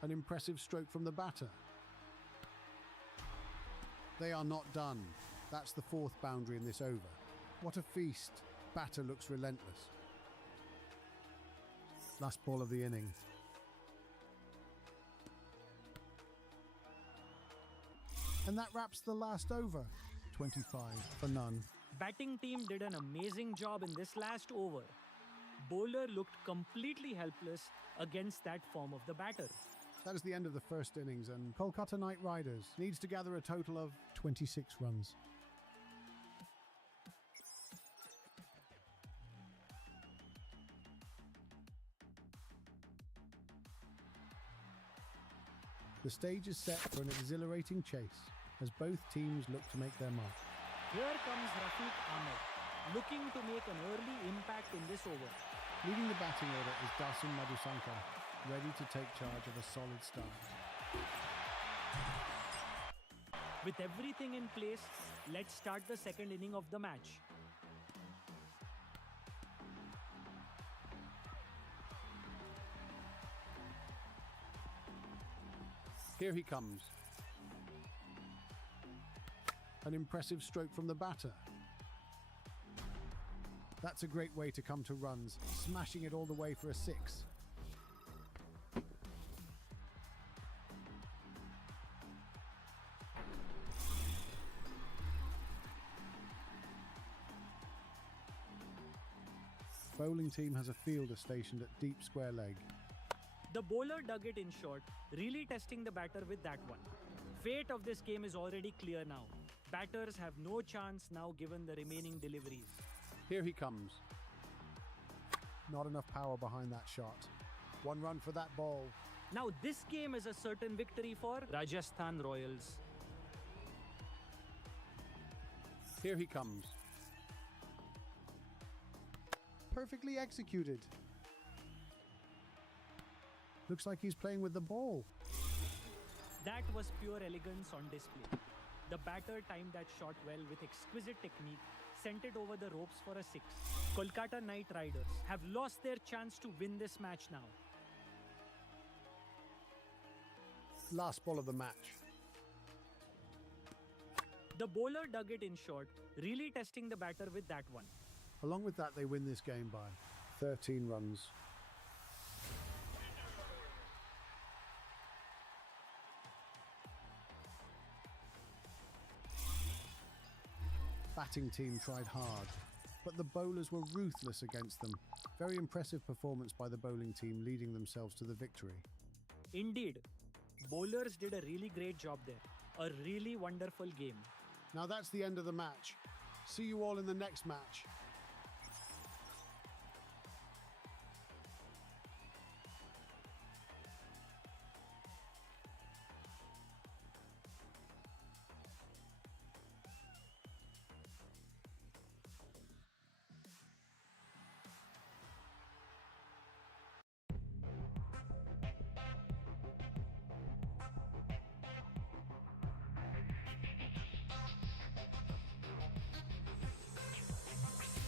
An impressive stroke from the batter. They are not done. That's the fourth boundary in this over. What a feast. Batter looks relentless. Last ball of the inning. And that wraps the last over. 25 for none. Batting team did an amazing job in this last over. Bowler looked completely helpless against that form of the batter. That is the end of the first innings, and Kolkata Knight Riders needs to gather a total of 26 runs. The stage is set for an exhilarating chase as both teams look to make their mark. Here comes Rafiq Ahmed, looking to make an early impact in this over. Leading the batting order is Dasun Madhusankar, ready to take charge of a solid start. With everything in place, let's start the second inning of the match. Here he comes. An impressive stroke from the batter. That's a great way to come to runs, smashing it all the way for a six. Bowling team has a fielder stationed at deep square leg. The bowler dug it in short, really testing the batter with that one. Fate of this game is already clear now. Batters have no chance now given the remaining deliveries. Here he comes. Not enough power behind that shot. 1 run for that ball. Now this game is a certain victory for Rajasthan Royals. Here he comes. Perfectly executed. Looks like he's playing with the ball. That was pure elegance on display. The batter timed that shot well with exquisite technique, sent it over the ropes for a six. Kolkata Knight Riders have lost their chance to win this match now. Last ball of the match. The bowler dug it in short, really testing the batter with that one. Along with that, they win this game by 13 runs. Batting team tried hard, but the bowlers were ruthless against them. Very impressive performance by the bowling team, leading themselves to the victory. Indeed, bowlers did a really great job there. A really wonderful game. Now that's the end of the match. See you all in the next match.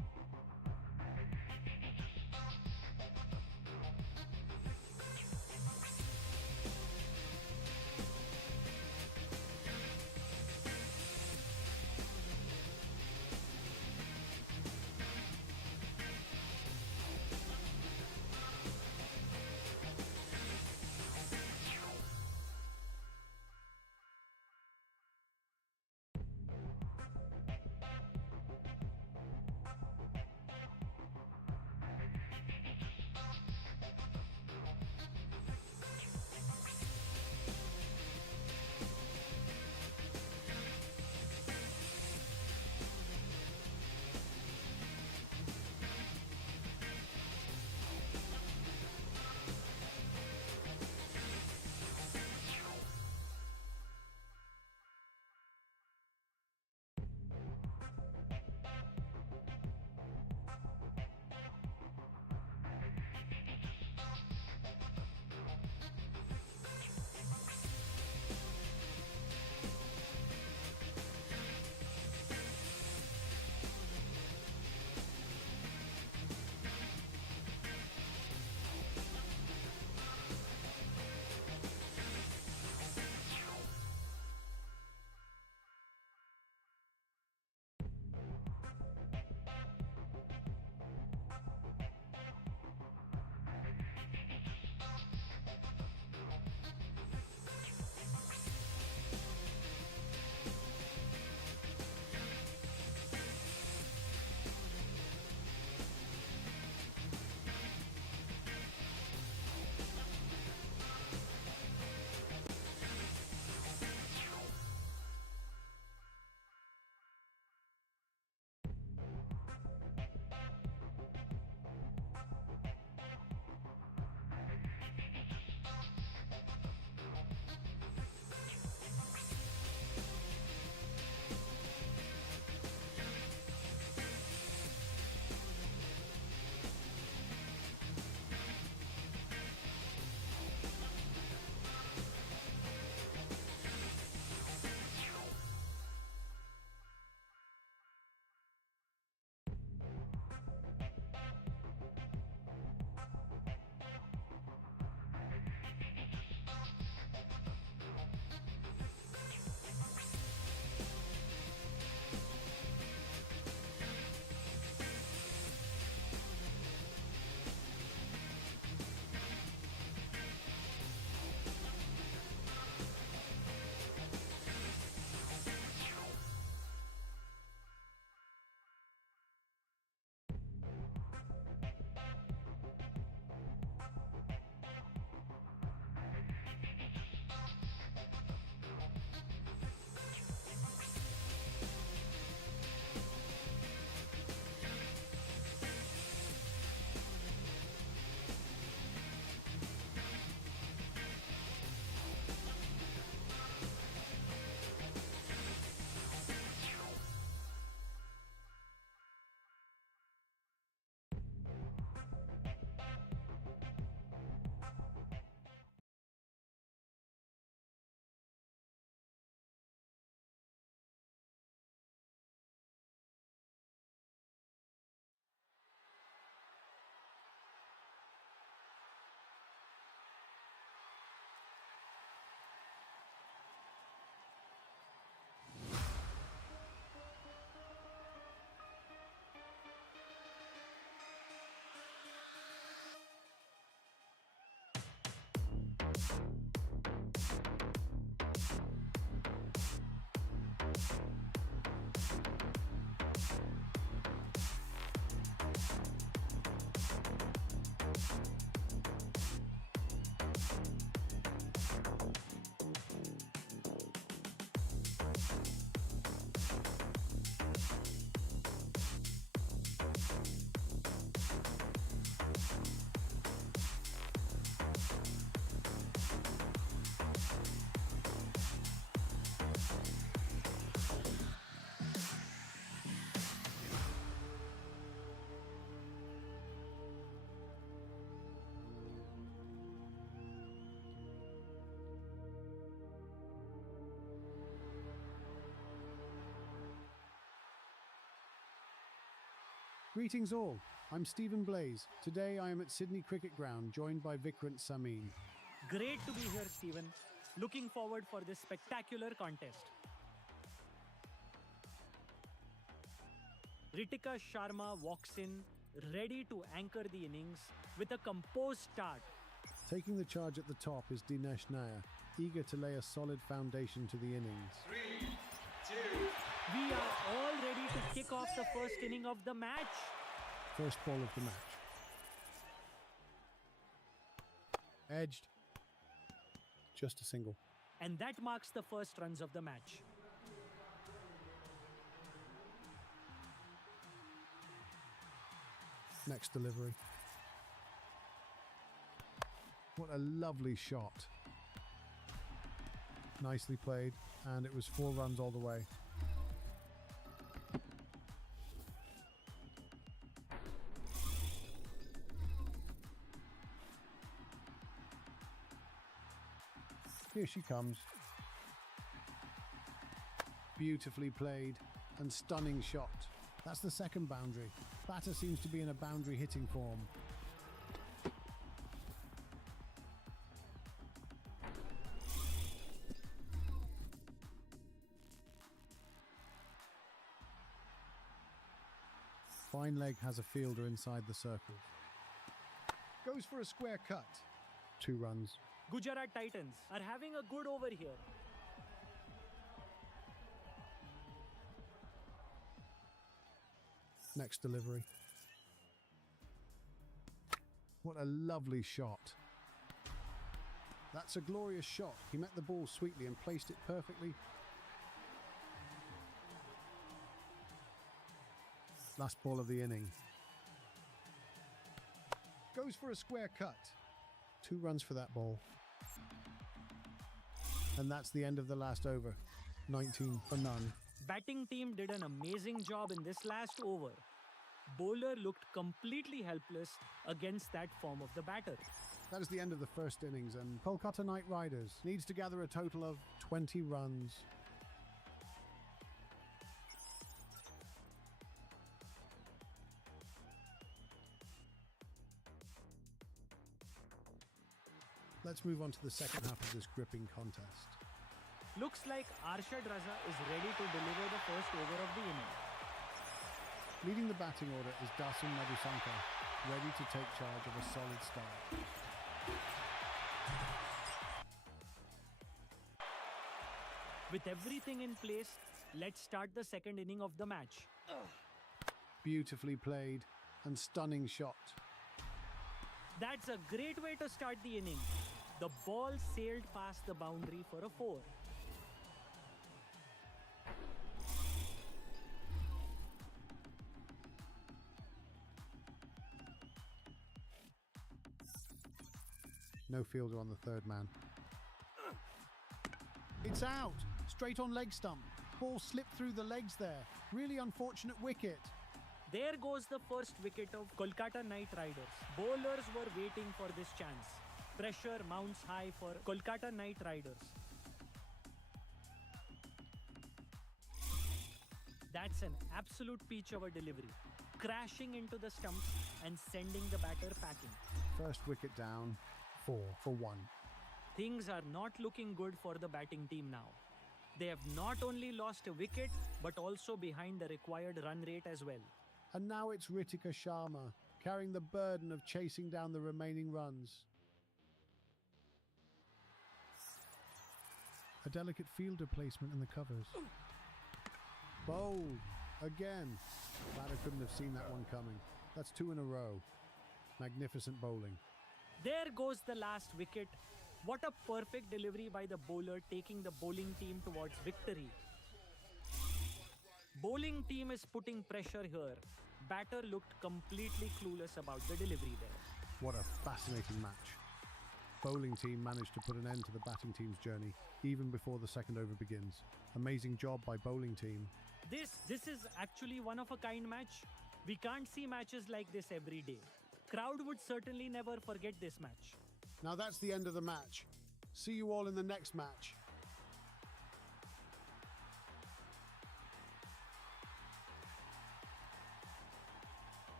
Greetings all, I'm Stephen Blaze. Today I am at Sydney Cricket Ground, joined by Vikrant Samin. Great to be here, Stephen. Looking forward for this spectacular contest. Ritika Sharma walks in, ready to anchor the innings with a composed start. Taking the charge at the top is Dinesh Nair, eager to lay a solid foundation to the innings. 3, 2. We are all ready to kick off the first inning of the match. First ball of the match. Edged. Just a single. And that marks the first runs of the match. Next delivery. What a lovely shot. Nicely played, and it was 4 runs all the way. Here she comes. Beautifully played and stunning shot. That's the second boundary. Batter seems to be in a boundary hitting form. Fine leg has a fielder inside the circle. Goes for a square cut. 2 runs. Gujarat Titans are having a good over here. Next delivery. What a lovely shot. That's a glorious shot. He met the ball sweetly and placed it perfectly. Last ball of the inning. Goes for a square cut. 2 runs for that ball. And that's the end of the last over. 19 for none. Batting team did an amazing job in this last over. Bowler looked completely helpless against that form of the batter. That is the end of the first innings, and Kolkata Knight Riders needs to gather a total of 20 runs. Let's move on to the second half of this gripping contest. Looks like Arshad Raza is ready to deliver the first over of the inning. Leading the batting order is Dasun Madhusankar, ready to take charge of a solid start. With everything in place, let's start the second inning of the match. Beautifully played and stunning shot. That's a great way to start the inning. The ball sailed past the boundary for a 4. No fielder on the third man. It's out! Straight on leg stump. Ball slipped through the legs there. Really unfortunate wicket. There goes the first wicket of Kolkata Knight Riders. Bowlers were waiting for this chance. Pressure mounts high for Kolkata Knight Riders. That's an absolute peach of a delivery. Crashing into the stumps and sending the batter packing. First wicket down, 4 for 1. Things are not looking good for the batting team now. They have not only lost a wicket, but also behind the required run rate as well. And now it's Ritika Sharma, carrying the burden of chasing down the remaining runs. A delicate fielder placement in the covers. Bold. Again. Batter couldn't have seen that one coming. That's 2 in a row. Magnificent bowling. There goes the last wicket. What a perfect delivery by the bowler, taking the bowling team towards victory. Bowling team is putting pressure here. Batter looked completely clueless about the delivery there. What a fascinating match. Bowling team managed to put an end to the batting team's journey, even before the second over begins. Amazing job by bowling team. This is actually one of a kind match. We can't see matches like this every day. Crowd would certainly never forget this match. Now that's the end of the match. See you all in the next match.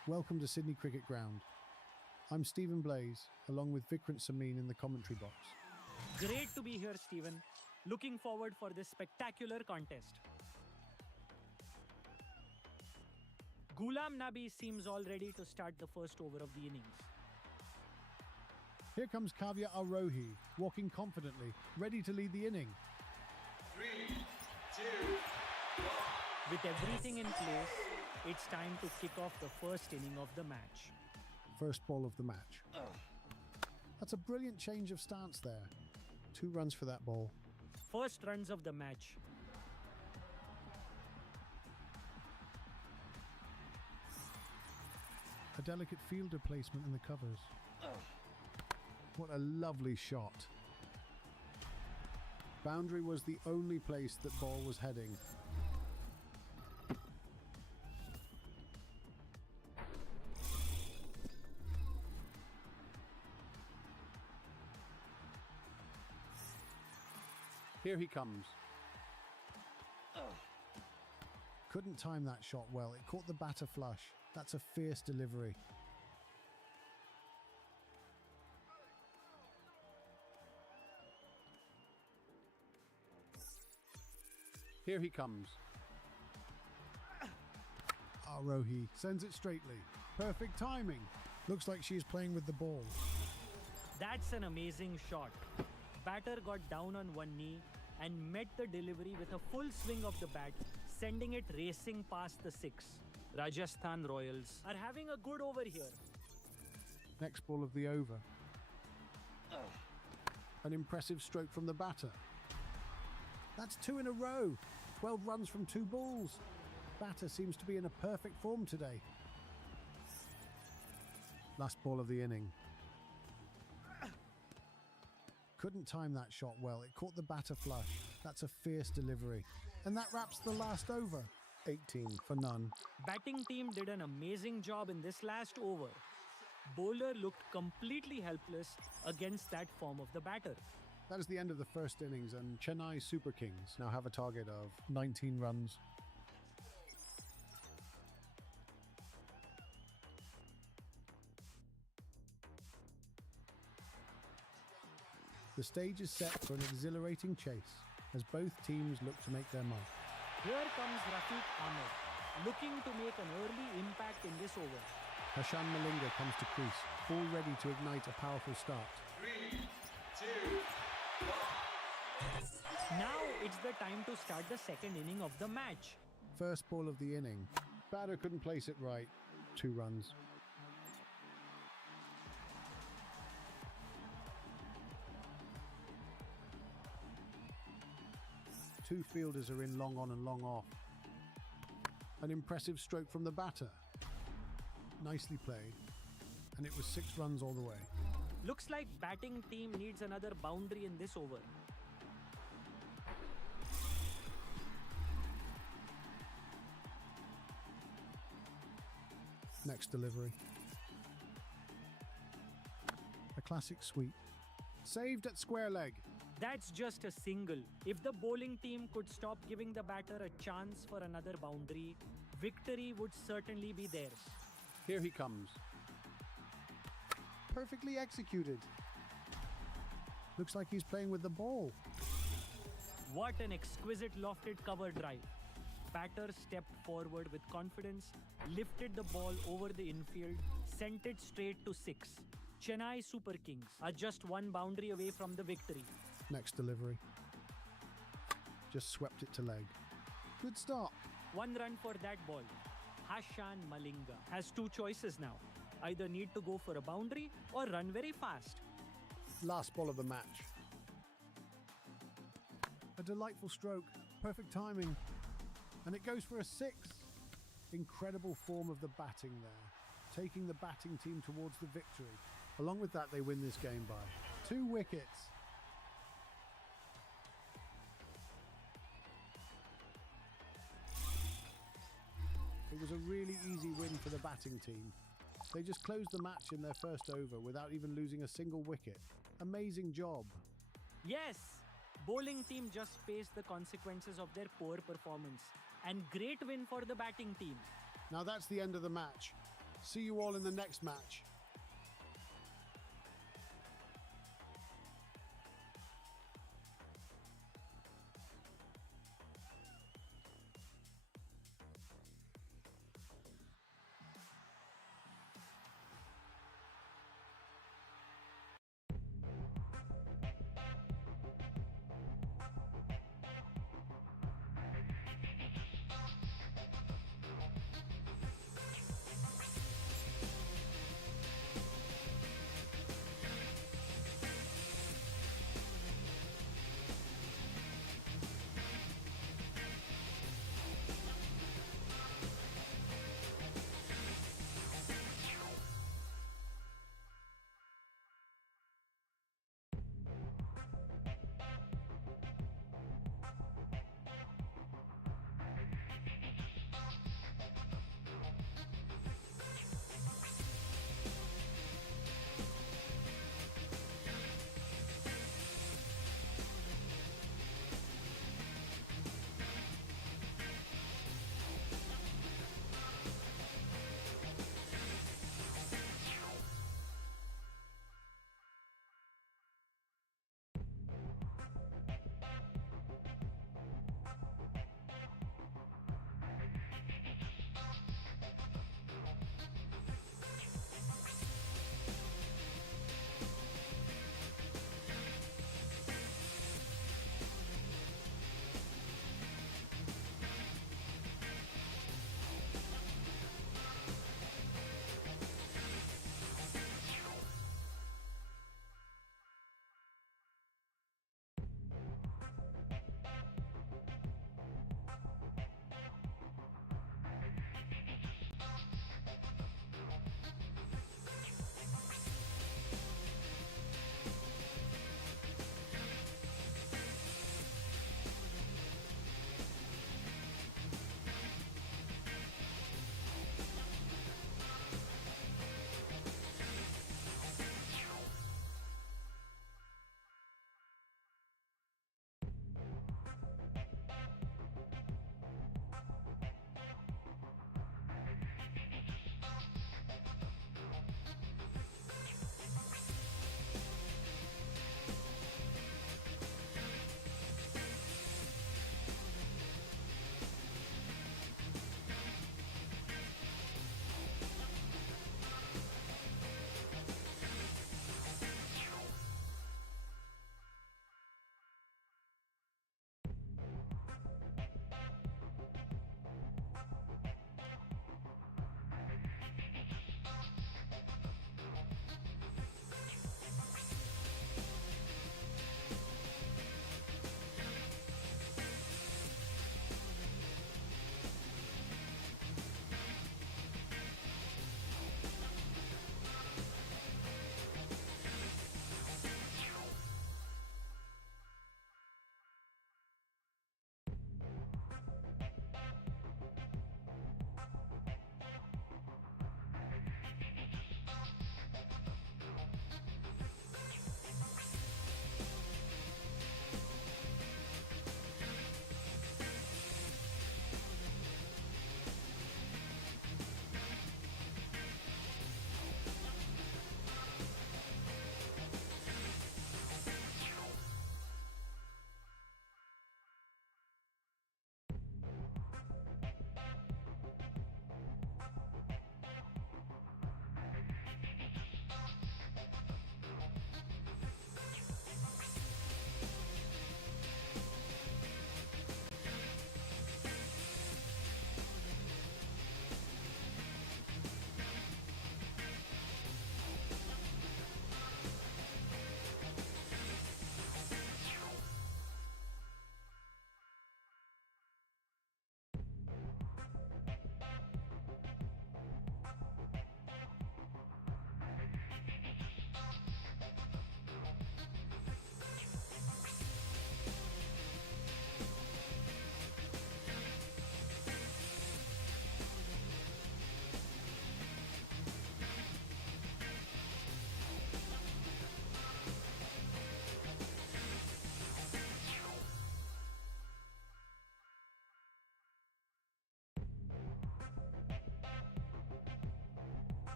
Welcome to Sydney Cricket Ground. I'm Stephen Blaze, along with Vikrant Samin in the commentary box. Great to be here, Stephen. Looking forward for this spectacular contest. Ghulam Nabi seems all ready to start the first over of the innings. Here comes Kavya Arohi, walking confidently, ready to lead the inning. 3, 2, 1. With everything in place, it's time to kick off the first inning of the match. First ball of the match. That's a brilliant change of stance there. 2 runs for that ball. First runs of the match. A delicate fielder placement in the covers. What a lovely shot. Boundary was the only place that ball was heading. Here he comes. Couldn't time that shot well. It caught the batter flush. That's a fierce delivery. Here he comes. Arohi sends it straightly. Perfect timing. Looks like she's playing with the ball. That's an amazing shot. Batter got down on one knee and met the delivery with a full swing of the bat, sending it racing past the 6. Rajasthan Royals are having a good over here. Next ball of the over. An impressive stroke from the batter. That's 2 in a row. 12 runs from 2 balls. Batter seems to be in a perfect form today. Last ball of the inning. Couldn't time that shot well. It caught the batter flush. That's a fierce delivery. And that wraps the last over. 18 for none. Batting team did an amazing job in this last over. Bowler looked completely helpless against that form of the batter. That is the end of the first innings, and Chennai Super Kings now have a target of 19 runs. The stage is set for an exhilarating chase as both teams look to make their mark. Here comes Rafiq Ahmed, looking to make an early impact in this over. Hashan Malinga comes to crease, all ready to ignite a powerful start. 3, 2, 1. Now it's the time to start the second inning of the match. First ball of the inning. Batter couldn't place it right. 2 runs. Two fielders are in long on and long off. An impressive stroke from the batter. Nicely played. And it was 6 runs all the way. Looks like batting team needs another boundary in this over. Next delivery. A classic sweep. Saved at square leg. That's just a single. If the bowling team could stop giving the batter a chance for another boundary, victory would certainly be theirs. Here he comes. Perfectly executed. Looks like he's playing with the ball. What an exquisite lofted cover drive. Batter stepped forward with confidence, lifted the ball over the infield, sent it straight to 6. Chennai Super Kings are just 1 boundary away from the victory. Next delivery. Just swept it to leg. Good start. 1 run for that ball. Hashan Malinga has 2 choices now. Either need to go for a boundary or run very fast. Last ball of the match. A delightful stroke. Perfect timing. And it goes for a 6. Incredible form of the batting there. Taking the batting team towards the victory. Along with that, they win this game by 2 wickets. It was a really easy win for the batting team. They just closed the match in their first over without even losing a single wicket. Amazing job. Yes, bowling team just faced the consequences of their poor performance. And great win for the batting team. Now that's the end of the match. See you all in the next match.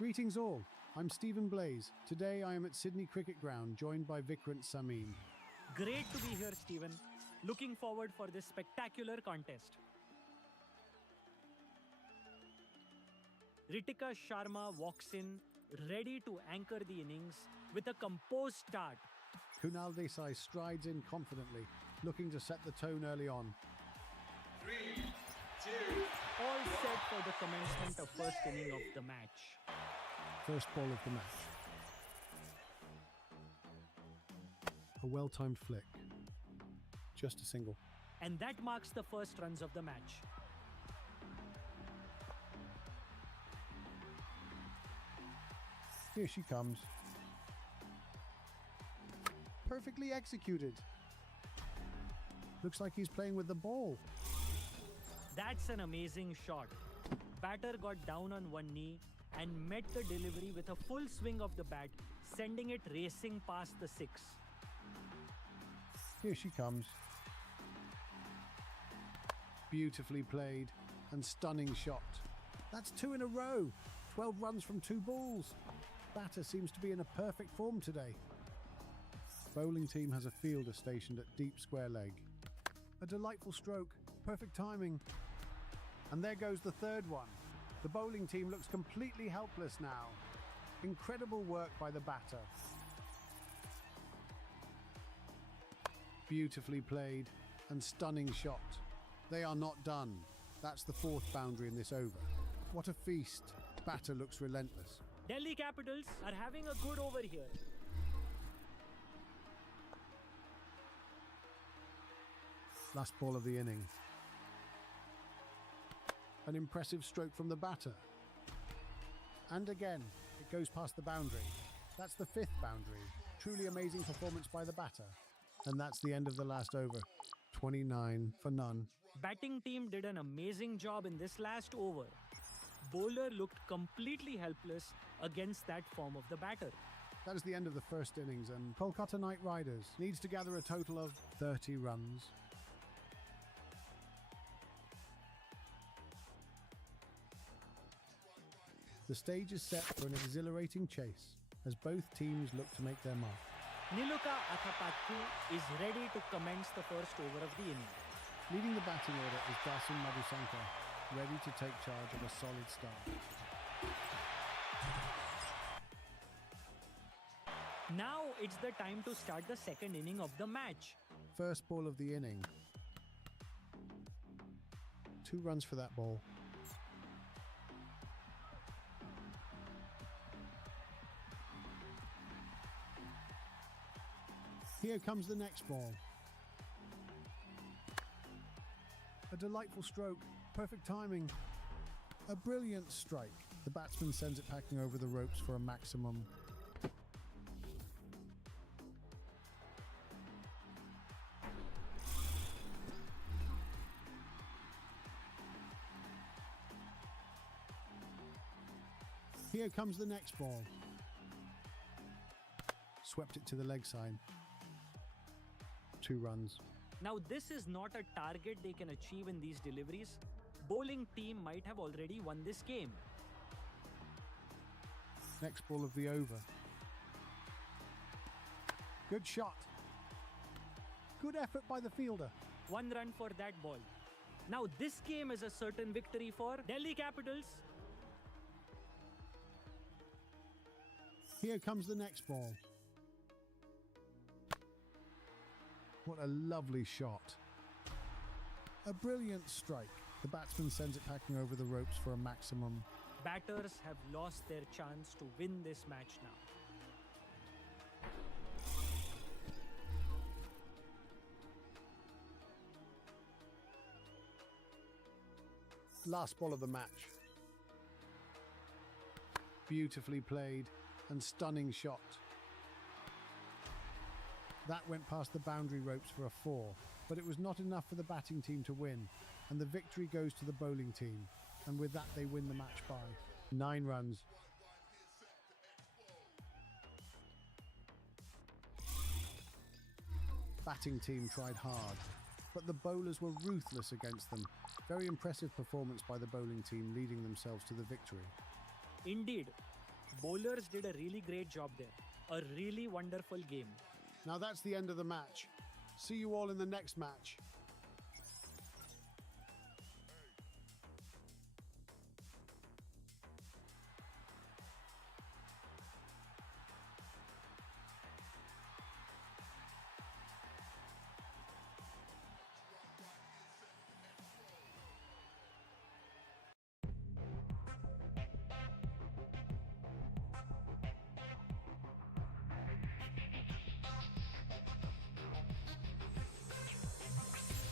Greetings all, I'm Stephen Blaze. Today I am at Sydney Cricket Ground, joined by Vikrant. Great to be here, Stephen. Looking forward for this spectacular contest. Ritika Sharma walks in, ready to anchor the innings with a composed start. Kunal Desai strides in confidently, looking to set the tone early on. 3, 2, All set for the commencement of first inning of the match. First ball of the match. A well-timed flick. Just a single. And that marks the first runs of the match. Here she comes. Perfectly executed. Looks like he's playing with the ball. That's an amazing shot. Batter got down on one knee and met the delivery with a full swing of the bat, sending it racing past the six. Here she comes. Beautifully played and stunning shot. That's 2 in a row. 12 runs from 2 balls. Batter seems to be in a perfect form today. Bowling team has a fielder stationed at deep square leg. A delightful stroke, perfect timing. And there goes the third one. The bowling team looks completely helpless now. Incredible work by the batter. Beautifully played and stunning shot. They are not done. That's the 4th boundary in this over. What a feast. Batter looks relentless. Delhi Capitals are having a good over here. Last ball of the inning. An impressive stroke from the batter. And again, it goes past the boundary. That's the 5th boundary. Truly amazing performance by the batter. And that's the end of the last over. 29 for none. Batting team did an amazing job in this last over. Bowler looked completely helpless against that form of the batter. That is the end of the first innings, and Kolkata Knight Riders needs to gather a total of 30 runs. The stage is set for an exhilarating chase as both teams look to make their mark. Niluka Athapathu is ready to commence the first over of the inning. Leading the batting order is Dasun Madhusankar, ready to take charge of a solid start. Now it's the time to start the second inning of the match. First ball of the inning. 2 runs for that ball. Here comes the next ball. A delightful stroke, perfect timing. A brilliant strike. The batsman sends it packing over the ropes for a maximum. Here comes the next ball. Swept it to the leg side. 2 runs. Now this is not a target they can achieve in these deliveries. Bowling team might have already won this game. Next ball of the over. Good shot. Good effort by the fielder. 1 run for that ball. Now this game is a certain victory for Delhi Capitals. Here comes the next ball. What a lovely shot. A brilliant strike. The batsman sends it packing over the ropes for a maximum. Batters have lost their chance to win this match now. Last ball of the match. Beautifully played and stunning shot. That went past the boundary ropes for a 4, but it was not enough for the batting team to win, and the victory goes to the bowling team, and with that they win the match by 9 runs. Batting team tried hard, but the bowlers were ruthless against them. Very impressive performance by the bowling team, leading themselves to the victory. Indeed, Bowlers did a really great job there. A really wonderful game. Now that's the end of the match. See you all in the next match.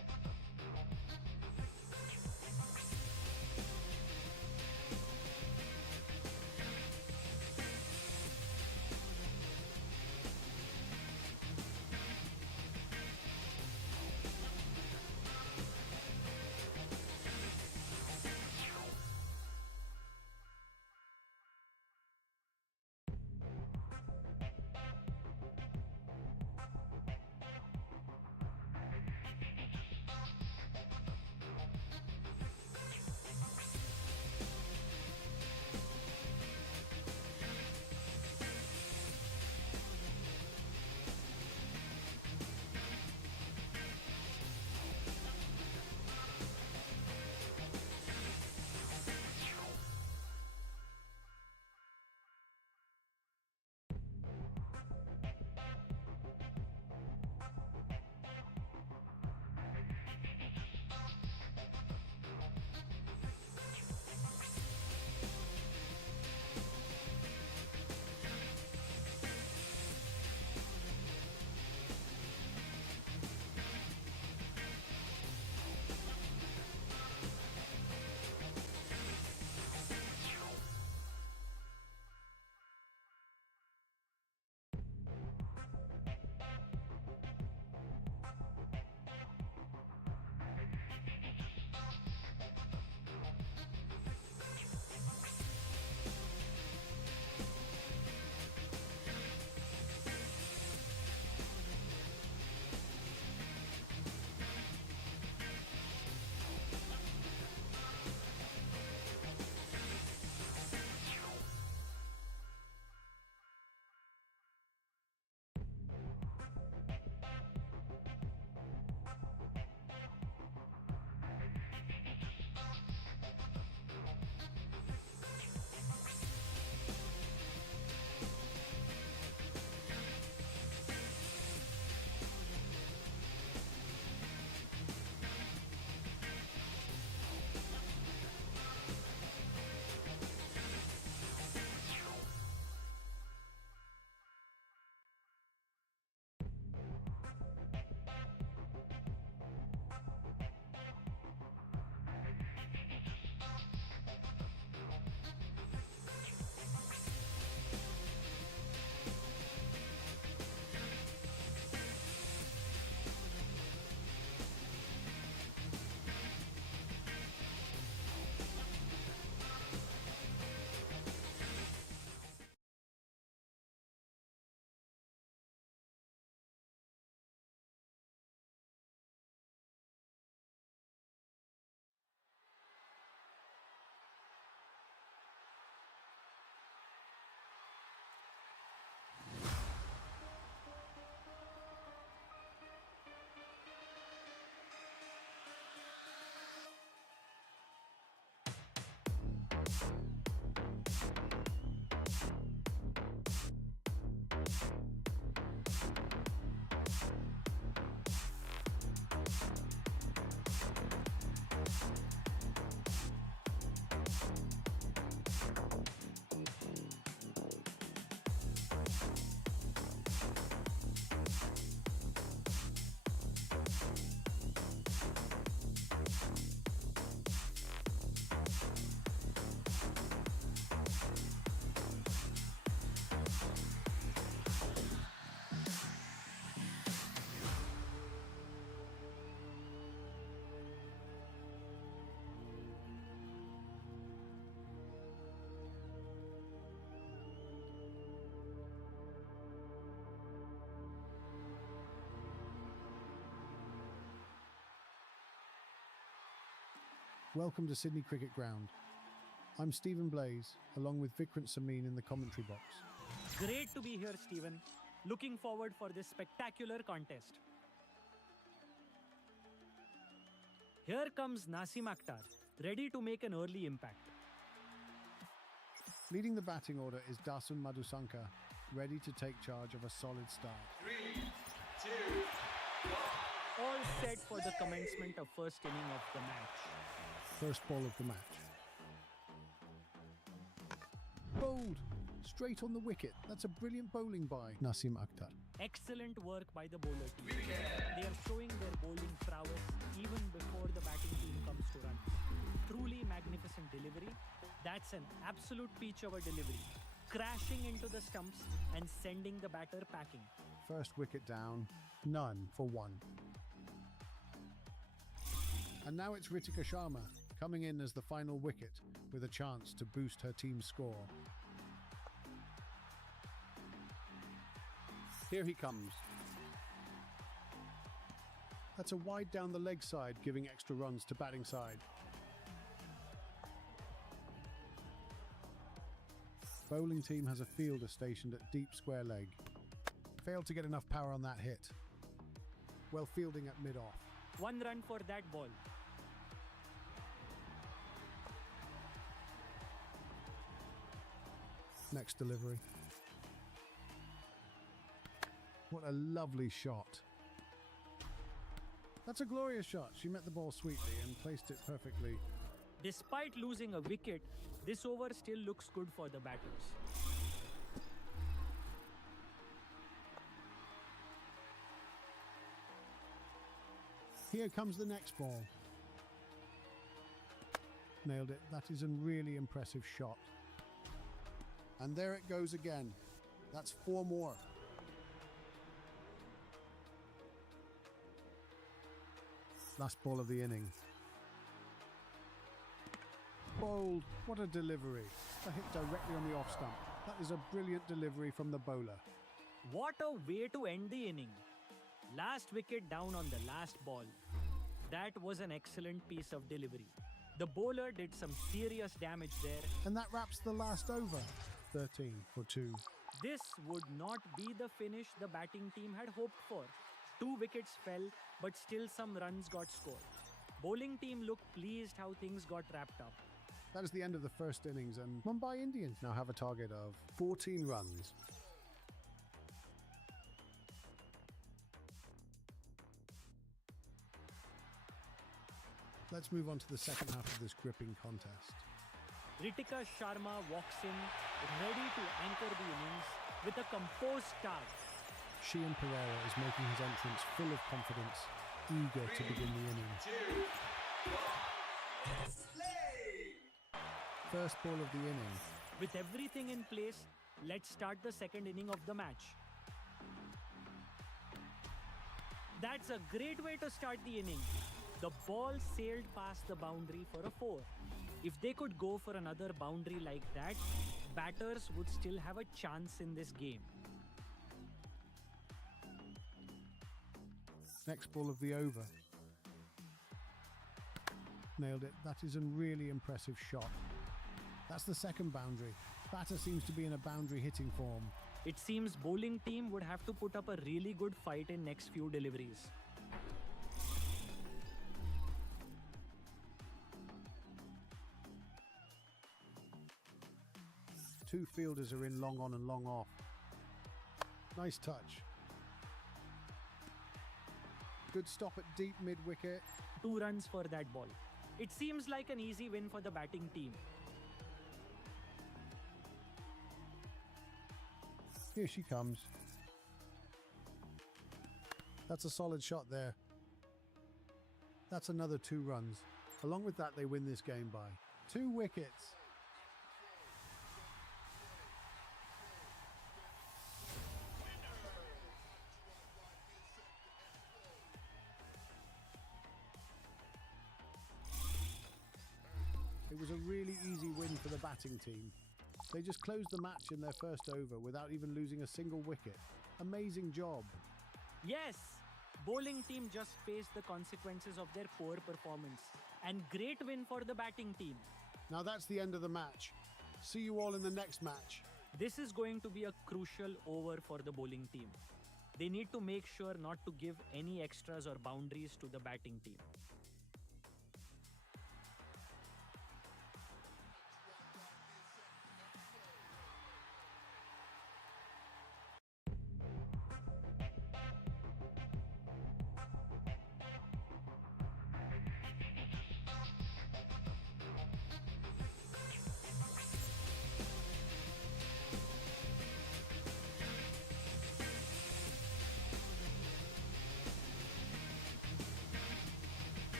Welcome to Sydney Cricket Ground. I'm Stephen Blaze, along with Vikrant Samin in the commentary box. Great to be here, Stephen. Looking forward for this spectacular contest. Here comes Nasim Akhtar, ready to make an early impact. Leading the batting order is Dasun Madhusankar, ready to take charge of a solid start. 3, 2, 1. All set for the commencement of first inning of the match. First ball of the match. Bowled! Straight on the wicket. That's a brilliant bowling by Nasim Akhtar. Excellent work by the bowler team. They are showing their bowling prowess even before the batting team comes to run. Truly magnificent delivery. That's an absolute peach of a delivery. Crashing into the stumps and sending the batter packing. First wicket down, none for one. And now it's Ritika Sharma coming in as the final wicket with a chance to boost her team's score. Here he comes. That's a wide down the leg side, giving extra runs to batting side. Bowling team has a fielder stationed at deep square leg. Failed to get enough power on that hit. Well fielding at mid-off. 1 run for that ball. Next delivery. What a lovely shot. That's a glorious shot. She met the ball sweetly and placed it perfectly. Despite losing a wicket, this over still looks good for the batters. Here comes the next ball. Nailed it. That is a really impressive shot. And there it goes again. That's 4 more. Last ball of the inning. Bowled. What a delivery. That hit directly on the off stump. That is a brilliant delivery from the bowler. What a way to end the inning. Last wicket down on the last ball. That was an excellent piece of delivery. The bowler did some serious damage there. And that wraps the last over. 13 for 2. This would not be the finish the batting team had hoped for. 2 wickets fell, but still some runs got scored. Bowling team looked pleased how things got wrapped up. That is the end of the first innings, and Mumbai Indians now have a target of 14 runs. Let's move on to the second half of this gripping contest. Ritika Sharma walks in, ready to anchor the innings with a composed start. Shian Pereira is making his entrance full of confidence, eager to begin the inning. 2, 1. Play! First ball of the inning. With everything in place, let's start the second inning of the match. That's a great way to start the inning. The ball sailed past the boundary for a 4. If they could go for another boundary like that, batters would still have a chance in this game. Next ball of the over. Nailed it. That is a really impressive shot. That's the second boundary. Batter seems to be in a boundary hitting form. It seems bowling team would have to put up a really good fight in next few deliveries. Two fielders are in long on and long off. Nice touch. Good stop at deep mid-wicket. 2 runs for that ball. It seems like an easy win for the batting team. Here she comes. That's a solid shot there. That's another 2 runs. Along with that, they win this game by 2 wickets. It was a really easy win for the batting team. They just closed the match in their first over without even losing a single wicket. Amazing job. Yes, bowling team just faced the consequences of their poor performance. And great win for the batting team. Now that's the end of the match. See you all in the next match. This is going to be a crucial over for the bowling team. They need to make sure not to give any extras or boundaries to the batting team.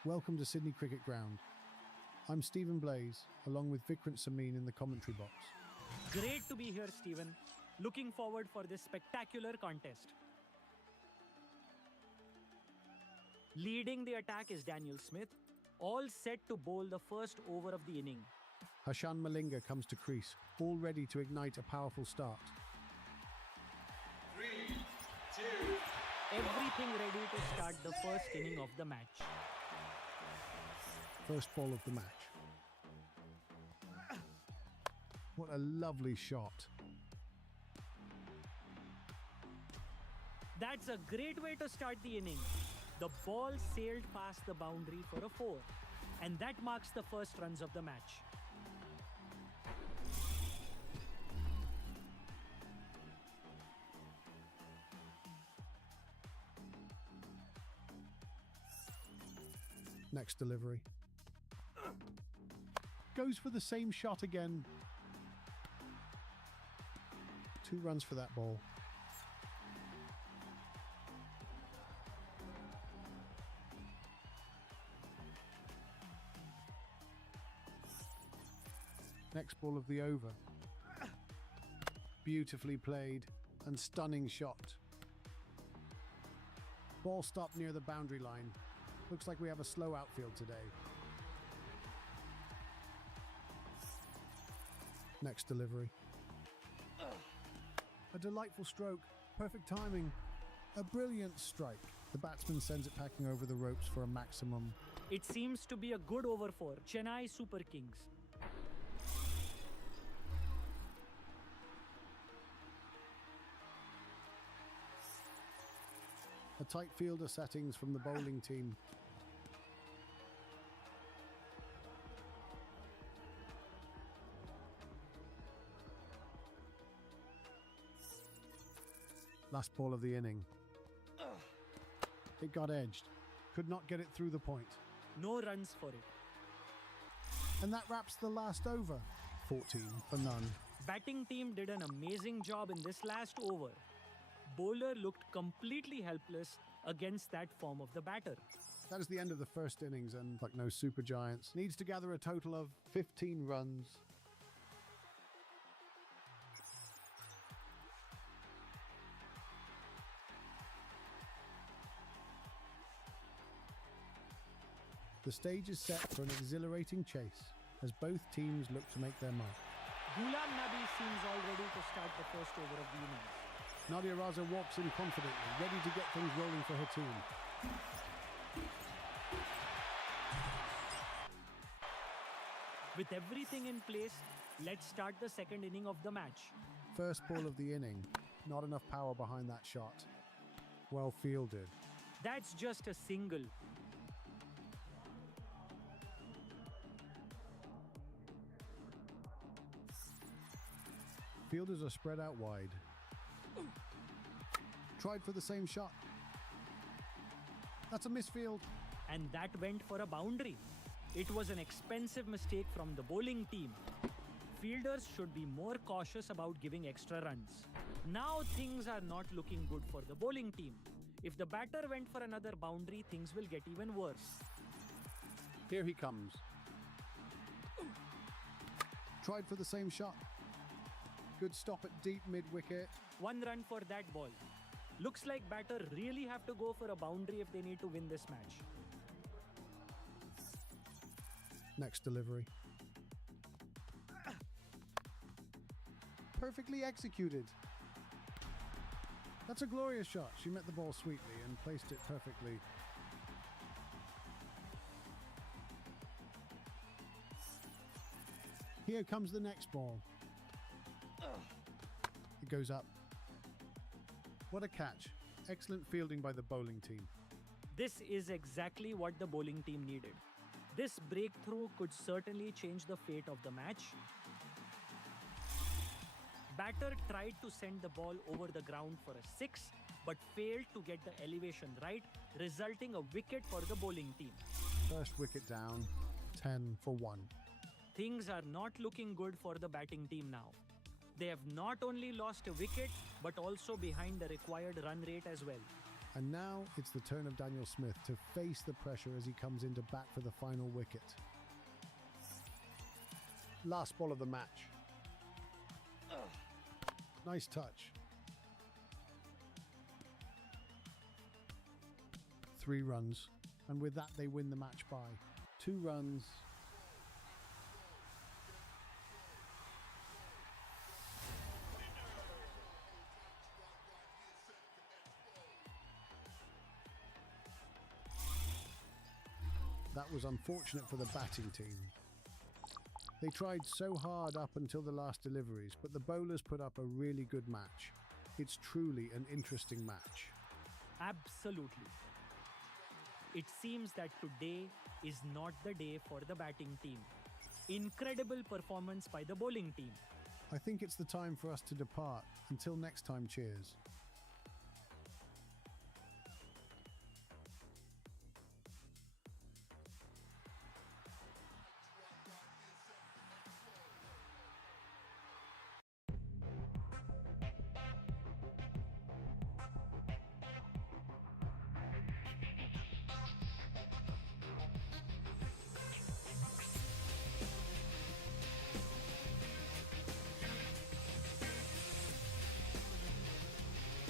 Welcome to Sydney Cricket Ground. I'm Stephen Blaze, along with Vikrant Samin in the commentary box. Great to be here, Stephen. Looking forward for this spectacular contest. Leading the attack is Daniel Smith, all set to bowl the first over of the inning. Hashan Malinga comes to crease, all ready to ignite a powerful start. 3, 2, Everything ready to start the first inning of the match. First ball of the match. What a lovely shot. That's a great way to start the inning. The ball sailed past the boundary for a 4, and that marks the first runs of the match. Next delivery. Goes for the same shot again. 2 runs for that ball. Next ball of the over. Beautifully played and stunning shot. Ball stopped near the boundary line. Looks like we have a slow outfield today. Next delivery. A delightful stroke. Perfect timing. A brilliant strike. The batsman sends it packing over the ropes for a maximum. It seems to be a good over for Chennai Super Kings. A tight fielder settings from the bowling team. Last ball of the inning. It got edged. Could not get it through the point. No runs for it. And that wraps the last over. 14 for none. Batting team did an amazing job in this last over. Bowler looked completely helpless against that form of the batter. That is the end of the first innings, and like no super giants, needs to gather a total of 15 runs. The stage is set for an exhilarating chase as both teams look to make their mark. Ghulam Nabi seems all ready to start the first over of the innings. Nadia Raza walks in confidently, ready to get things rolling for her team. With everything in place, let's start the second inning of the match. First ball of the inning. Not enough power behind that shot. Well fielded. That's just a single. Fielders are spread out wide. Tried for the same shot. That's a misfield. And that went for a boundary. It was an expensive mistake from the bowling team. Fielders should be more cautious about giving extra runs. Now things are not looking good for the bowling team. If the batter went for another boundary, things will get even worse. Here he comes. Tried for the same shot. Good stop at deep mid-wicket. 1 run for that ball. Looks like batter really have to go for a boundary if they need to win this match. Next delivery. Perfectly executed. That's a glorious shot. She met the ball sweetly and placed it perfectly. Here comes the next ball. It goes up. What a catch. Excellent fielding by the bowling team. This is exactly what the bowling team needed. This breakthrough could certainly change the fate of the match. Batter tried to send the ball over the ground for a 6, but failed to get the elevation right, resulting a wicket for the bowling team. First wicket down, 10 for 1. Things are not looking good for the batting team now. They have not only lost a wicket, but also behind the required run rate as well. And now it's the turn of Daniel Smith to face the pressure as he comes in to bat for the final wicket. Last ball of the match. Nice touch. 3 runs, and with that they win the match by 2 runs. That was unfortunate for the batting team. They tried so hard up until the last deliveries, but the bowlers put up a really good match. It's truly an interesting match. Absolutely. It seems that today is not the day for the batting team. Incredible performance by the bowling team. I think it's the time for us to depart. Until next time, cheers.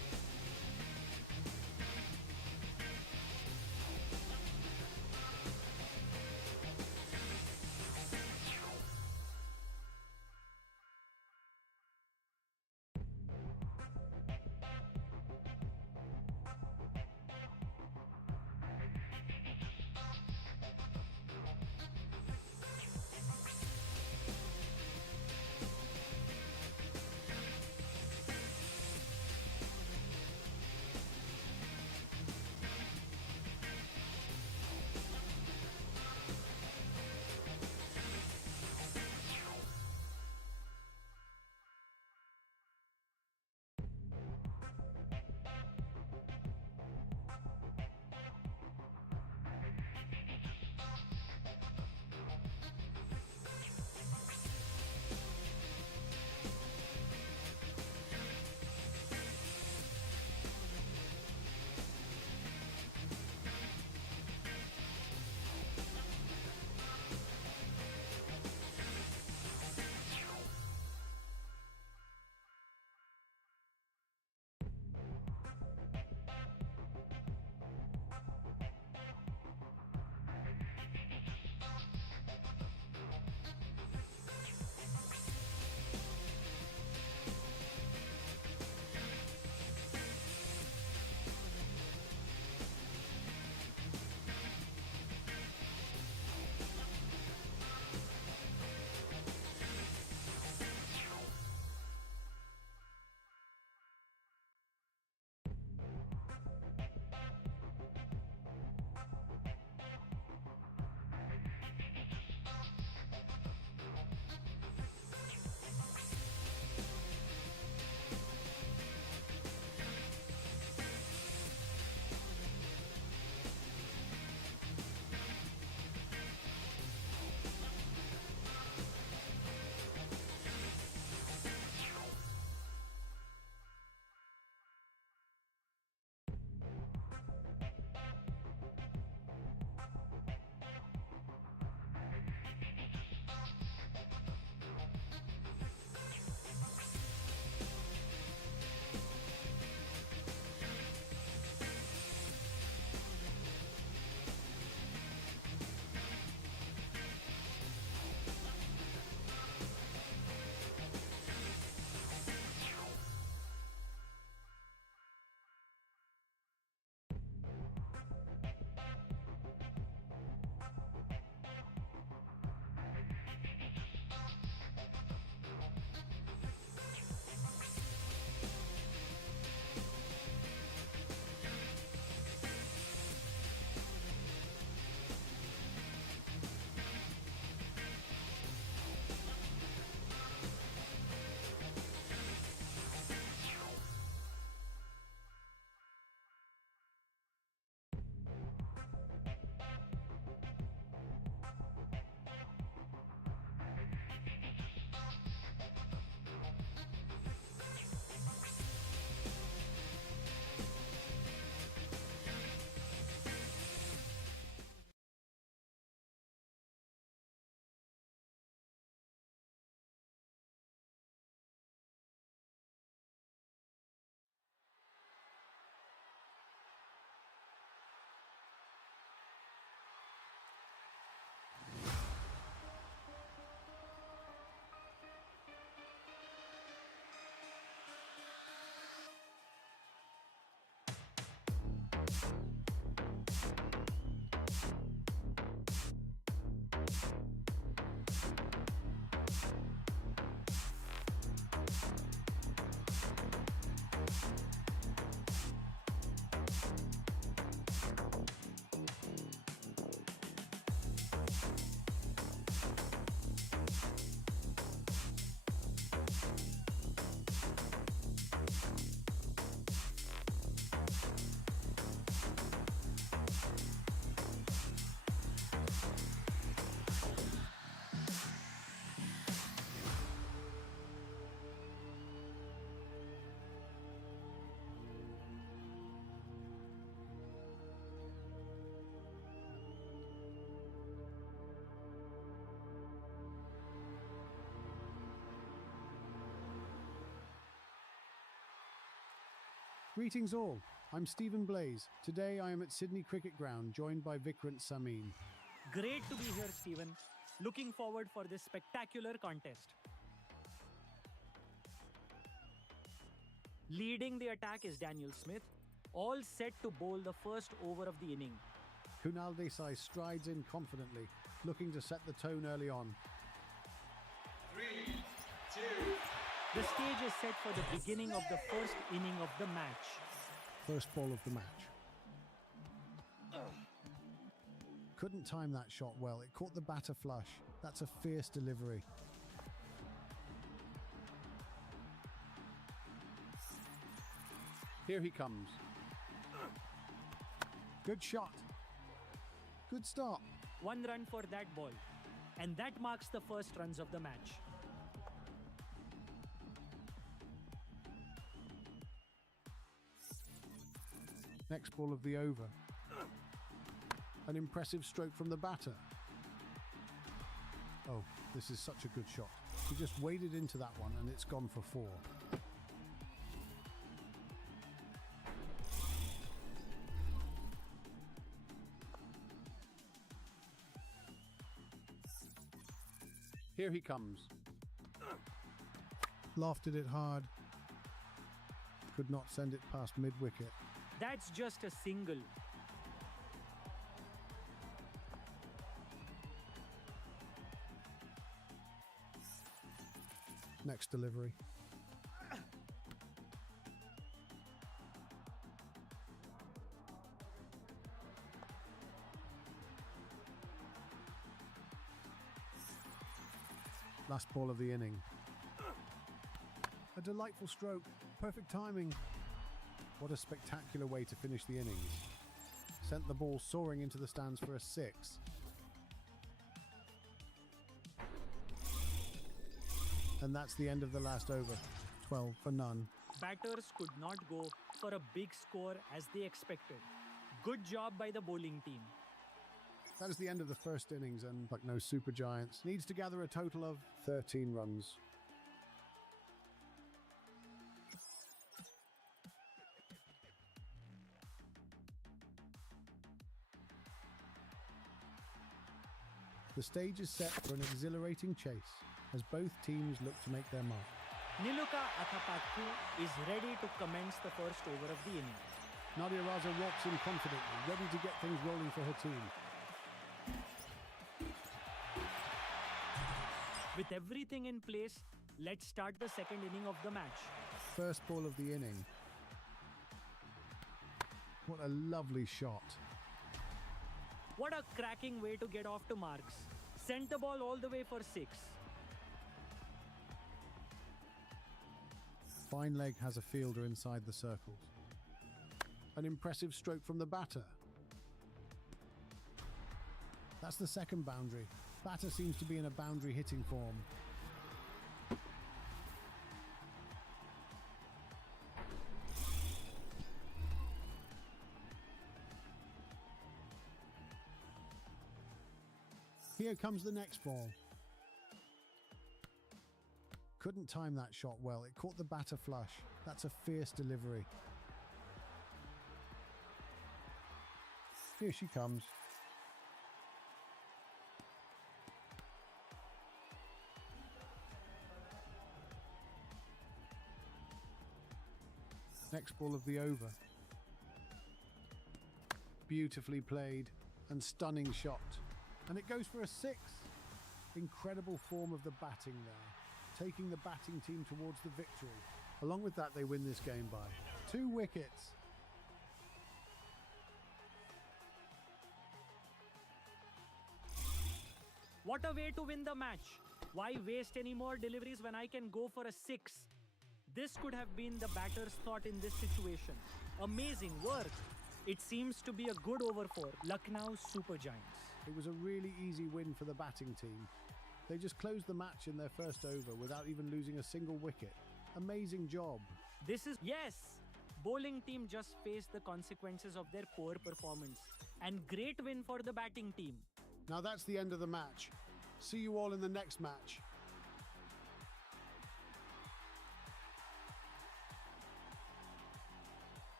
Greetings all, I'm Stephen Blaze. Today I am at Sydney Cricket Ground, joined by Vikrant Samin. Great to be here, Stephen. Looking forward for this spectacular contest. Leading the attack is Daniel Smith, all set to bowl the first over of the inning. Kunal Desai strides in confidently, looking to set the tone early on. 3, 2, The stage is set for the beginning of the first inning of the match. First ball of the match. Couldn't time that shot well. It caught the batter flush. That's a fierce delivery. Here he comes. Good shot. Good start. 1 run for that ball. And that marks the first runs of the match. Next ball of the over. An impressive stroke from the batter. Oh, this is such a good shot. He just waded into that one and it's gone for 4. Here he comes. Lofted it hard. Could not send it past mid-wicket. That's just a single. Next delivery. Last ball of the inning. A delightful stroke. Perfect timing. What a spectacular way to finish the innings. Sent the ball soaring into the stands for a 6. And that's the end of the last over. 12 for none. Batters could not go for a big score as they expected. Good job by the bowling team. That is the end of the first innings, and like no super giants, needs to gather a total of 13 runs. The stage is set for an exhilarating chase as both teams look to make their mark. Niluka Athapathu is ready to commence the first over of the inning. Nadia Raza walks in confidently, ready to get things rolling for her team. With everything in place, let's start the second inning of the match. First ball of the inning. What a lovely shot. What a cracking way to get off to marks. Sent the ball all the way for 6. Fine leg has a fielder inside the circles. An impressive stroke from the batter. That's the second boundary. Batter seems to be in a boundary hitting form. Here comes the next ball. Couldn't time that shot well. It caught the batter flush. That's a fierce delivery. Here she comes. Next ball of the over. Beautifully played and stunning shot. And it goes for a 6. Incredible form of the batting there, taking the batting team towards the victory. Along with that, they win this game by 2 wickets. What a way to win the match. Why waste any more deliveries when I can go for a 6? This could have been the batter's thought in this situation. Amazing work. It seems to be a good over for Lucknow Super Giants. It was a really easy win for the batting team. They just closed the match in their first over without even losing a single wicket. Amazing job. Yes! Bowling team just faced the consequences of their poor performance. And great win for the batting team. Now that's the end of the match. See you all in the next match.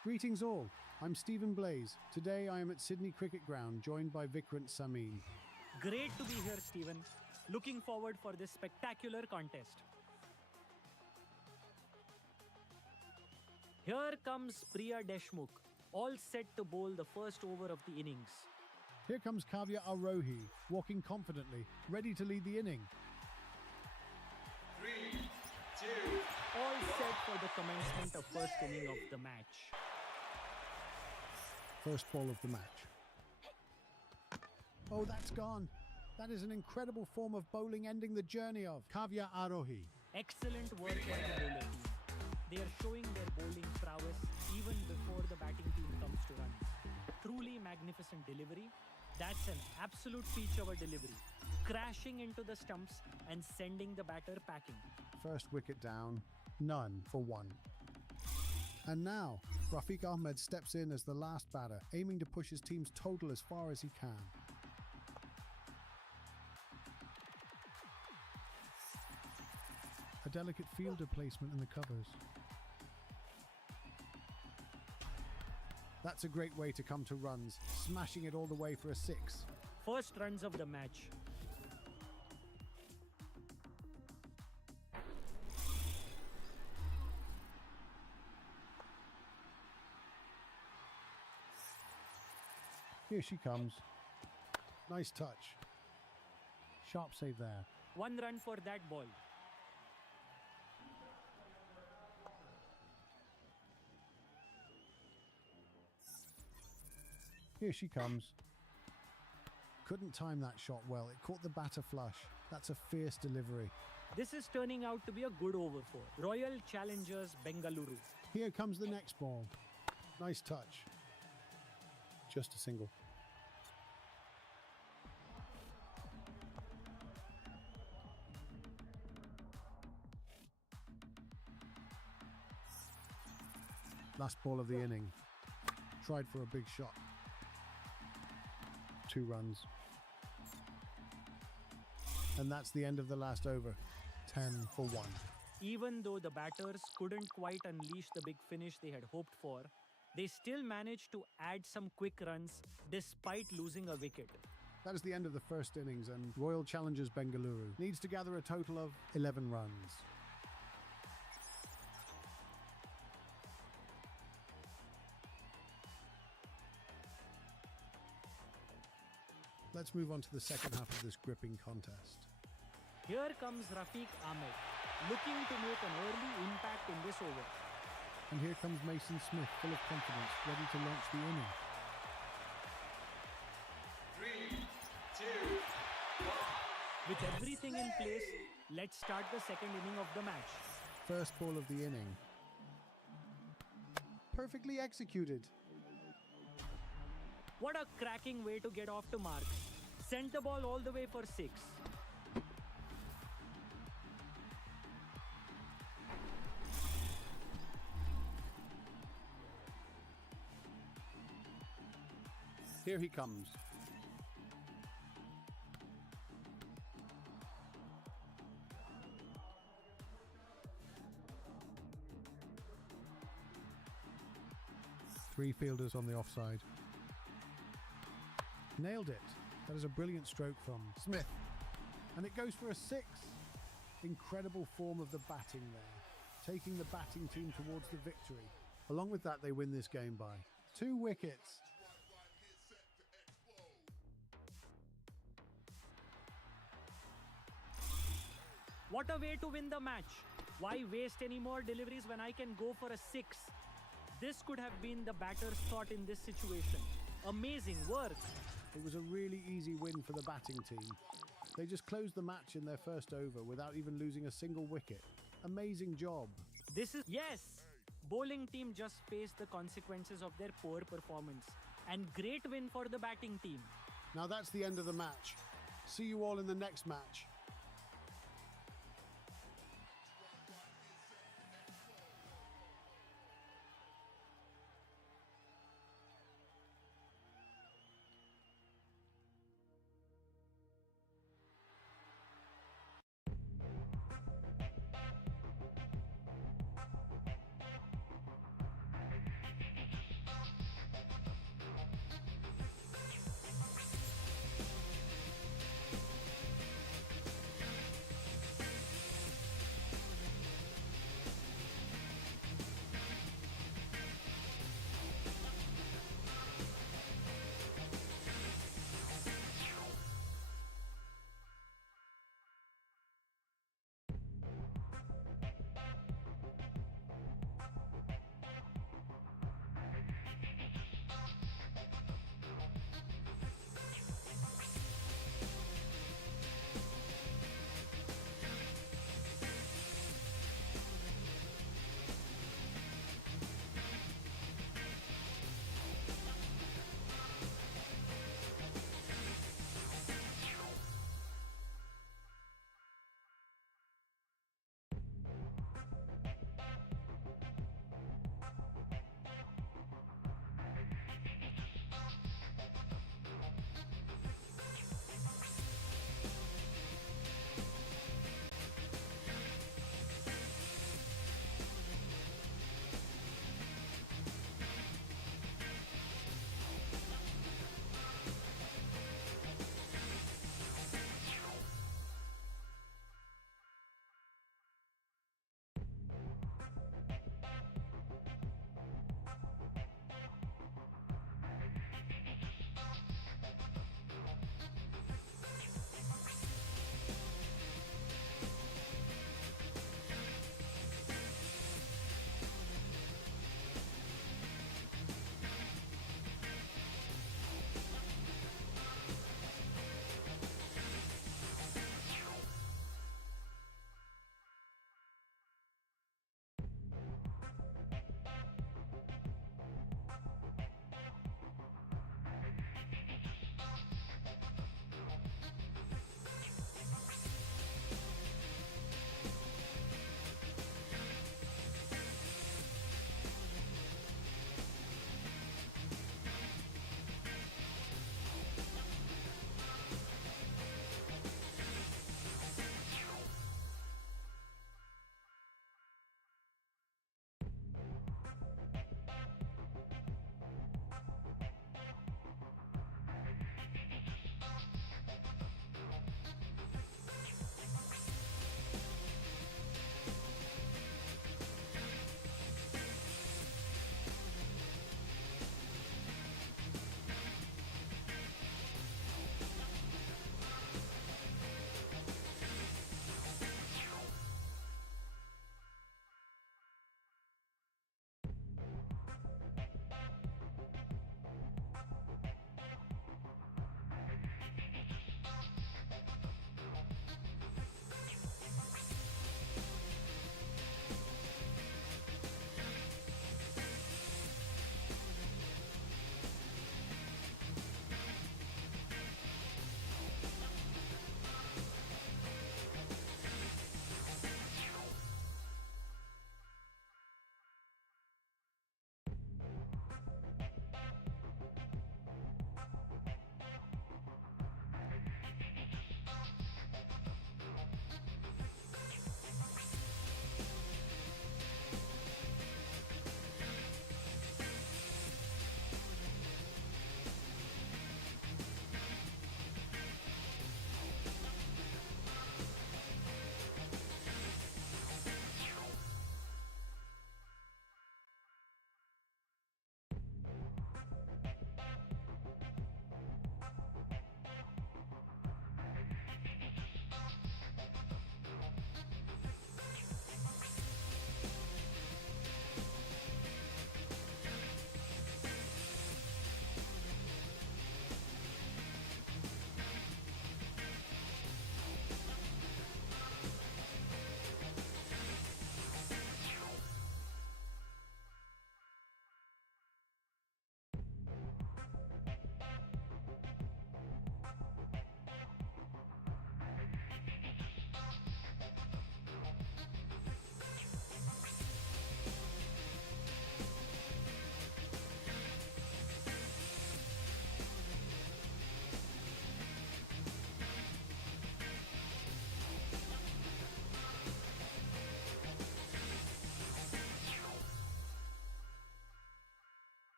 Greetings all, I'm Stephen Blaze. Today I am at Sydney Cricket Ground, joined by Vikrant Samin. Great to be here, Stephen. Looking forward for this spectacular contest. Here comes Priya Deshmukh, all set to bowl the first over of the innings. Here comes Cricket003, walking confidently, ready to lead the inning. 3, 2, All set for the commencement of first inning of the match. First ball of the match. Oh, that's gone. That is an incredible form of bowling, ending the journey of Cricket003. Excellent work by the bowler team. They are showing their bowling prowess even before the batting team comes to run. Truly magnificent delivery. That's an absolute feature delivery. Crashing into the stumps and sending the batter packing. First wicket down, none for one. And now, Rafiq Ahmed steps in as the last batter, aiming to push his team's total as far as he can. A delicate fielder placement in the covers. That's a great way to come to runs, smashing it all the way for a 6. First runs of the match. Here she comes. Nice touch. Sharp save there. 1 run for that ball. Here she comes. Couldn't time that shot well. It caught the batter flush. That's a fierce delivery. This is turning out to be a good over for Royal Challengers Bengaluru. Here comes the next ball. Nice touch. Just a single. Last ball of the inning. Tried for a big shot. 2 runs. And that's the end of the last over. 10 for 1. Even though the batters couldn't quite unleash the big finish they had hoped for, they still managed to add some quick runs despite losing a wicket. That is the end of the first innings, and Royal Challengers Bengaluru needs to gather a total of 11 runs. Let's move on to the second half of this gripping contest. Here comes Rafiq Ahmed, looking to make an early impact in this over. And here comes Mason Smith, full of confidence, ready to launch the inning. 3, 2, 1. With everything in place, let's start the second inning of the match. First ball of the inning. Perfectly executed. What a cracking way to get off to marks. Sent the ball all the way for 6. Here he comes. Three fielders on the offside. Nailed it. That is a brilliant stroke from Smith. And it goes for a 6. Incredible form of the batting there, taking the batting team towards the victory. Along with that, they win this game by 2 wickets. What a way to win the match. Why waste any more deliveries when I can go for a 6? This could have been the batter's thought in this situation. Amazing work. It was a really easy win for the batting team. They just closed the match in their first over without even losing a single wicket. Amazing job. Yes! Bowling team just faced the consequences of their poor performance. And great win for the batting team. Now that's the end of the match. See you all in the next match.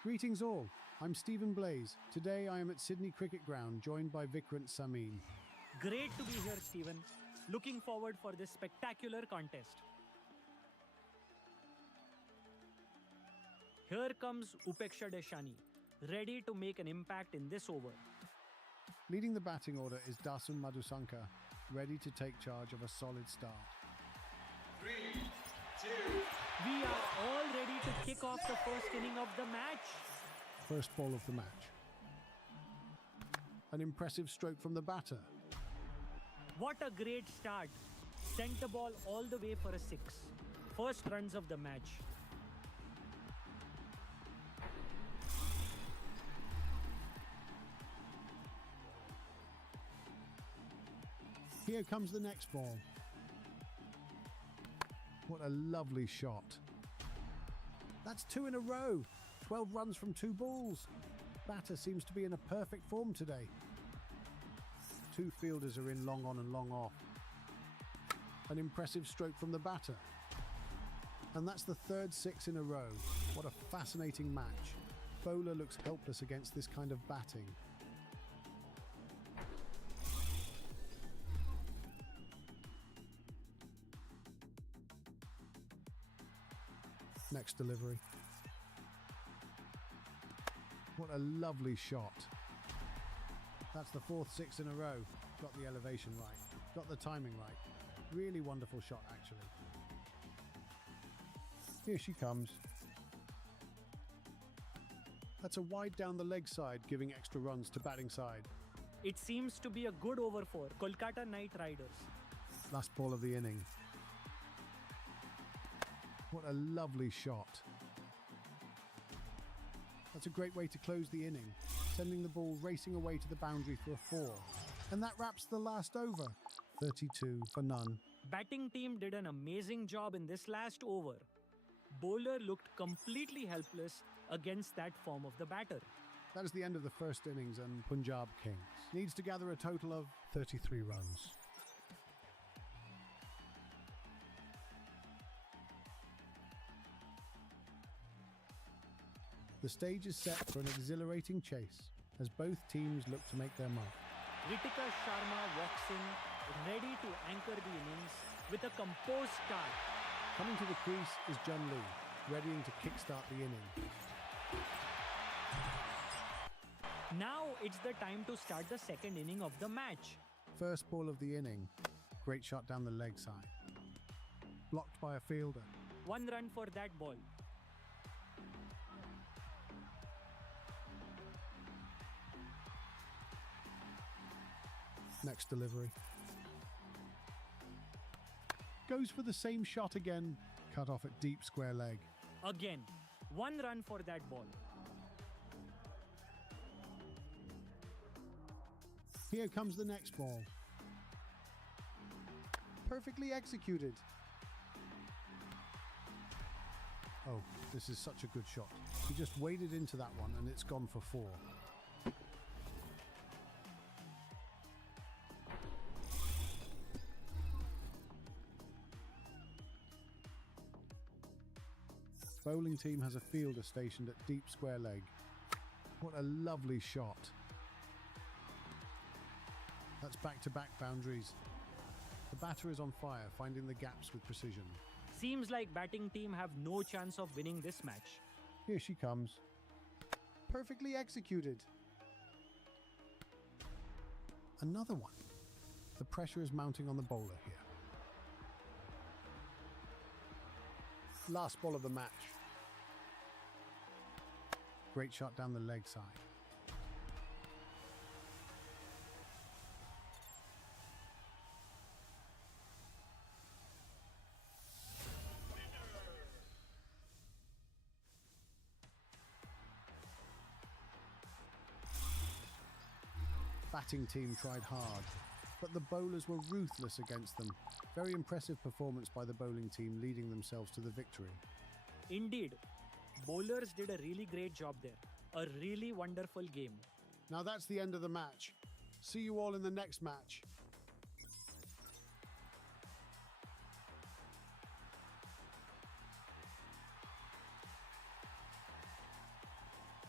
Greetings all, I'm Stephen Blaze. Today I am at Sydney Cricket Ground, joined by Vikrant Samin. Great to be here, Stephen. Looking forward for this spectacular contest. Here comes Upeksha Deshani, ready to make an impact in this over. Leading the batting order is Dasun Madhusankar, ready to take charge of a solid start. 3, 2, We are all ready to kick off the first inning of the match. First ball of the match. An impressive stroke from the batter. What a great start. Sent the ball all the way for a 6. First runs of the match. Here comes the next ball. What a lovely shot. That's 2 in a row. 12 runs from 2 balls. Batter seems to be in a perfect form today. 2 fielders are in long on and long off. An impressive stroke from the batter. And that's the 3rd 6 in a row. What a fascinating match. Bowler looks helpless against this kind of batting. Next delivery. What a lovely shot. That's the 4th 6 in a row. Got the elevation right. Got the timing right. Really wonderful shot, actually. Here she comes. That's a wide down the leg side, giving extra runs to batting side. It seems to be a good over for Kolkata Knight Riders. Last ball of the inning. What a lovely shot. That's a great way to close the inning, sending the ball racing away to the boundary for a 4. And that wraps the last over. 32 for none. Batting team did an amazing job in this last over. Bowler looked completely helpless against that form of the batter. That is the end of the first innings, and Punjab Kings needs to gather a total of 33 runs. The stage is set for an exhilarating chase as both teams look to make their mark. Ritika Sharma walks in, ready to anchor the innings with a composed start. Coming to the crease is Jun Lee, readying to kickstart the inning. Now it's the time to start the second inning of the match. First ball of the inning. Great shot down the leg side. Blocked by a fielder. 1 run for that ball. Next delivery. Goes for the same shot again. Cut off at deep square leg. Again, 1 run for that ball. Here comes the next ball. Perfectly executed. Oh, this is such a good shot. He just waded into that one and it's gone for 4. Bowling team has a fielder stationed at deep square leg. What a lovely shot. That's back-to-back boundaries. The batter is on fire, finding the gaps with precision. Seems like batting team have no chance of winning this match. Here she comes. Perfectly executed. Another one. The pressure is mounting on the bowler here. Last ball of the match. Great shot down the leg side. Batting team tried hard, but the bowlers were ruthless against them. Very impressive performance by the bowling team, leading themselves to the victory. Indeed, bowlers did a really great job there. A really wonderful game. Now that's the end of the match. See you all in the next match.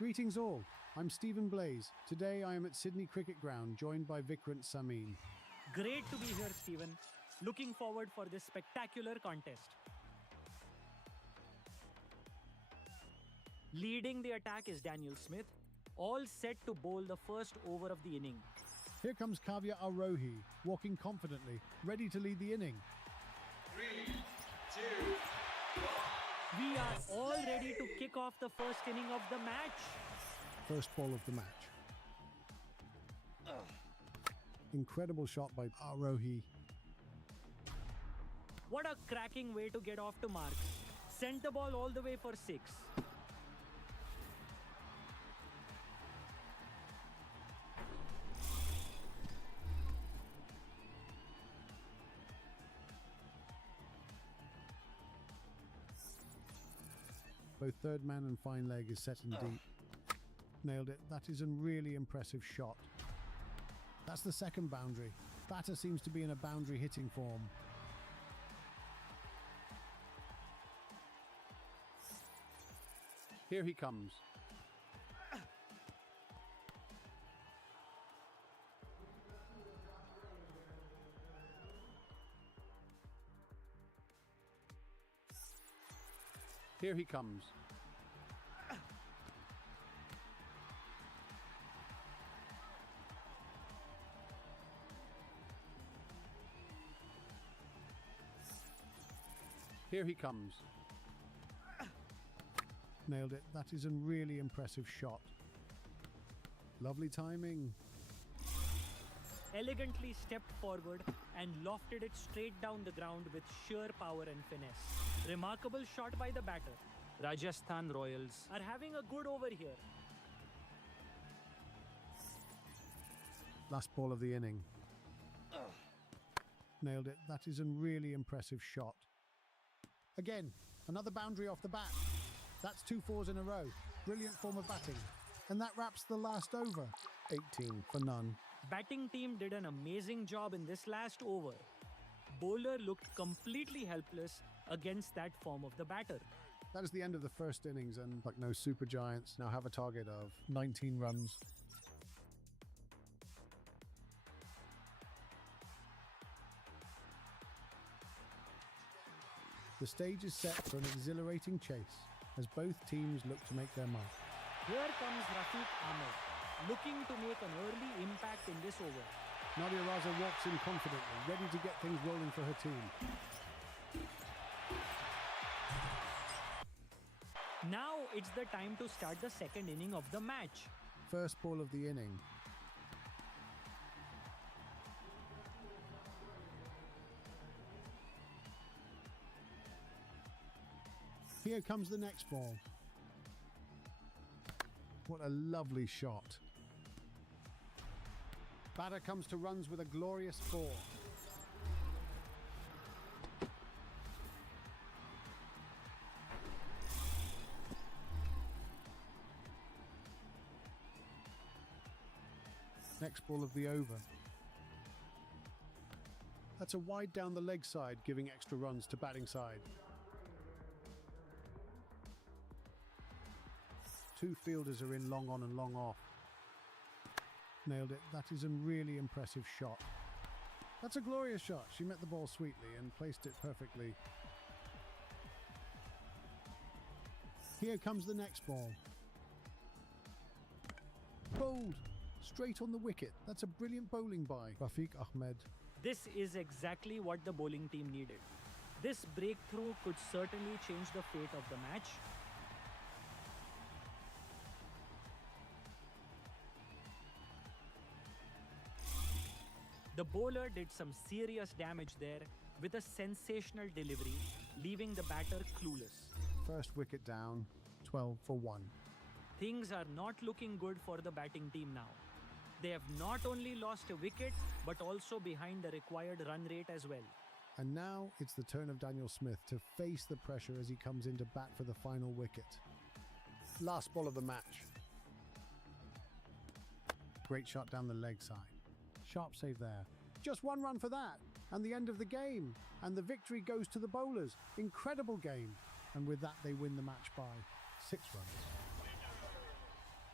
Greetings all, I'm Stephen Blaze. Today I am at Sydney Cricket Ground, joined by Vikrant Samin. Great to be here, Stephen. Looking forward for this spectacular contest. Leading the attack is Daniel Smith, all set to bowl the first over of the inning. Here comes Cricket003, walking confidently, ready to lead the inning. 3, 2, We are all ready to kick off the first inning of the match. First ball of the match. Incredible shot by Arohi. What a cracking way to get off to marks. Sent the ball all the way for 6. Both third man and fine leg is set in deep. Nailed it. That is a really impressive shot. That's the second boundary. Batter seems to be in a boundary hitting form. Here he comes. Here he comes. Here he comes. Nailed it. That is a really impressive shot. Lovely timing. Elegantly stepped forward and lofted it straight down the ground with sheer power and finesse. Remarkable shot by the batter. Rajasthan Royals are having a good over here. Last ball of the inning. Nailed it. That is a really impressive shot. Again, another boundary off the bat. That's 2 fours in a row. Brilliant form of batting. And that wraps the last over. 18 for none. Batting team did an amazing job in this last over. Bowler looked completely helpless against that form of the batter. That is the end of the first innings, and like no super giants now have a target of 19 runs. The stage is set for an exhilarating chase as both teams look to make their mark. Here comes Rafiq Ahmed, looking to make an early impact in this over. Nadia Raza walks in confidently, ready to get things rolling for her team. Now it's the time to start the second inning of the match. First ball of the inning. Here comes the next ball. What a lovely shot. Batter comes to runs with a glorious 4. Next ball of the over. That's a wide down the leg side, giving extra runs to batting side. 2 fielders are in long on and long off. Nailed it. That is a really impressive shot. That's a glorious shot. She met the ball sweetly and placed it perfectly. Here comes the next ball. Bowled. Straight on the wicket. That's a brilliant bowling by Rafiq Ahmed. This is exactly what the bowling team needed. This breakthrough could certainly change the fate of the match. The bowler did some serious damage there with a sensational delivery, leaving the batter clueless. First wicket down, 12 for 1. Things are not looking good for the batting team now. They have not only lost a wicket, but also behind the required run rate as well. And now it's the turn of Daniel Smith to face the pressure as he comes in to bat for the final wicket. Last ball of the match. Great shot down the leg side. Sharp save there. Just 1 run for that, and the end of the game. And the victory goes to the bowlers. Incredible game. And with that, they win the match by 6 runs.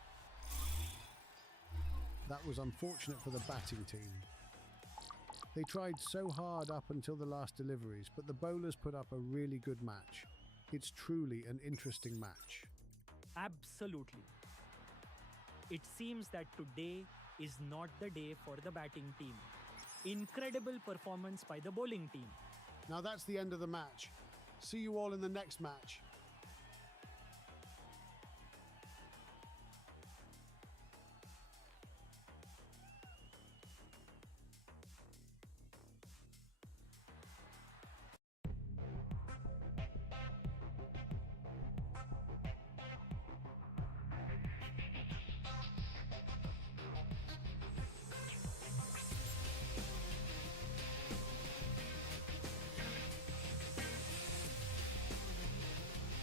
That was unfortunate for the batting team. They tried so hard up until the last deliveries, but the bowlers put up a really good match. It's truly an interesting match. Absolutely. It seems that today is not the day for the batting team. Incredible performance by the bowling team. Now that's the end of the match. See you all in the next match.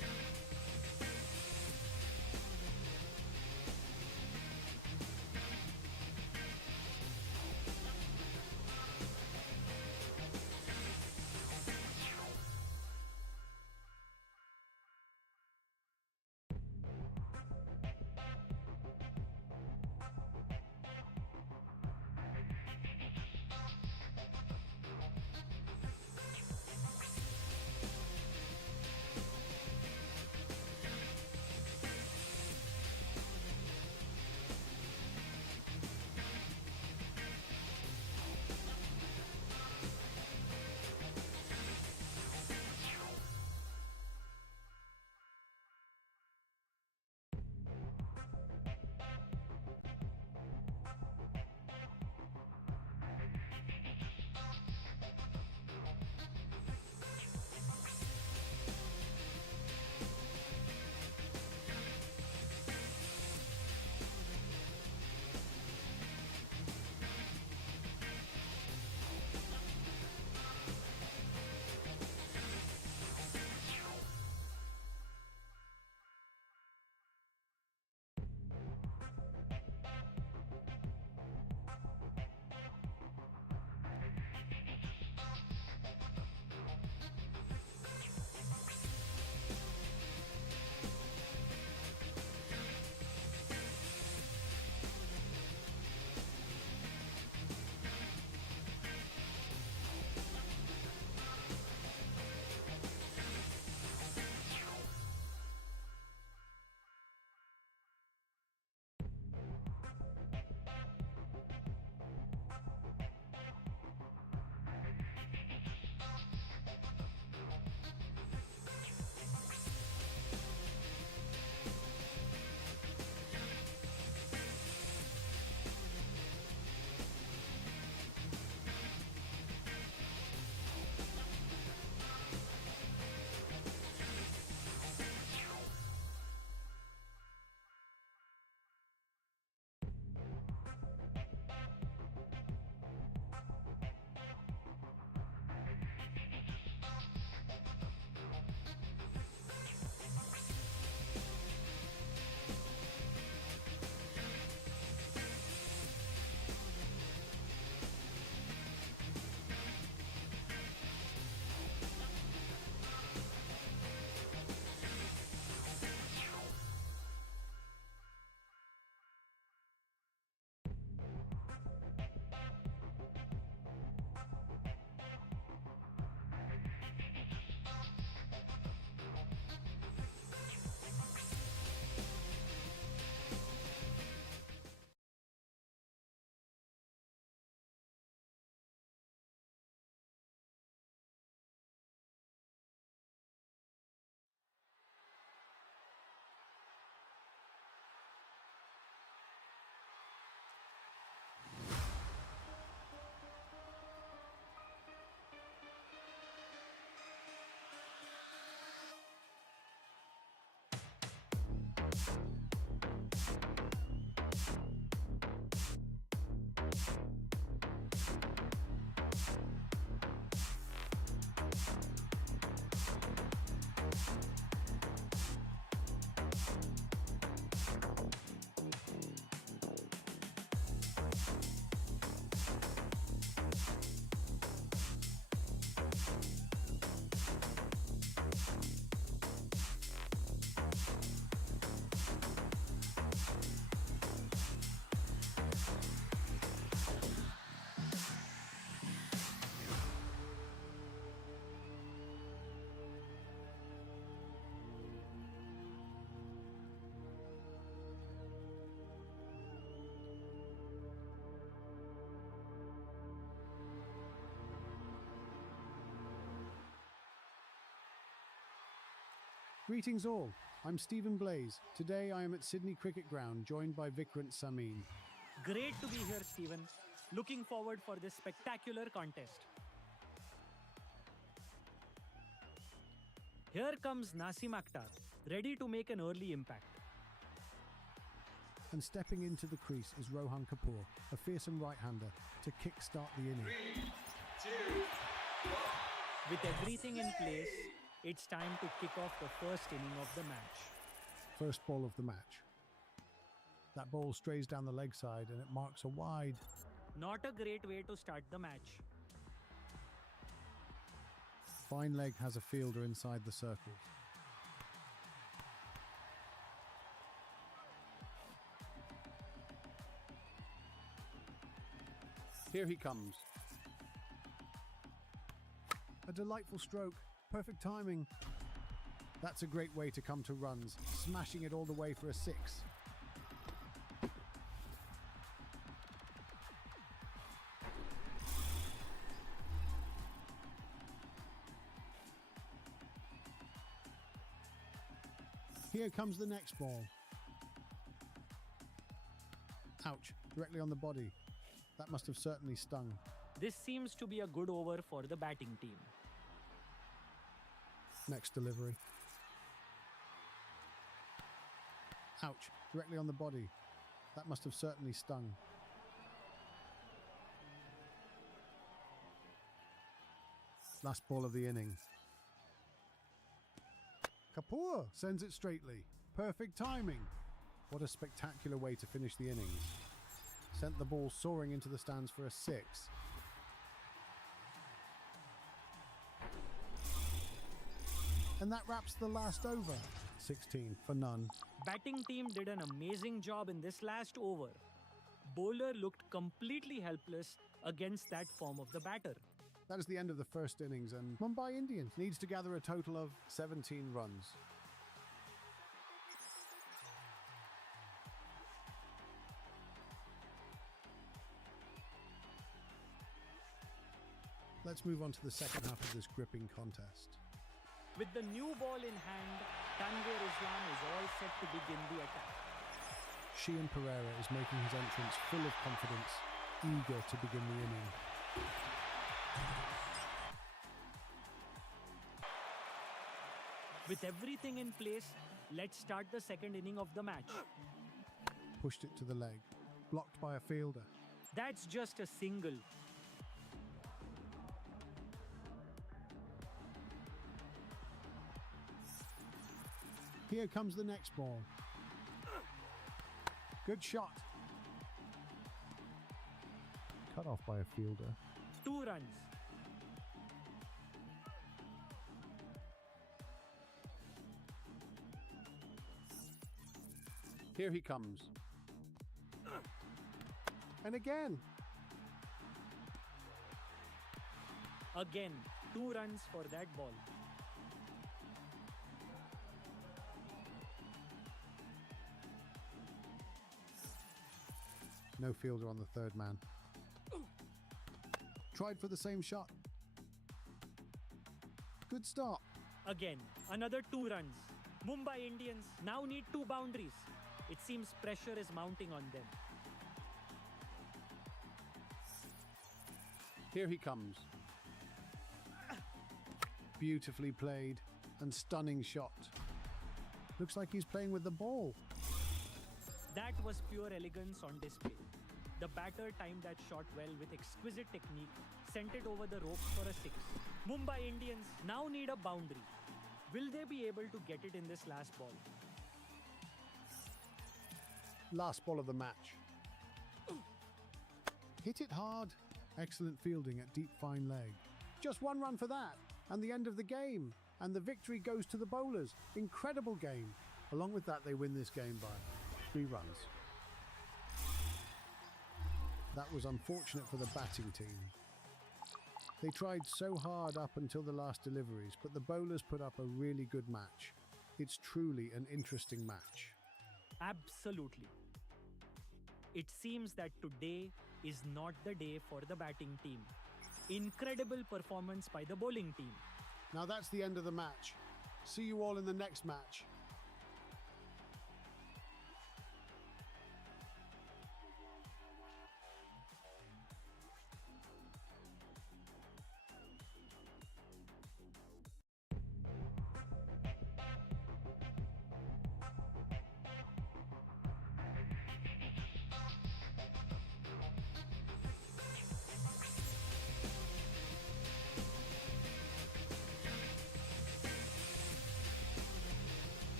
Greetings all, I'm Stephen Blaze. Today I am at Sydney Cricket Ground, joined by Vikrant Samin. Great to be here, Stephen. Looking forward for this spectacular contest. Here comes Nasim Akhtar, ready to make an early impact. And stepping into the crease is Rohan Kapoor, a fearsome right-hander, to kick-start the inning. 3, 2, 1. With everything in place, it's time to kick off the first inning of the match. First ball of the match. That ball strays down the leg side and it marks a wide. Not a great way to start the match. Fine leg has a fielder inside the circle. Here he comes. A delightful stroke, perfect timing. That's a great way to come to runs, smashing it all the way for a 6. Here comes the next ball. Ouch, directly on the body. That must have certainly stung. This seems to be a good over for the batting team. Next delivery. Ouch, directly on the body. That must have certainly stung. Last ball of the inning. Kapoor sends it straightly. Perfect timing. What a spectacular way to finish the innings. Sent the ball soaring into the stands for a 6. And that wraps the last over. 16 for none. Batting team did an amazing job in this last over. Bowler looked completely helpless against that form of the batter. That is the end of the first innings, and Mumbai Indians needs to gather a total of 17 runs. Let's move on to the second half of this gripping contest. With the new ball in hand, Tanvir Islam is all set to begin the attack. Sheehan Pereira is making his entrance full of confidence, eager to begin the inning. With everything in place, let's start the second inning of the match. Pushed it to the leg, blocked by a fielder. That's just a single. Here comes the next ball. Good shot. Cut off by a fielder. 2 runs. Here he comes. And again. Again, 2 runs for that ball. No fielder on the third man. Tried for the same shot. Good stop. Again, another 2 runs. Mumbai Indians now need 2 boundaries. It seems pressure is mounting on them. Here he comes. Beautifully played and stunning shot. Looks like he's playing with the ball. That was pure elegance on display. The batter timed that shot well with exquisite technique, sent it over the ropes for a 6. Mumbai Indians now need a boundary. Will they be able to get it in this last ball? Last ball of the match. Hit it hard. Excellent fielding at deep fine leg. Just 1 run for that, and the end of the game. And the victory goes to the bowlers. Incredible game. Along with that, they win this game by 3 runs. That was unfortunate for the batting team. They tried so hard up until the last deliveries, but the bowlers put up a really good match. It's truly an interesting match. Absolutely. It seems that today is not the day for the batting team. Incredible performance by the bowling team. Now that's the end of the match. See you all in the next match.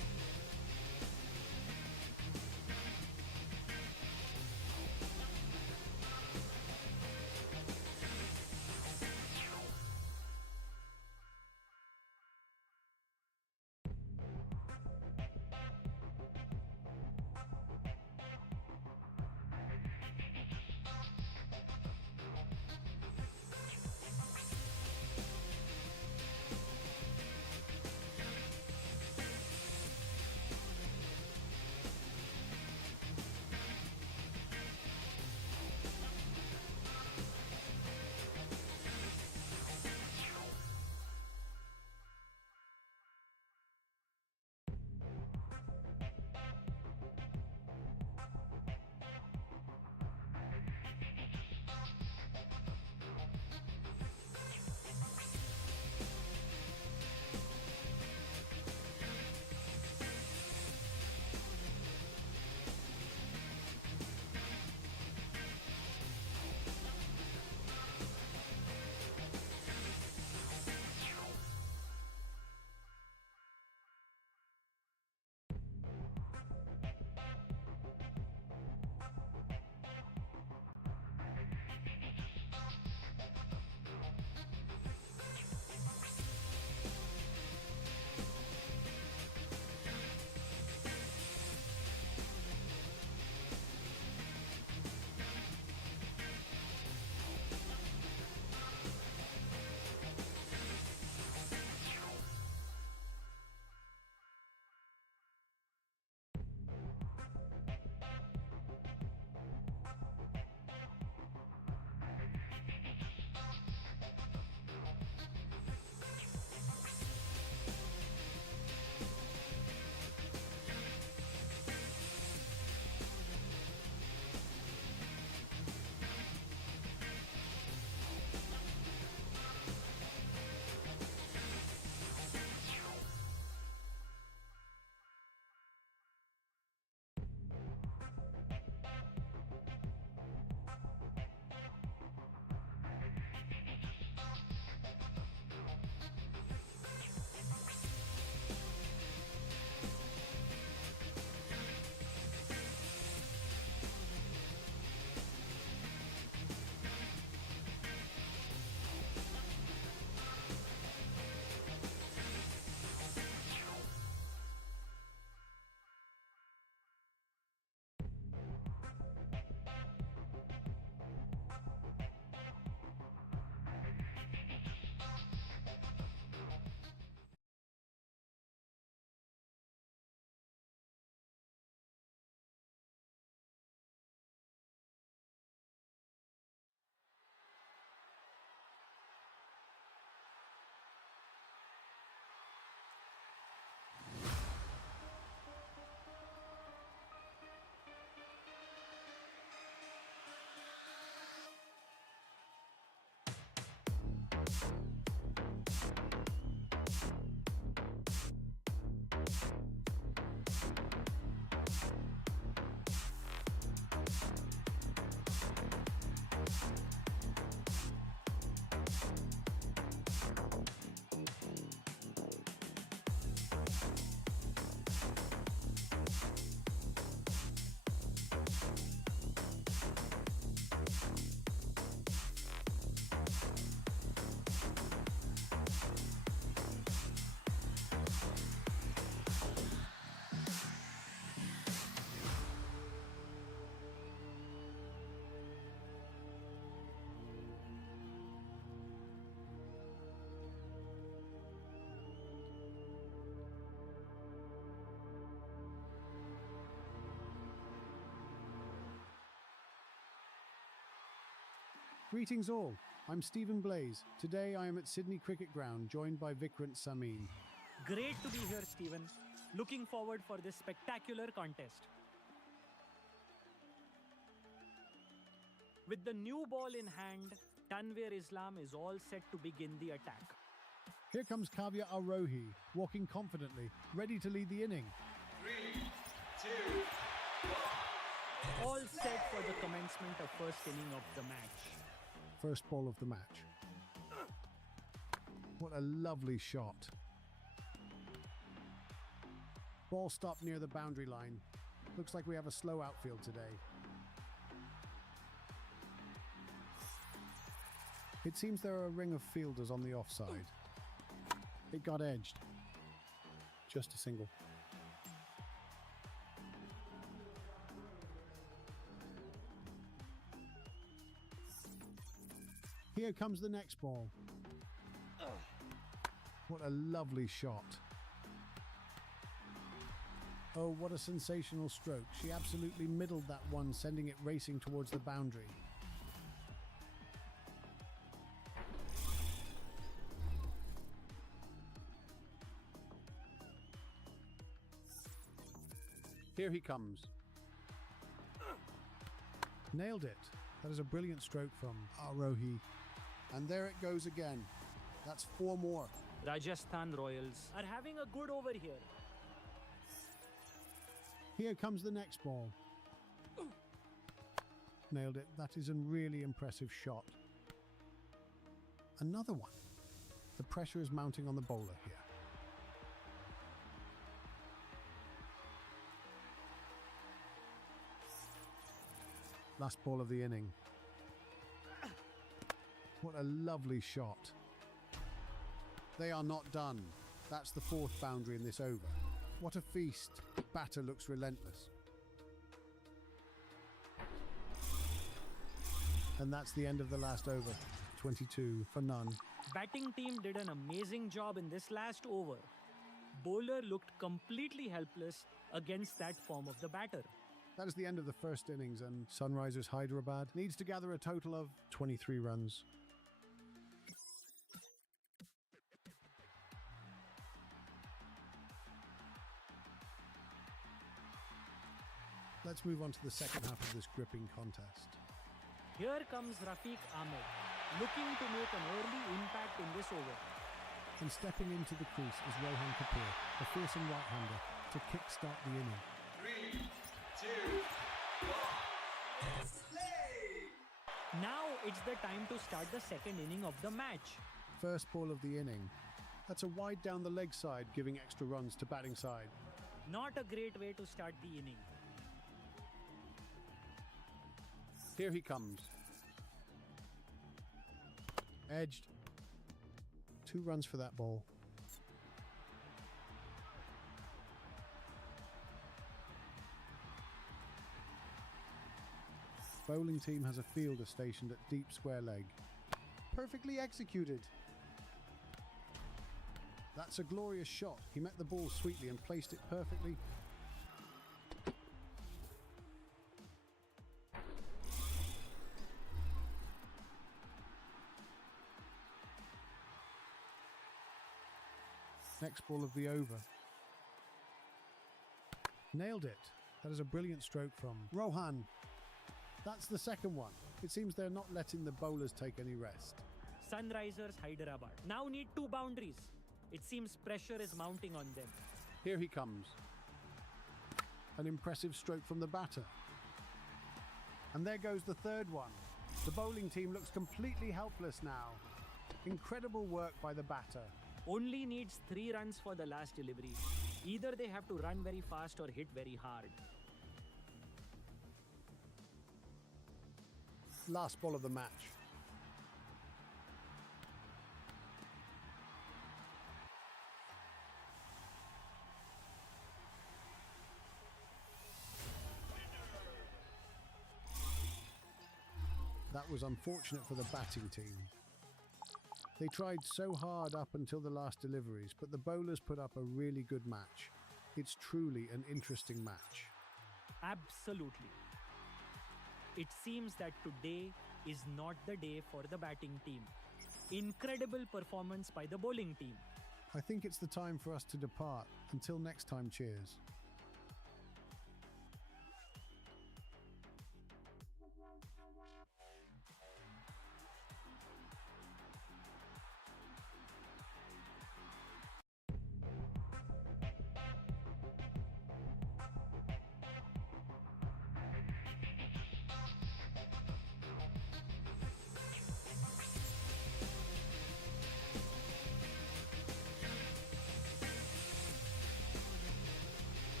Greetings all, I'm Stephen Blaze. Today I am at Sydney Cricket Ground, joined by Vikrant Samin. Great to be here, Stephen. Looking forward for this spectacular contest. With the new ball in hand, Tanvir Islam is all set to begin the attack. Here comes Cricket003, walking confidently, ready to lead the inning. 3, 2, 1. All set for the commencement of first inning of the match. First ball of the match. What a lovely shot. Ball stopped near the boundary line. Looks like we have a slow outfield today. It seems there are a ring of fielders on the offside. It got edged. Just a single. Here comes the next ball. What a lovely shot. Oh, what a sensational stroke. She absolutely middled that one, sending it racing towards the boundary. Here he comes. Nailed it. That is a brilliant stroke from Arohi. And there it goes again. That's 4 more. Rajasthan Royals are having a good over here. Here comes the next ball. Nailed it. That is a really impressive shot. Another one. The pressure is mounting on the bowler here. Last ball of the inning. What a lovely shot. They are not done. That's the 4th boundary in this over. What a feast. Batter looks relentless. And that's the end of the last over. 22 for none. Batting team did an amazing job in this last over. Bowler looked completely helpless against that form of the batter. That is the end of the first innings, and Sunrisers Hyderabad needs to gather a total of 23 runs. Let's move on to the second half of this gripping contest. Here comes Rafiq Ahmed, looking to make an early impact in this over. And stepping into the crease is Rohan Kapoor, a fearsome right-hander, to kick-start the inning. 3, 2, 1. Play! Now it's the time to start the second inning of the match. First ball of the inning. That's a wide down the leg side, giving extra runs to batting side. Not a great way to start the inning. Here he comes. Edged. 2 runs for that ball. Bowling team has a fielder stationed at deep square leg. Perfectly executed. That's a glorious shot. He met the ball sweetly and placed it perfectly. Next ball of the over. Nailed it. That is a brilliant stroke from Rohan. That's the second one. It seems they're not letting the bowlers take any rest. Sunrisers Hyderabad now need 2 boundaries. It seems pressure is mounting on them. Here he comes. An impressive stroke from the batter. And there goes the third one. The bowling team looks completely helpless now. Incredible work by the batter. Only needs 3 runs for the last delivery. Either they have to run very fast or hit very hard. Last ball of the match. That was unfortunate for the batting team. They tried so hard up until the last deliveries, but the bowlers put up a really good match. It's truly an interesting match. Absolutely. It seems that today is not the day for the batting team. Incredible performance by the bowling team. I think it's the time for us to depart. Until next time, cheers.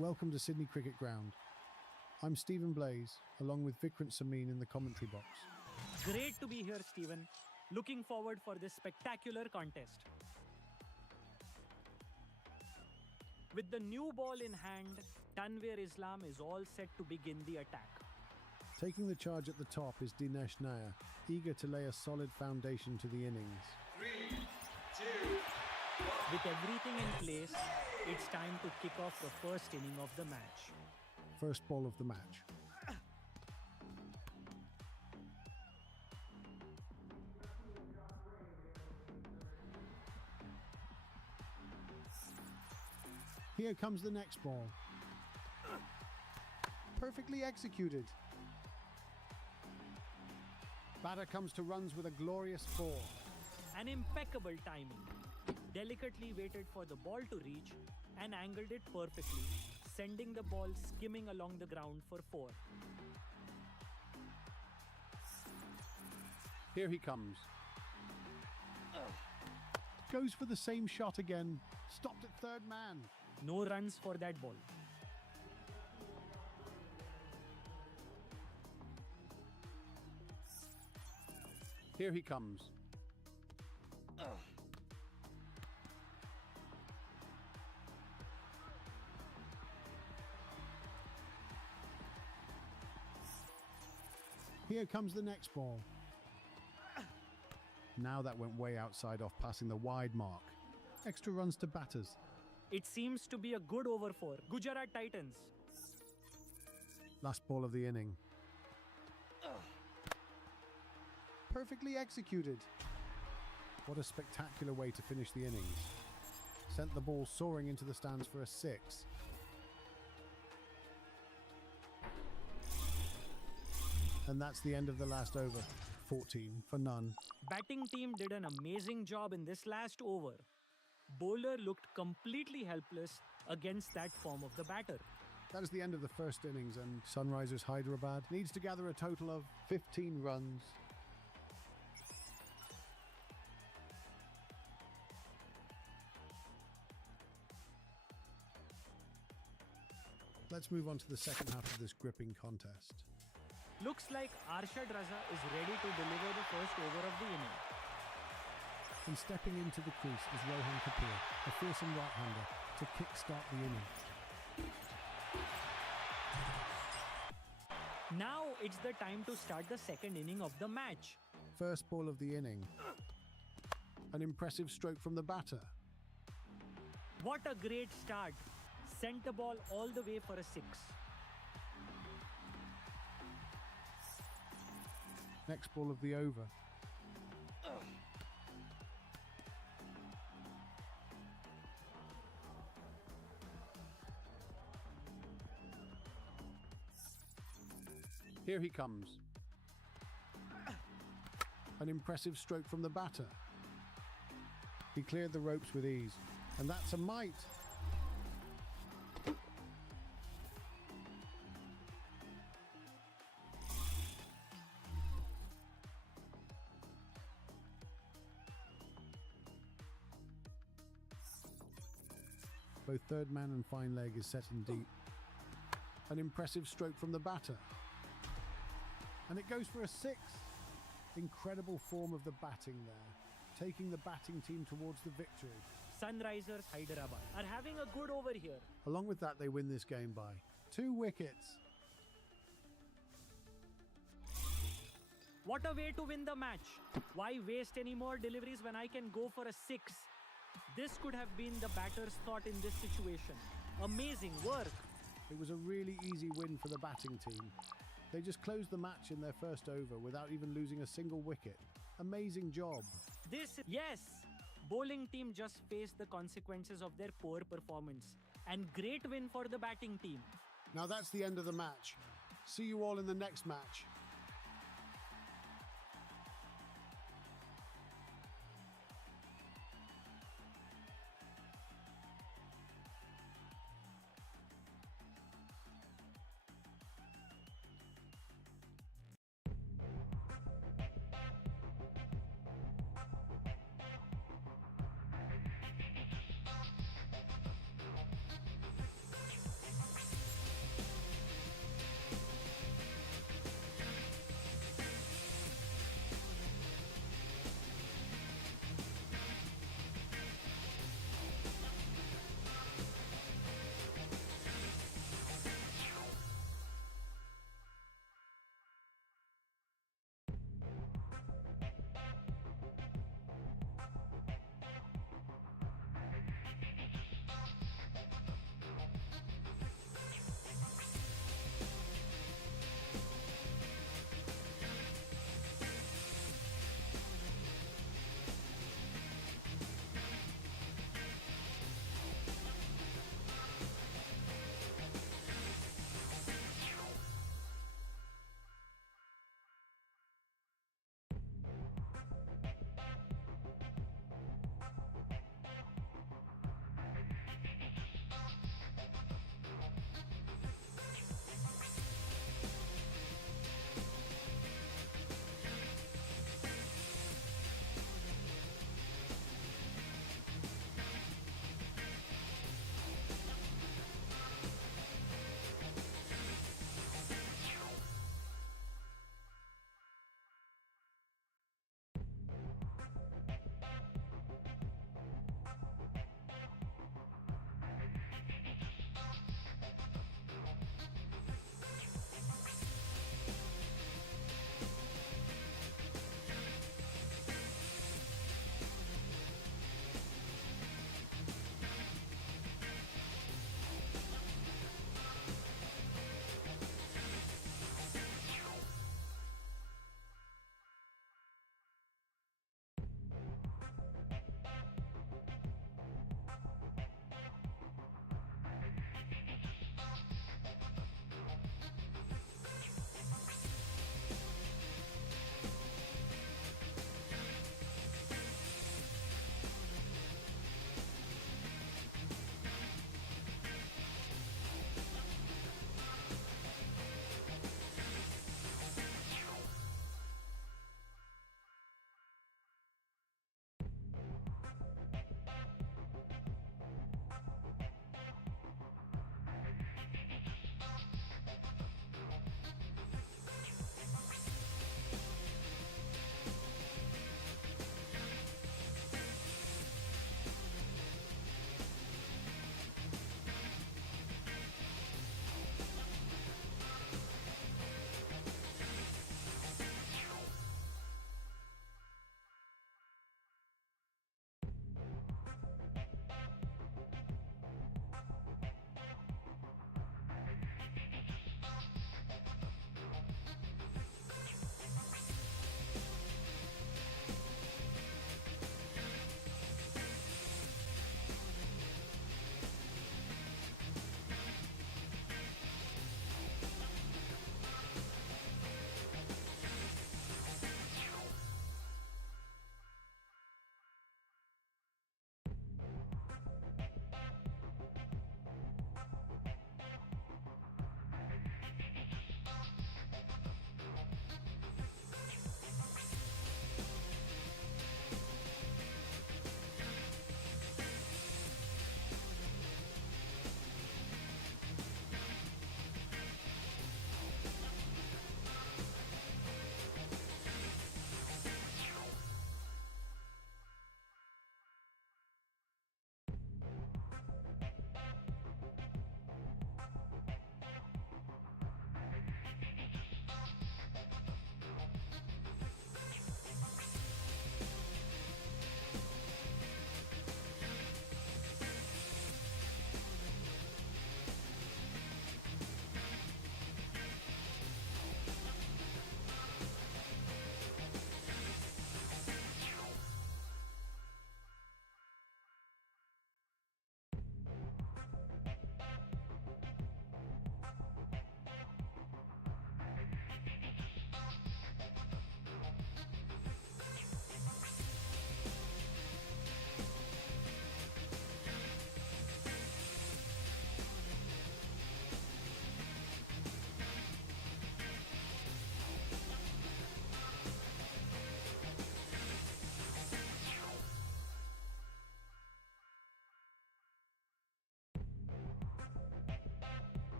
Welcome to Sydney Cricket Ground. I'm Stephen Blaze, along with Vikrant Samin in the commentary box. Great to be here, Stephen. Looking forward for this spectacular contest. With the new ball in hand, Tanvir Islam is all set to begin the attack. Taking the charge at the top is Dinesh Nair, eager to lay a solid foundation to the innings. 3, 2, 1. With everything in place, it's time to kick off the first inning of the match. First ball of the match. Here comes the next ball. Perfectly executed. Batter comes to runs with a glorious 4. An impeccable timing. Delicately waited for the ball to reach and angled it perfectly, sending the ball skimming along the ground for 4. Here he comes. Goes for the same shot again. Stopped at third man. No runs for that ball. Here he comes. Here comes the next ball. Now that went way outside off passing the wide mark. Extra runs to batters. It seems to be a good over for Gujarat Titans. Last ball of the inning. Perfectly executed. What a spectacular way to finish the innings. Sent the ball soaring into the stands for a 6. And that's the end of the last over. 14 for none. Batting team did an amazing job in this last over. Bowler looked completely helpless against that form of the batter. That is the end of the first innings, and Sunrisers Hyderabad needs to gather a total of 15 runs. Let's move on to the second half of this gripping contest. Looks like Arshad Raza is ready to deliver the first over of the inning. And stepping into the crease is Rohan Kapoor, a fearsome right-hander, to kick-start the inning. Now it's the time to start the second inning of the match. First ball of the inning. An impressive stroke from the batter. What a great start. Sent the ball all the way for a 6. Next ball of the over. Here he comes. An impressive stroke from the batter. He cleared the ropes with ease, and that's a mite. Both third man and fine leg is set in deep. An impressive stroke from the batter. And it goes for a 6. Incredible form of the batting there, taking the batting team towards the victory. Sunrisers Hyderabad are having a good over here. Along with that, they win this game by 2 wickets. What a way to win the match. Why waste any more deliveries when I can go for a 6? This could have been the batter's thought in this situation. Amazing work. It was a really easy win for the batting team. They just closed the match in their first over without even losing a single wicket. Amazing job. Yes, bowling team just faced the consequences of their poor performance. And great win for the batting team. Now that's the end of the match. See you all in the next match.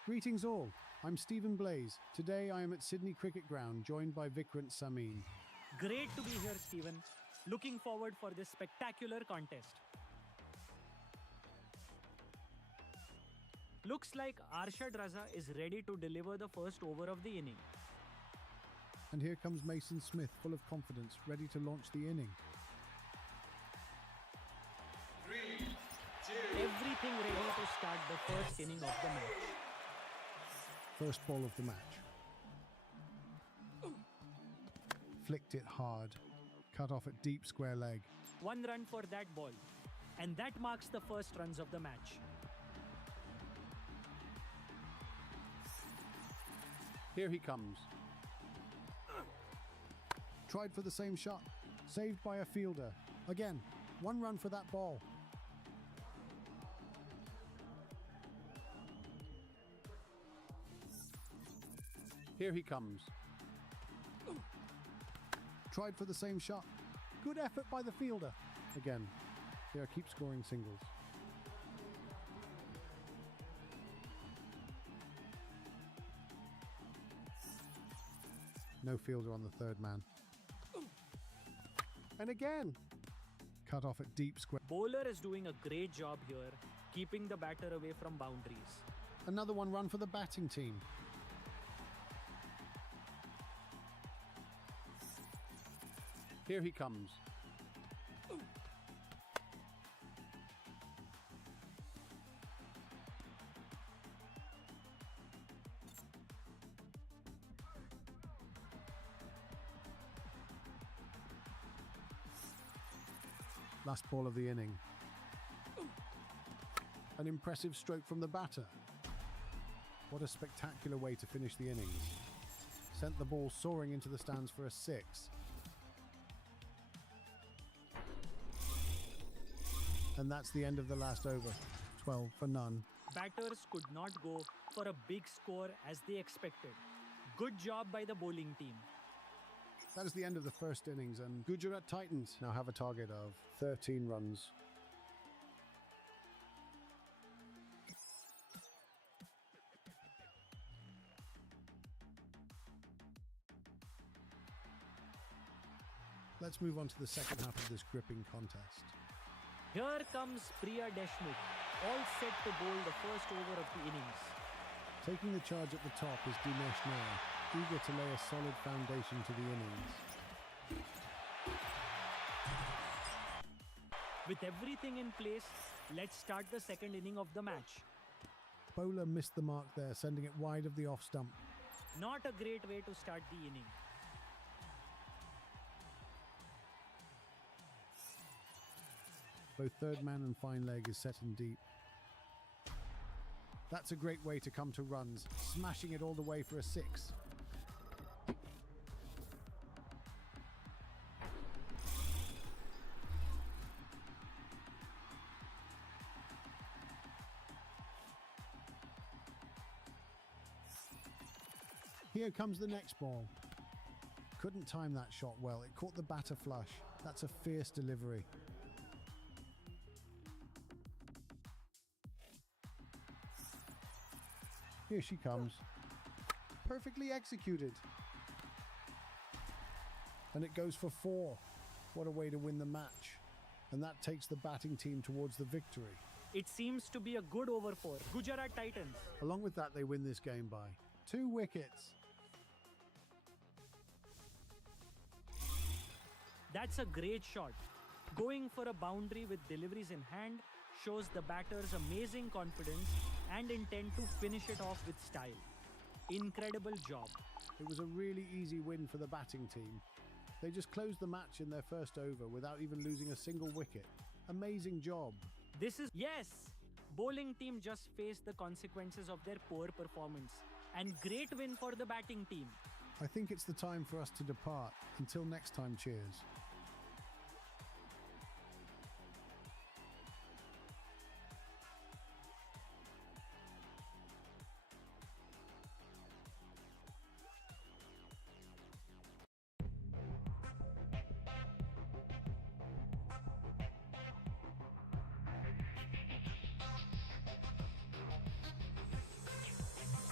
Greetings all, I'm Stephen Blaze. Today I am at Sydney Cricket Ground, joined by Vikrant Samin. Great to be here, Stephen. Looking forward for this spectacular contest. Looks like Arshad Raza is ready to deliver the first over of the inning. And here comes Mason Smith, full of confidence, ready to launch the inning. 3, 2, Everything ready to start the first inning of the match. First ball of the match. Flicked it hard. Cut off at deep square leg. 1 run for that ball. And that marks the first runs of the match. Here he comes. Tried for the same shot. Saved by a fielder. Again, 1 run for that ball. Here he comes. Tried for the same shot. Good effort by the fielder. Again, they keep scoring singles. No fielder on the third man. And again, cut off at deep square. Bowler is doing a great job here, keeping the batter away from boundaries. Another 1 run for the batting team. Here he comes. Last ball of the inning. An impressive stroke from the batter. What a spectacular way to finish the innings. Sent the ball soaring into the stands for a 6. And that's the end of the last over. 12 for none. Batters could not go for a big score as they expected. Good job by the bowling team. That is the end of the first innings, and Gujarat Titans now have a target of 13 runs. Let's move on to the second half of this gripping contest. Here comes Priya Deshmukh, all set to bowl the first over of the innings. Taking the charge at the top is Dinesh Nair, eager to lay a solid foundation to the innings. With everything in place, let's start the second inning of the match. Bowler missed the mark there, sending it wide of the off stump. Not a great way to start the inning. Both third man and fine leg is set in deep. That's a great way to come to runs, smashing it all the way for a 6. Here comes the next ball. Couldn't time that shot well. It caught the batter flush. That's a fierce delivery. Here she comes. Perfectly executed. And it goes for 4. What a way to win the match. And that takes the batting team towards the victory. It seems to be a good over for Gujarat Titans. Along with that, they win this game by 2 wickets. That's a great shot. Going for a boundary with deliveries in hand shows the batter's amazing confidence and intent to finish it off with style. Incredible job. It was a really easy win for the batting team. They just closed the match in their first over without even losing a single wicket. Amazing job. Yes! Bowling team just faced the consequences of their poor performance. And great win for the batting team. I think it's the time for us to depart. Until next time, cheers.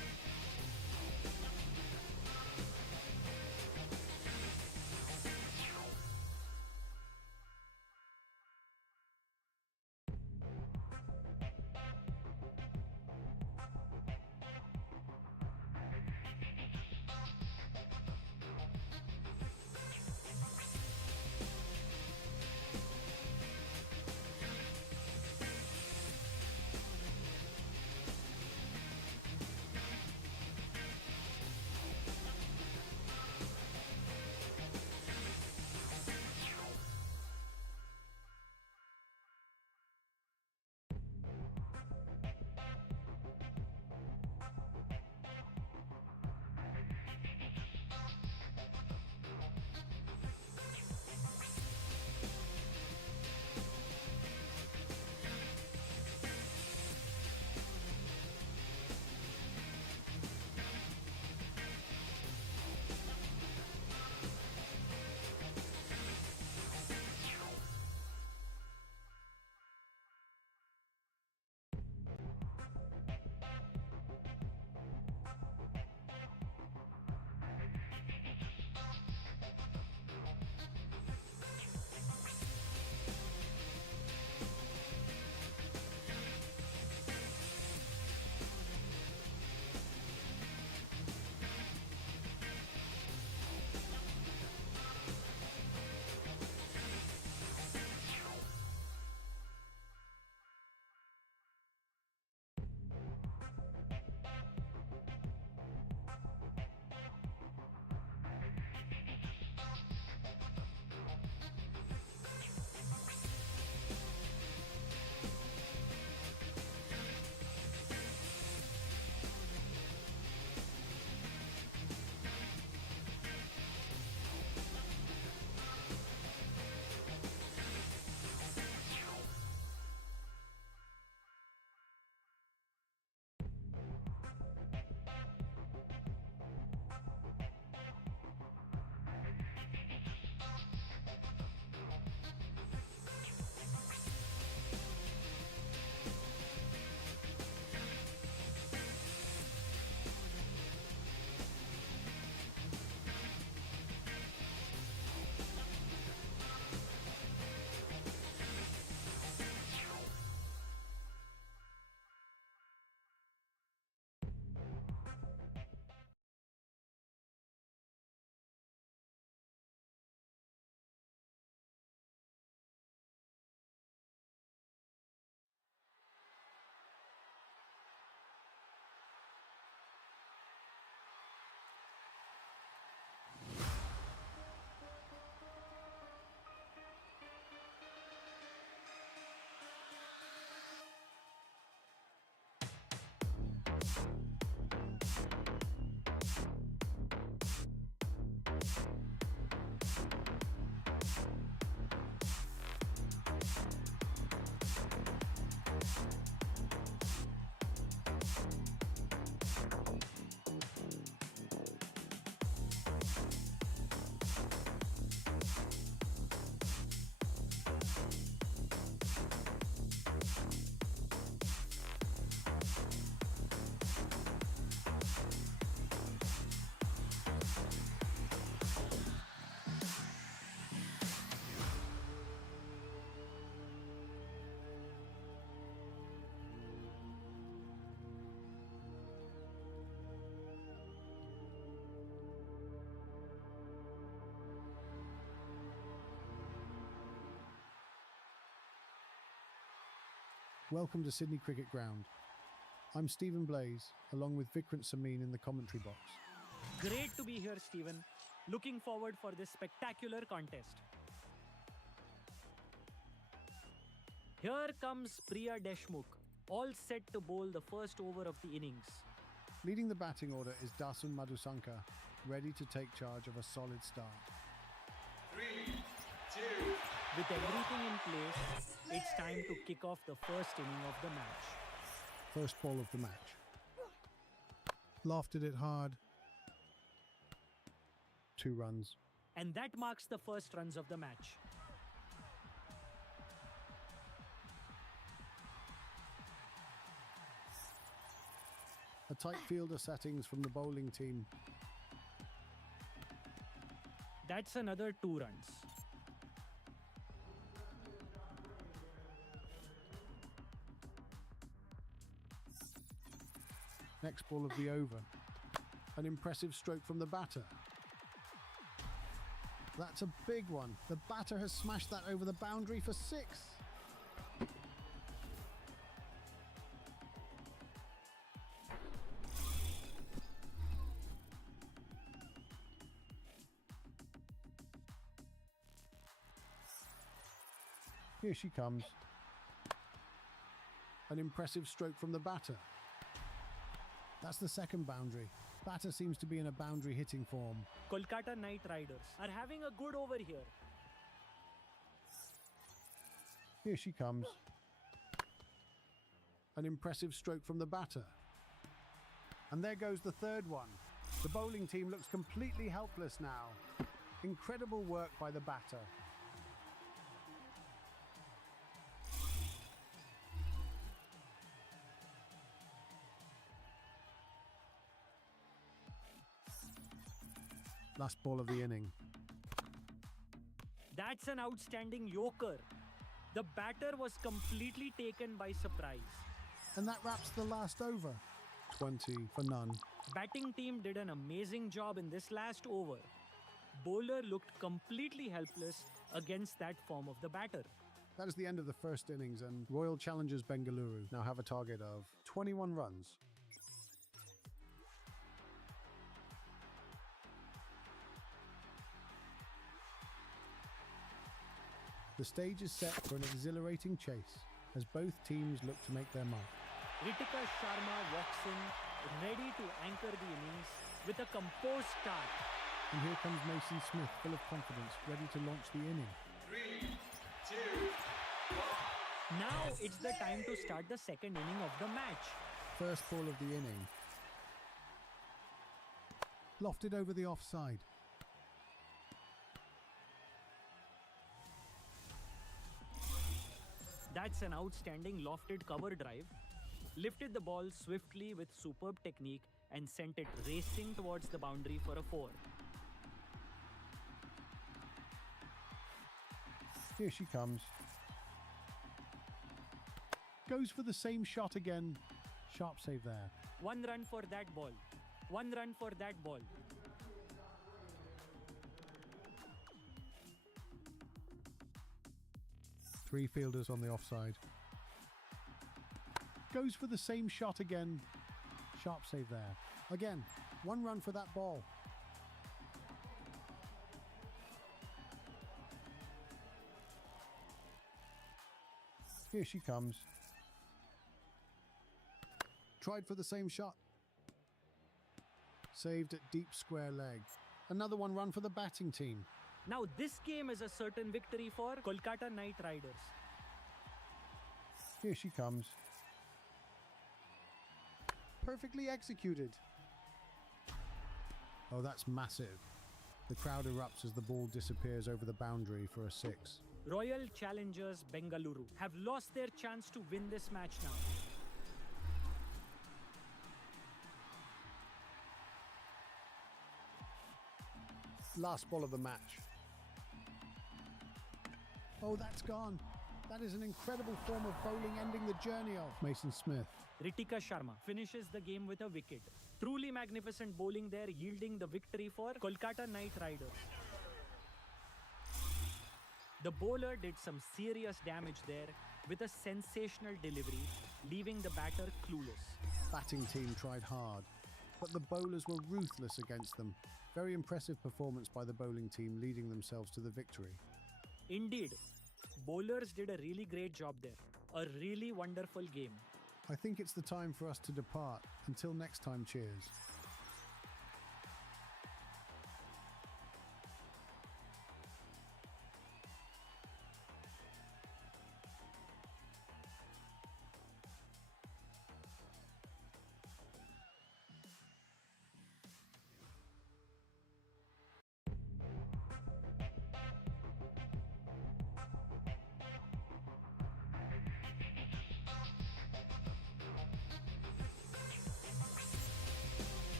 Welcome to Sydney Cricket Ground. I'm Stephen Blaze, along with Vikrant Samin in the commentary box. Great to be here, Stephen. Looking forward for this spectacular contest. Here comes Priya Deshmukh, all set to bowl the first over of the innings. Leading the batting order is Dasun Madhusankar, ready to take charge of a solid start. 3, 2, With everything in place, it's time to kick off the first inning of the match. First ball of the match. Lofted it hard. 2 runs. And that marks the first runs of the match. A tight fielder settings from the bowling team. That's another 2 runs. Next ball of the over. An impressive stroke from the batter. That's a big one. The batter has smashed that over the boundary for 6. Here she comes. An impressive stroke from the batter. That's the second boundary. Batter seems to be in a boundary hitting form. Kolkata Knight Riders are having a good over here. Here she comes. An impressive stroke from the batter. And there goes the third one. The bowling team looks completely helpless now. Incredible work by the batter. Last ball of the inning. That's an outstanding yorker. The batter was completely taken by surprise. And that wraps the last over. 20 for none. Batting team did an amazing job in this last over. Bowler looked completely helpless against that form of the batter. That is the end of the first innings, and Royal Challengers Bengaluru now have a target of 21 runs. The stage is set for an exhilarating chase as both teams look to make their mark. Ritika Sharma walks in, ready to anchor the innings with a composed start. And here comes Mason Smith, full of confidence, ready to launch the inning. 3, 2, 1. Now it's the time to start the second inning of the match. First ball of the inning. Lofted over the offside. That's an outstanding lofted cover drive. Lifted the ball swiftly with superb technique and sent it racing towards the boundary for a 4. Here she comes. Goes for the same shot again. Sharp save there. 1 run for that ball. 1 run for that ball. Three fielders on the offside. Goes for the same shot again. Sharp save there. Again, 1 run for that ball. Here she comes. Tried for the same shot. Saved at deep square leg. Another 1 run for the batting team. Now this game is a certain victory for Kolkata Knight Riders. Here she comes. Perfectly executed. Oh, that's massive. The crowd erupts as the ball disappears over the boundary for a 6. Royal Challengers Bengaluru have lost their chance to win this match now. Last ball of the match. Oh, that's gone. That is an incredible form of bowling, ending the journey of Mason Smith. Ritika Sharma finishes the game with a wicket. Truly magnificent bowling there, yielding the victory for Kolkata Knight Riders. The bowler did some serious damage there, with a sensational delivery, leaving the batter clueless. Batting team tried hard, but the bowlers were ruthless against them. Very impressive performance by the bowling team, leading themselves to the victory. Indeed, bowlers did a really great job there. A really wonderful game. I think it's the time for us to depart. Until next time, cheers.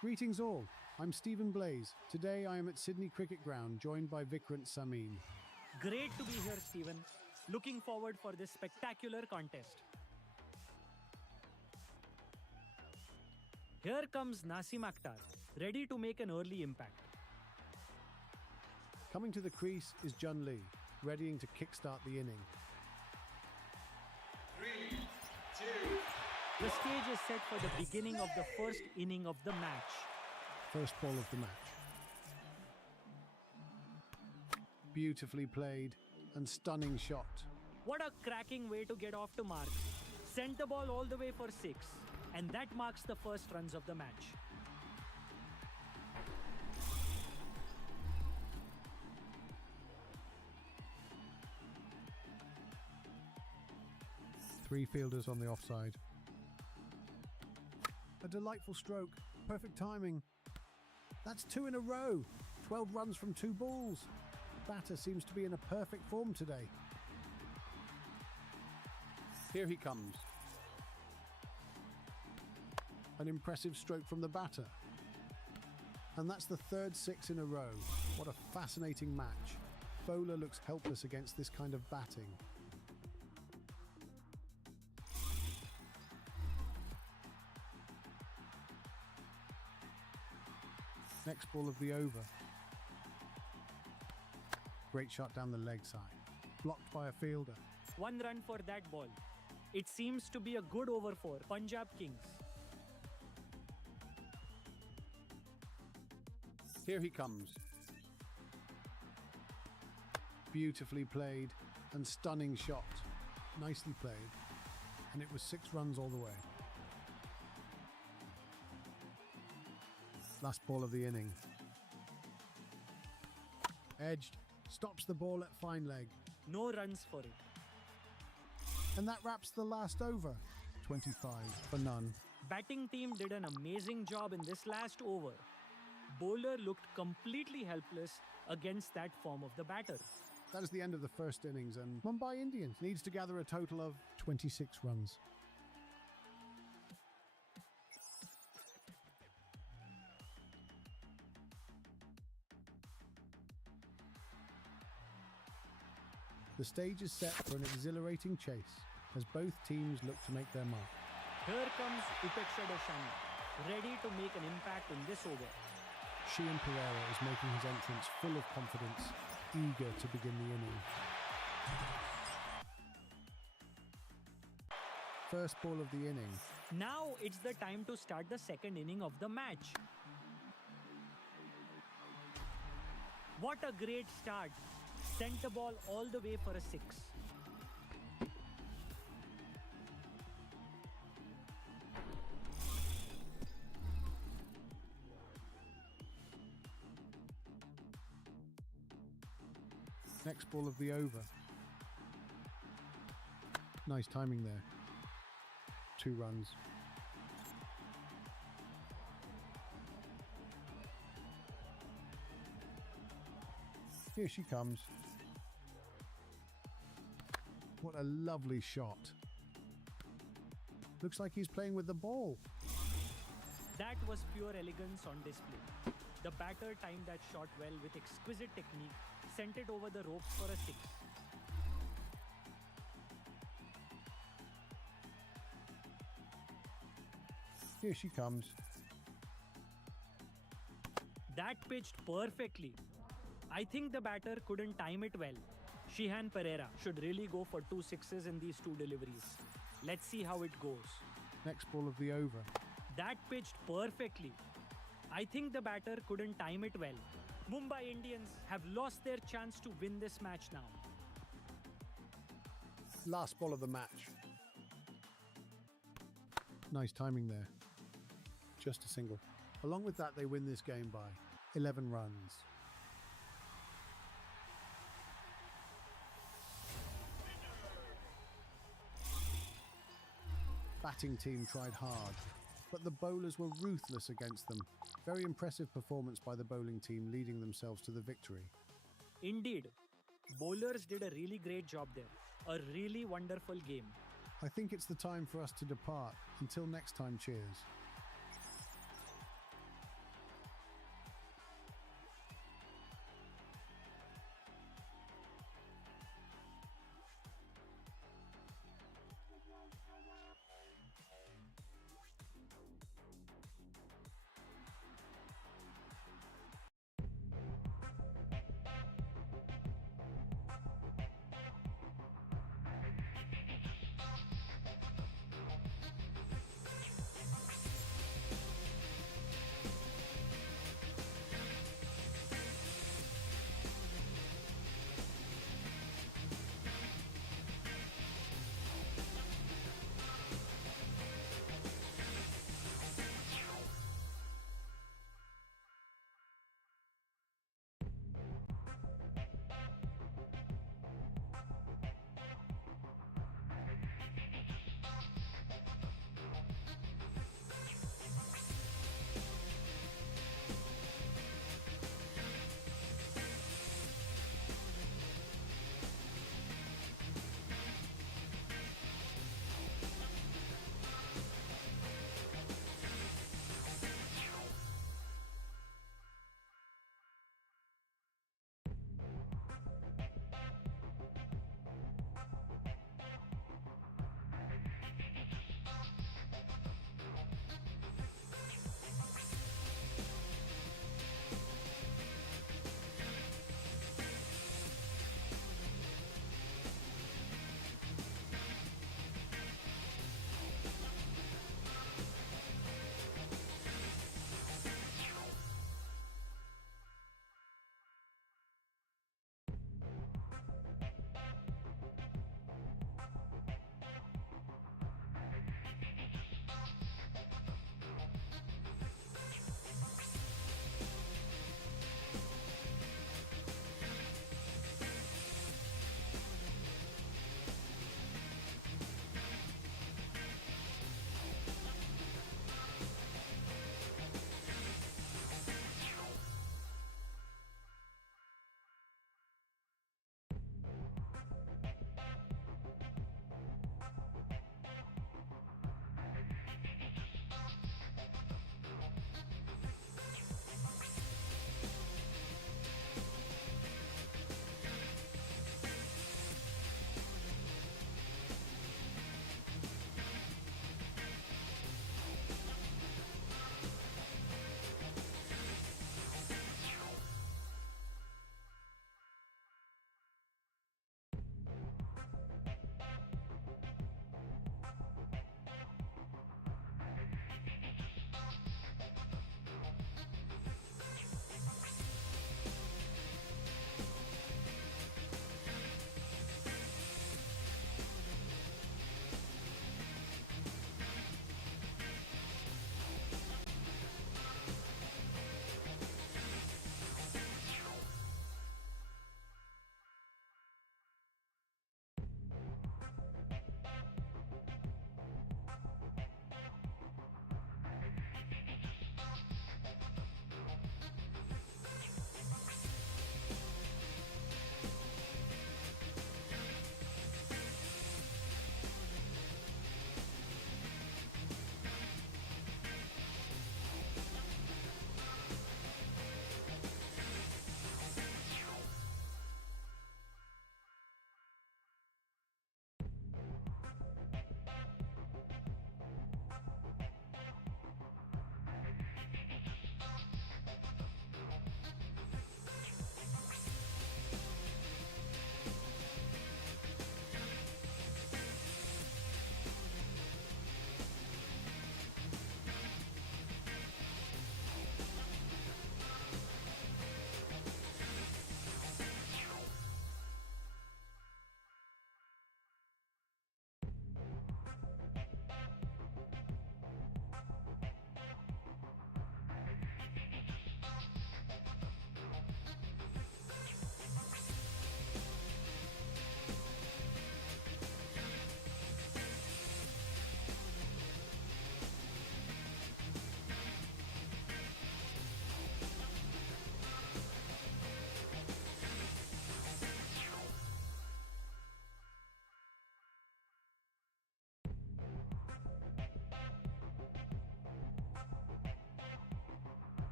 Greetings all, I'm Stephen Blaze. Today I am at Sydney Cricket Ground, joined by Vikrant Samin. Great to be here, Stephen. Looking forward for this spectacular contest. Here comes Nasim Akhtar, ready to make an early impact. Coming to the crease is Jun Lee, readying to kickstart the inning. 3, 2, The stage is set for the beginning of the first inning of the match. First ball of the match. Beautifully played and stunning shot. What a cracking way to get off to mark. Sent the ball all the way for 6, and that marks the first runs of the match. Three fielders on the offside. A delightful stroke, perfect timing. That's 2 in a row. 12 runs from 2 balls. Batter seems to be in a perfect form today. Here he comes. An impressive stroke from the batter. And that's the third 6 in a row. What a fascinating match. Bowler looks helpless against this kind of batting. Next ball of the over. Great shot down the leg side. Blocked by a fielder. 1 run for that ball. It seems to be a good over for Punjab Kings. Here he comes. Beautifully played and stunning shot. Nicely played. And it was 6 runs all the way. Last ball of the inning. Edged. Stops the ball at fine leg. No runs for it. And that wraps the last over. 25 for none. Batting team did an amazing job in this last over. Bowler looked completely helpless against that form of the batter. That is the end of the first innings, and Mumbai Indians needs to gather a total of 26 runs. The stage is set for an exhilarating chase as both teams look to make their mark. Here comes Upeksha Deshani, ready to make an impact in this over. Sheehan Pereira is making his entrance full of confidence, eager to begin the inning. First ball of the inning. Now it's the time to start the second inning of the match. What a great start. Sent the ball all the way for a 6. Next ball of the over. Nice timing there. 2 runs. Here she comes. What a lovely shot. Looks like he's playing with the ball. That was pure elegance on display. The batter timed that shot well with exquisite technique, sent it over the ropes for a 6. Here she comes. That pitched perfectly. I think the batter couldn't time it well. Sheehan Pereira should really go for 2 6s in these 2 deliveries. Let's see how it goes. Next ball of the over. That pitched perfectly. I think the batter couldn't time it well. Mumbai Indians have lost their chance to win this match now. Last ball of the match. Nice timing there. Just a single. Along with that, they win this game by 11 runs. Batting team tried hard, but the bowlers were ruthless against them. Very impressive performance by the bowling team, leading themselves to the victory. Indeed, bowlers did a really great job there. A really wonderful game. I think it's the time for us to depart. Until next time, cheers.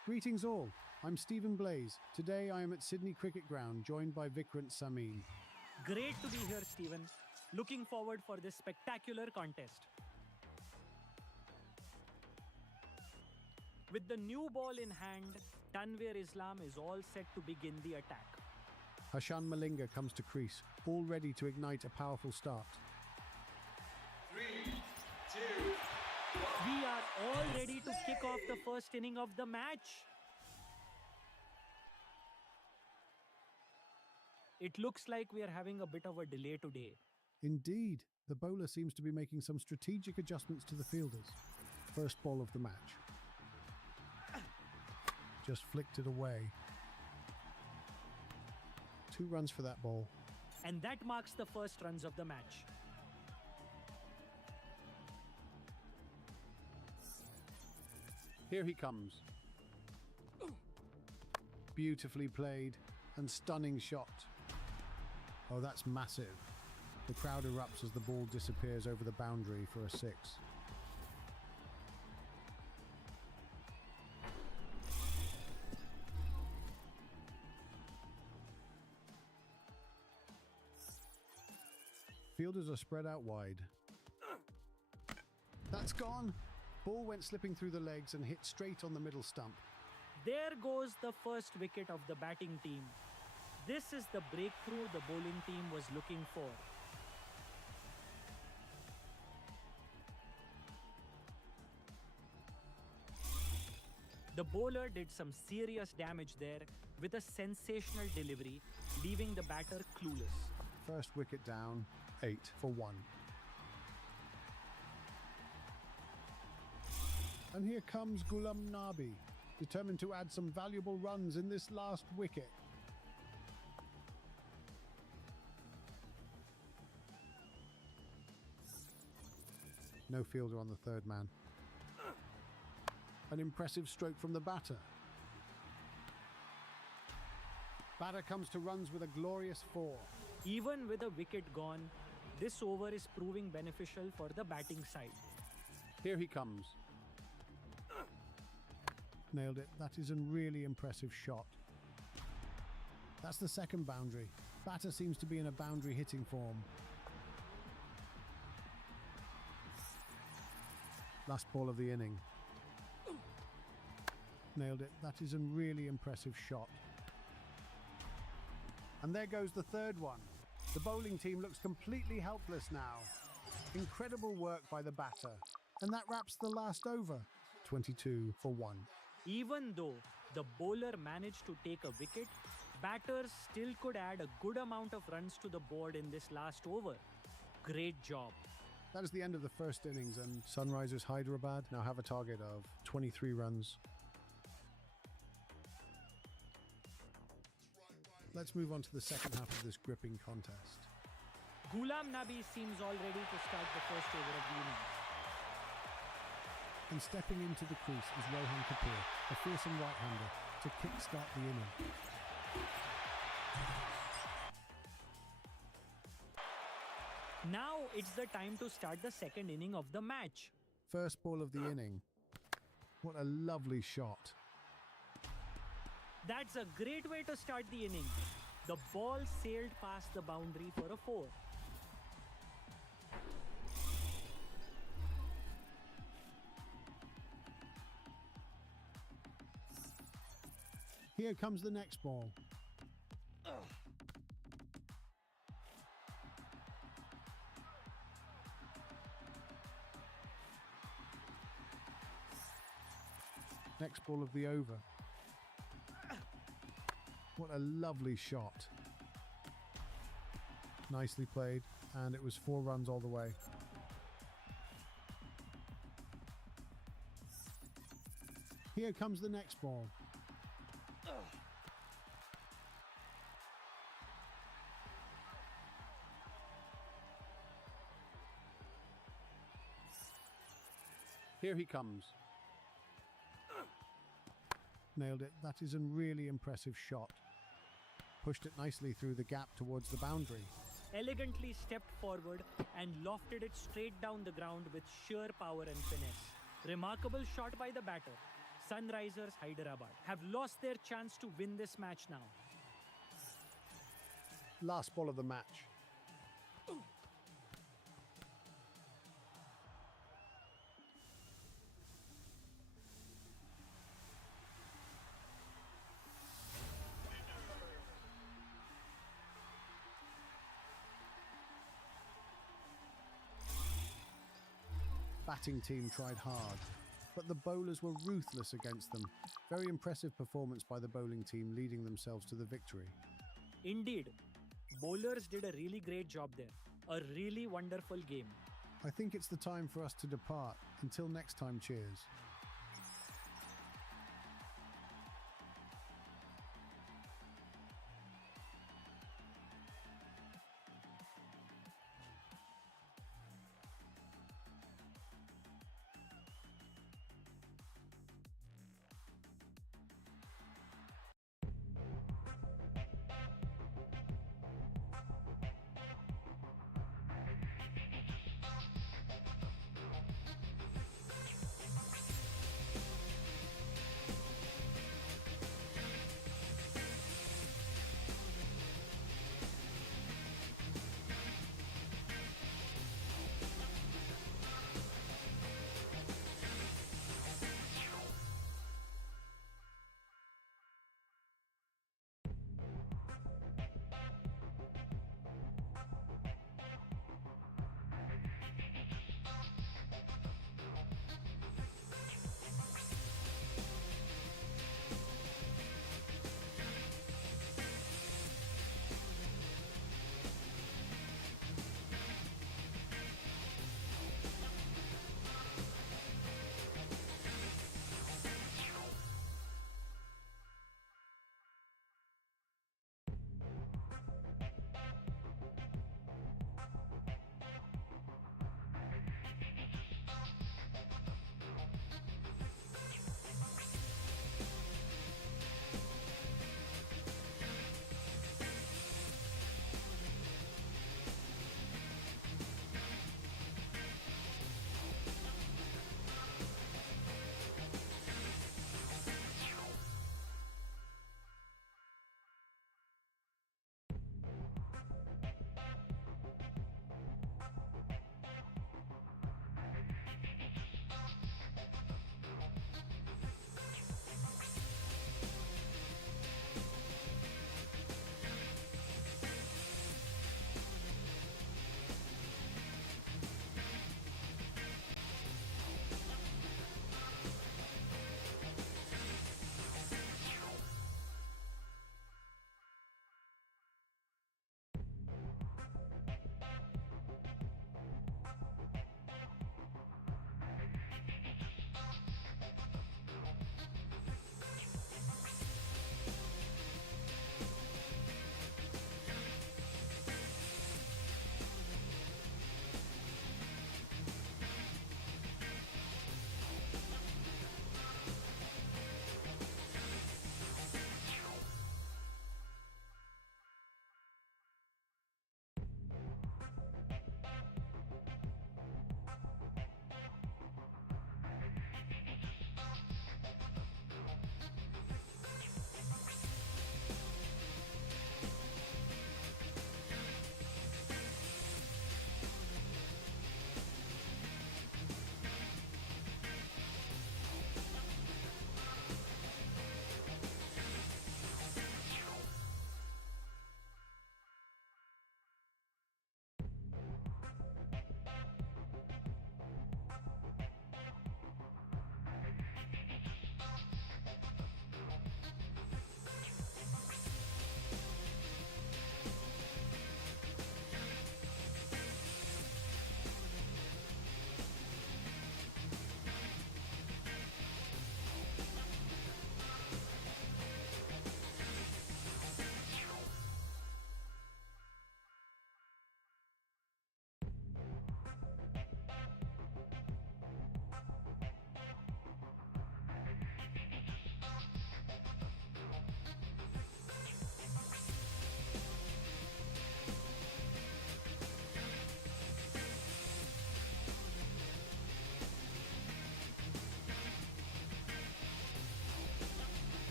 Greetings all, I'm Stephen Blaze. Today I am at Sydney Cricket Ground, joined by Vikrant Samin. Great to be here, Stephen. Looking forward for this spectacular contest. With the new ball in hand, Tanvir Islam is all set to begin the attack. Hashan Malinga comes to crease, all ready to ignite a powerful start. 3, 2, 1. We are all ready to kick off the first inning of the match. It looks like we are having a bit of a delay today. Indeed, the bowler seems to be making some strategic adjustments to the fielders. First ball of the match. Just flicked it away. 2 runs for that ball. And that marks the first runs of the match. Here he comes. Beautifully played and stunning shot. Oh, that's massive. The crowd erupts as the ball disappears over the boundary for a 6. Fielders are spread out wide. That's gone. Ball went slipping through the legs and hit straight on the middle stump. There goes the first wicket of the batting team. This is the breakthrough the bowling team was looking for. The bowler did some serious damage there with a sensational delivery, leaving the batter clueless. First wicket down, 8 for 1. And here comes Ghulam Nabi, determined to add some valuable runs in this last wicket. No fielder on the third man. An impressive stroke from the batter. Batter comes to runs with a glorious 4. Even with a wicket gone, this over is proving beneficial for the batting side. Here he comes. Nailed it. That is a really impressive shot. That's the second boundary. Batter seems to be in a boundary hitting form. Last ball of the inning. Nailed it. That is a really impressive shot. And there goes the third one. The bowling team looks completely helpless now. Incredible work by the batter. And that wraps the last over. 22 for 1. Even though the bowler managed to take a wicket, batters still could add a good amount of runs to the board in this last over. Great job. That is the end of the first innings, and Sunrisers Hyderabad now have a target of 23 runs. Let's move on to the second half of this gripping contest. Ghulam Nabi seems all ready to start the first over of the innings. And stepping into the crease is Rohan Kapoor, a fearsome right-hander, to kick-start the inning. Now it's the time to start the second inning of the match. First ball of the inning. What a lovely shot. That's a great way to start the inning. The ball sailed past the boundary for a 4. Here comes the next ball. Next ball of the over. What a lovely shot. Nicely played, and it was 4 runs all the way. Here comes the next ball. Here he comes. Nailed it. That is a really impressive shot. Pushed it nicely through the gap towards the boundary. Elegantly stepped forward and lofted it straight down the ground with sheer power and finesse. Remarkable shot by the batter. Sunrisers Hyderabad have lost their chance to win this match now. Last ball of the match. Batting team tried hard, but the bowlers were ruthless against them. Very impressive performance by the bowling team, leading themselves to the victory. Indeed, bowlers did a really great job there. A really wonderful game. I think it's the time for us to depart. Until next time, cheers.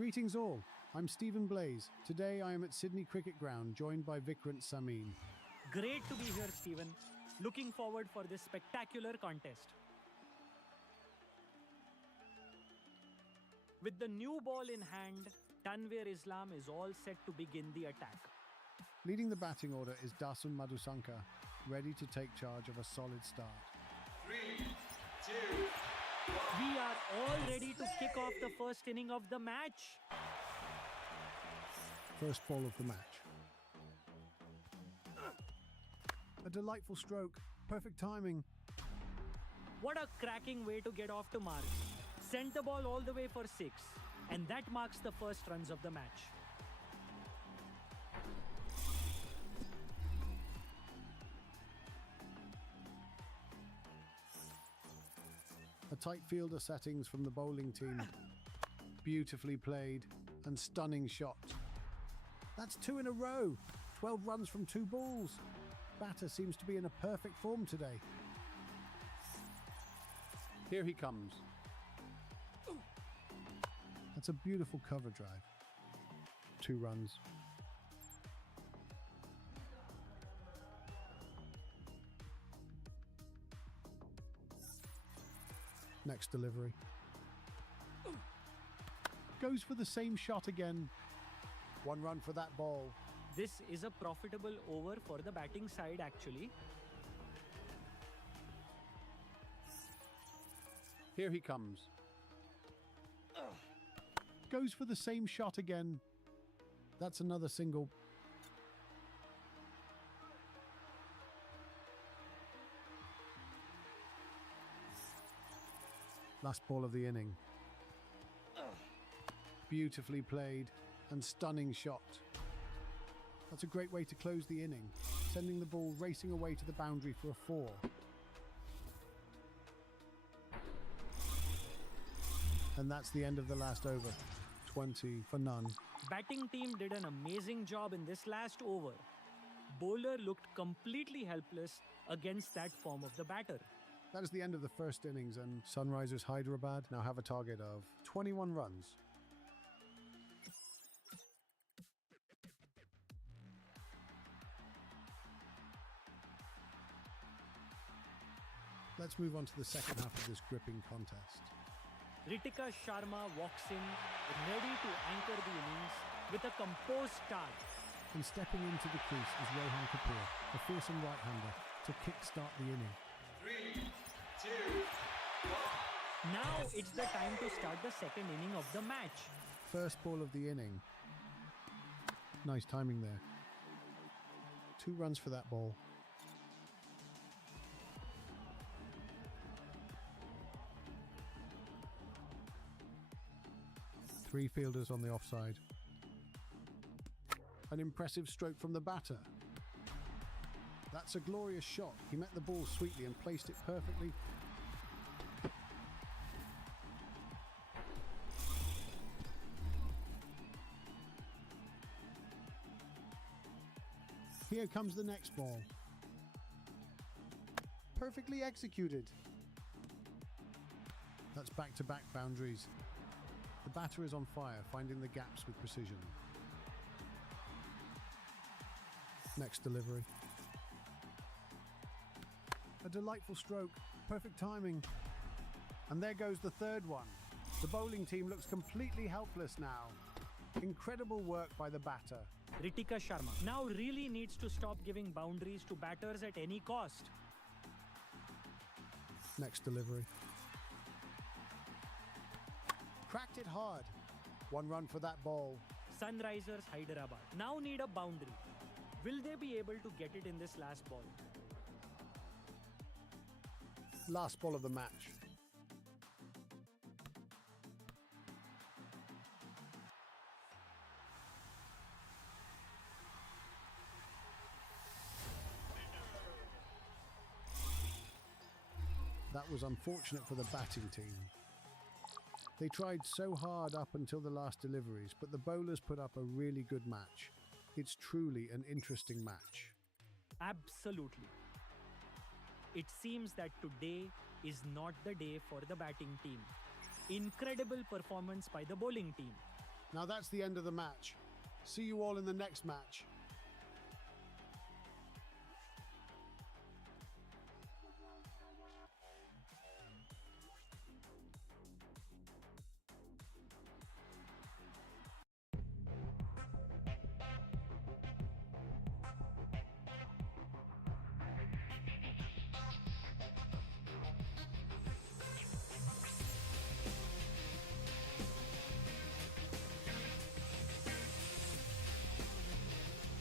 Greetings all, I'm Stephen Blaze. Today I am at Sydney Cricket Ground, joined by Vikrant Samin. Great to be here, Stephen. Looking forward for this spectacular contest. With the new ball in hand, Tanvir Islam is all set to begin the attack. Leading the batting order is Dasun Madhusanka, ready to take charge of a solid start. 3, 2, 1. We are all ready to kick off the first inning of the match. First ball of the match. A delightful stroke, perfect timing. What a cracking way to get off to marks. Sent the ball all the way for 6, and that marks the first runs of the match. A tight fielder settings from the bowling team. Beautifully played and stunning shot. That's 2 in a row. 12 runs from 2 balls. Batter seems to be in a perfect form today. Here he comes. That's a beautiful cover drive. 2 runs. Next delivery. Goes for the same shot again. 1 run for that ball. This is a profitable over for the batting side actually. Here he comes. Goes for the same shot again. That's another single. Last ball of the inning. Beautifully played and stunning shot. That's a great way to close the inning, sending the ball racing away to the boundary for a 4. And that's the end of the last over. 20 for none. Batting team did an amazing job in this last over. Bowler looked completely helpless against that form of the batter. That is the end of the first innings, and Sunrisers Hyderabad now have a target of 21 runs. Let's move on to the second half of this gripping contest. Ritika Sharma walks in, ready to anchor the innings with a composed start. And stepping into the crease is Rohan Kapoor, a fearsome right-hander, to kick-start the inning. 3, 2, 1. Now it's the time to start the second inning of the match. First ball of the inning. Nice timing there. 2 runs for that ball. Three fielders on the offside. An impressive stroke from the batter. That's a glorious shot. He met the ball sweetly and placed it perfectly. Here comes the next ball. Perfectly executed. That's back-to-back boundaries. The batter is on fire, finding the gaps with precision. Next delivery. A delightful stroke, perfect timing. And there goes the third one. The bowling team looks completely helpless now. Incredible work by the batter. Ritika Sharma now really needs to stop giving boundaries to batters at any cost. Next delivery. Cracked it hard. 1 run for that ball. Sunrisers Hyderabad now need a boundary. Will they be able to get it in this last ball? Last ball of the match. That was unfortunate for the batting team. They tried so hard up until the last deliveries, but the bowlers put up a really good match. It's truly an interesting match. Absolutely. It seems that today is not the day for the batting team. Incredible performance by the bowling team. Now that's the end of the match. See you all in the next match.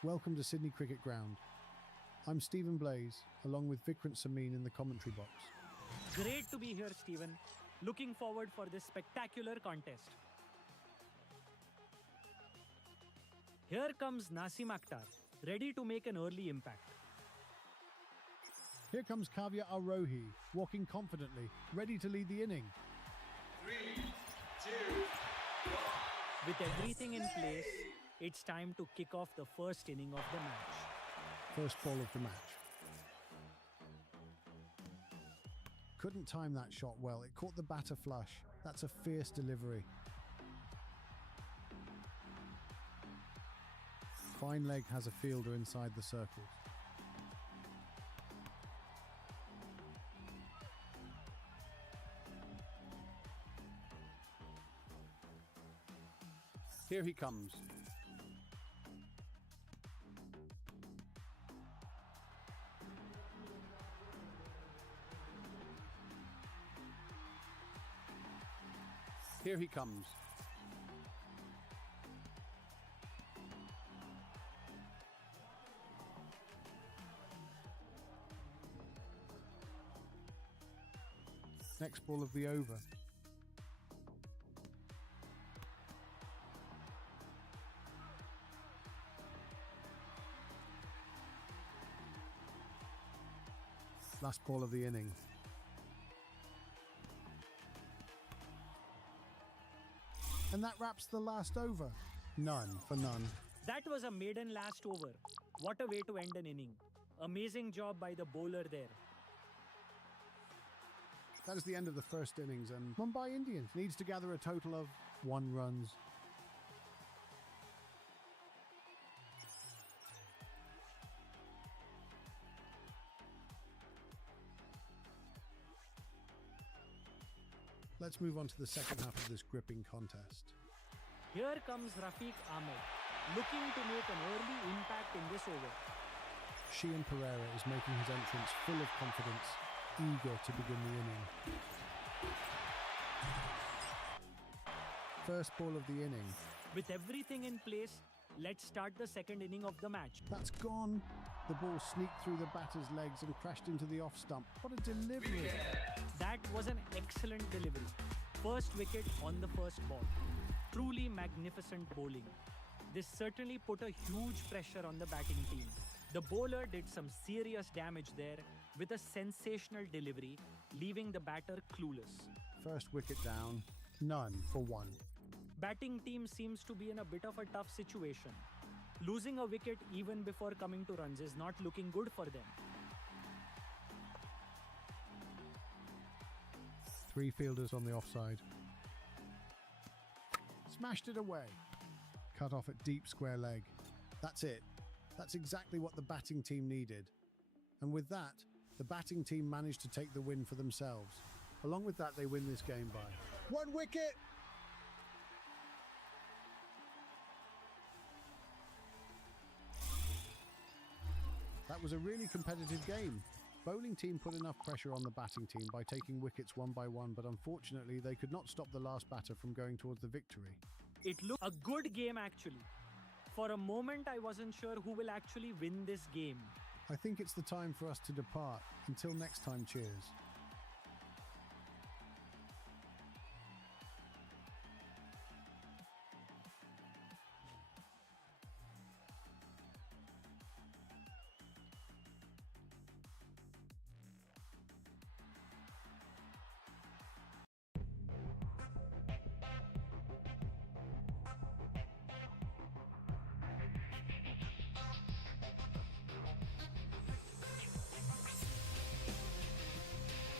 Welcome to Sydney Cricket Ground. I'm Stephen Blaze, along with Vikrant Samin in the commentary box. Great to be here, Stephen. Looking forward for this spectacular contest. Here comes Nasim Akhtar, ready to make an early impact. Here comes Kavya Arohi, walking confidently, ready to lead the inning. 3, 2, 1. With everything in place, it's time to kick off the first inning of the match. First ball of the match. Couldn't time that shot well. It caught the batter flush. That's a fierce delivery. Fine leg has a fielder inside the circles. Here he comes. Here he comes. Next ball of the over. Last ball of the inning. And that wraps the last over. None for none. That was a maiden last over. What a way to end an inning. Amazing job by the bowler there. That is the end of the first innings, and Mumbai Indians needs to gather a total of 1 runs. Let's move on to the second half of this gripping contest. Here comes Rafiq Ahmed, looking to make an early impact in this over. Sheehan Pereira is making his entrance full of confidence, eager to begin the inning. First ball of the inning. With everything in place, let's start the second inning of the match. That's gone. The ball sneaked through the batter's legs and crashed into the off stump. What a delivery. That was an excellent delivery. First wicket on the first ball. Truly magnificent bowling. This certainly put a huge pressure on the batting team. The bowler did some serious damage there with a sensational delivery, leaving the batter clueless. First wicket down, none for 1. Batting team seems to be in a bit of a tough situation. Losing a wicket even before coming to runs is not looking good for them. 3 fielders on the offside. Smashed it away. Cut off at deep square leg. That's it. That's exactly what the batting team needed. And with that, the batting team managed to take the win for themselves. Along with that, they win this game by 1 wicket! That was a really competitive game. Bowling team put enough pressure on the batting team by taking wickets one by one, but unfortunately they could not stop the last batter from going towards the victory. It looked a good game actually. For a moment I wasn't sure who will actually win this game. I think it's the time for us to depart. Until next time, cheers.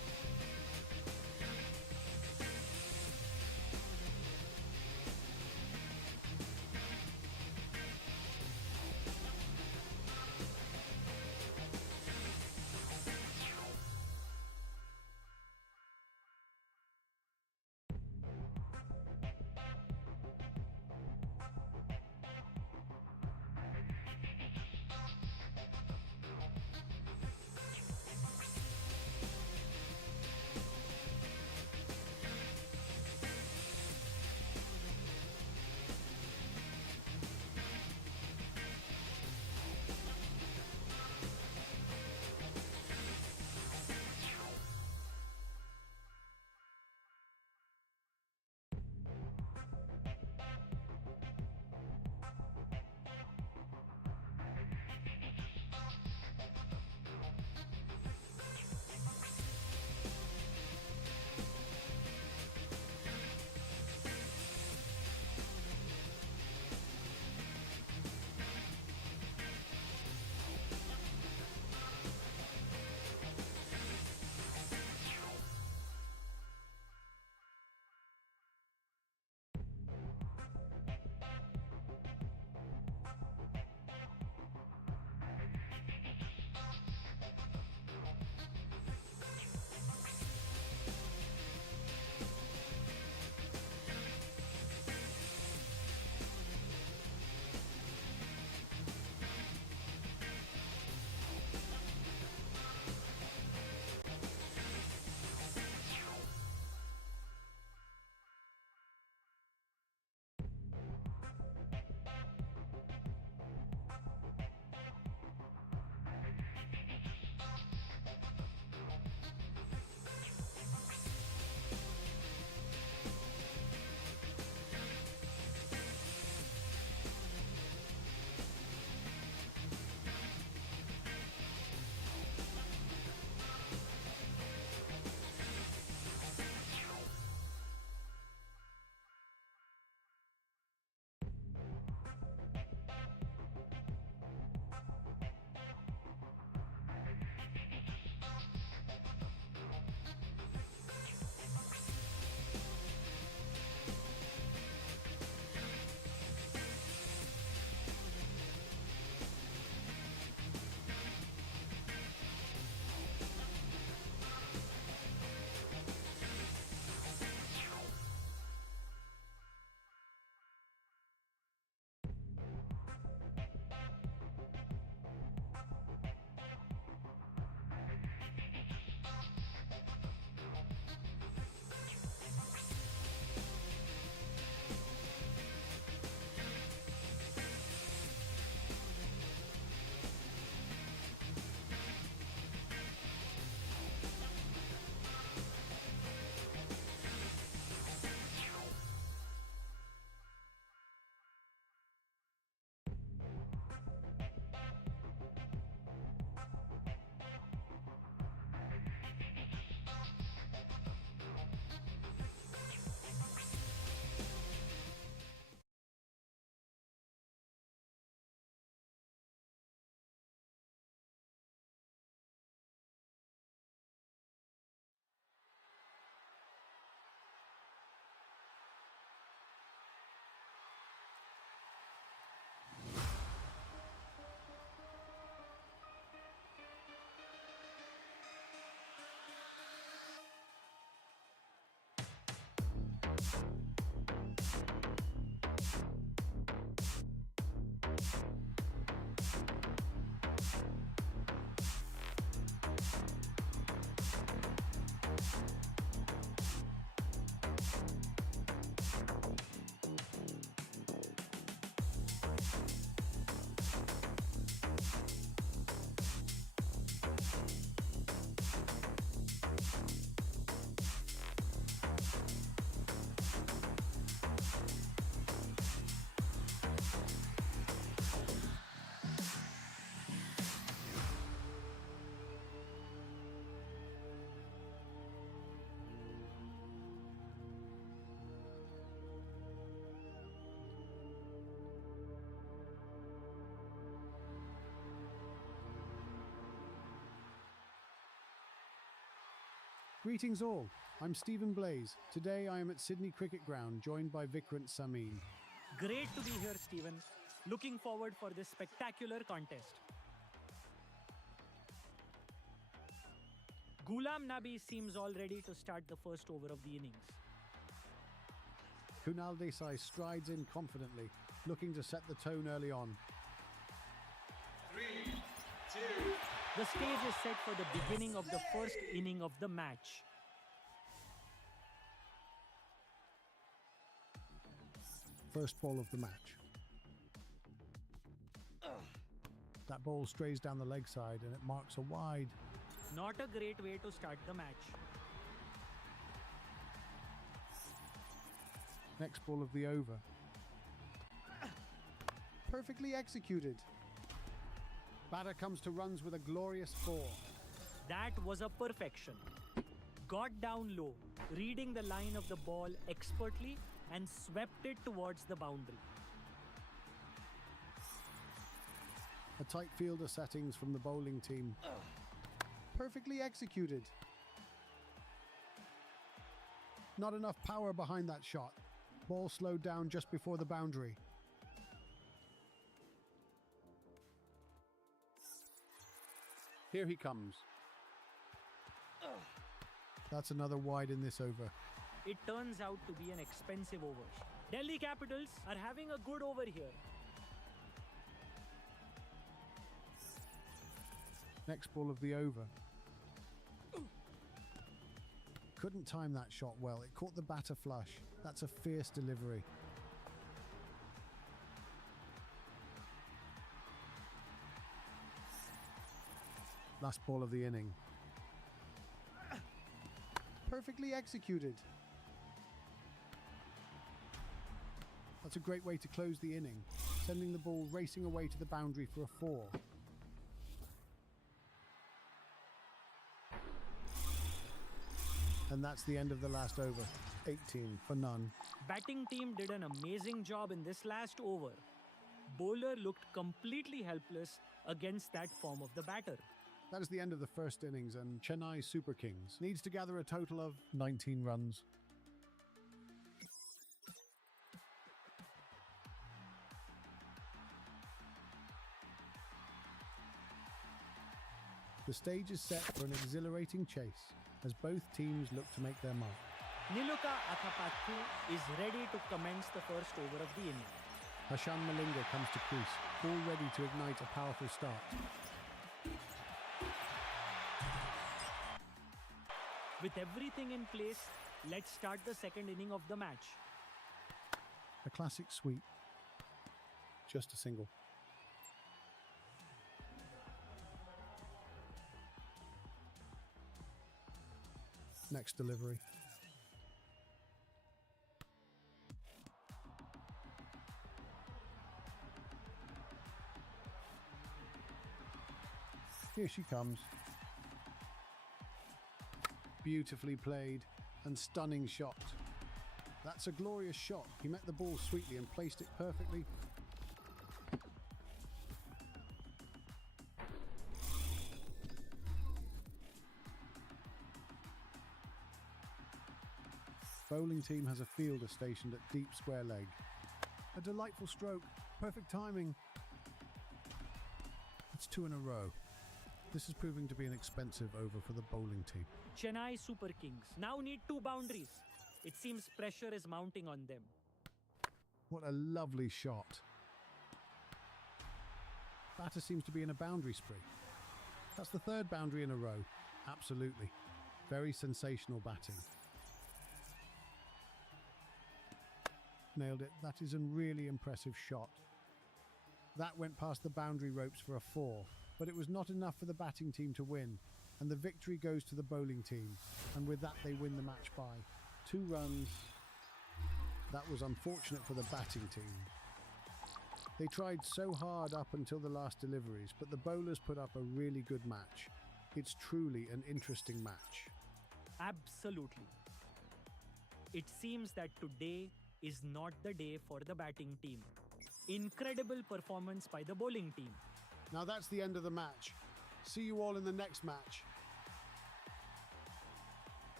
Greetings all, I'm Stephen Blaze. Today I am at Sydney Cricket Ground, joined by Vikrant Samin. Great to be here, Stephen. Looking forward for this spectacular contest. Ghulam Nabi seems all ready to start the first over of the innings. Kunal Desai strides in confidently, looking to set the tone early on. 3, 2, The stage is set for the beginning of the first inning of the match. First ball of the match. That ball strays down the leg side and it marks a wide. Not a great way to start the match. Next ball of the over. Perfectly executed. Batter comes to runs with a glorious 4. That was a perfection. Got down low, reading the line of the ball expertly and swept it towards the boundary. A tight fielder settings from the bowling team. Perfectly executed. Not enough power behind that shot. Ball slowed down just before the boundary. Here he comes. That's another wide in this over. It turns out to be an expensive over. Delhi Capitals are having a good over here. Next ball of the over. Couldn't time that shot well. It caught the batter flush. That's a fierce delivery. Last ball of the inning. Perfectly executed. That's a great way to close the inning, sending the ball racing away to the boundary for a 4. And that's the end of the last over. 18 for none. Batting team did an amazing job in this last over. Bowler looked completely helpless against that form of the batter. That is the end of the first innings, and Chennai Super Kings needs to gather a total of 19 runs. The stage is set for an exhilarating chase as both teams look to make their mark. Niluka Athapathu is ready to commence the first over of the inning. Hashan Malinga comes to crease, all ready to ignite a powerful start. With everything in place, let's start the second inning of the match. A classic sweep. Just a single. Next delivery. Here she comes. Beautifully played and stunning shot. That's a glorious shot. He met the ball sweetly and placed it perfectly. Bowling team has a fielder stationed at deep square leg. A delightful stroke, perfect timing. It's 2 in a row. This is proving to be an expensive over for the bowling team. Chennai Super Kings now need 2 boundaries. It seems pressure is mounting on them. What a lovely shot. Batter seems to be in a boundary spree. That's the 3rd boundary in a row. Absolutely. Very sensational batting. Nailed it. That is a really impressive shot. That went past the boundary ropes for a 4, but it was not enough for the batting team to win, and the victory goes to the bowling team, and with that they win the match by 2 runs. That was unfortunate for the batting team. They tried so hard up until the last deliveries, but the bowlers put up a really good match. It's truly an interesting match. Absolutely. It seems that today is not the day for the batting team. Incredible performance by the bowling team. Now that's the end of the match. See you all in the next match.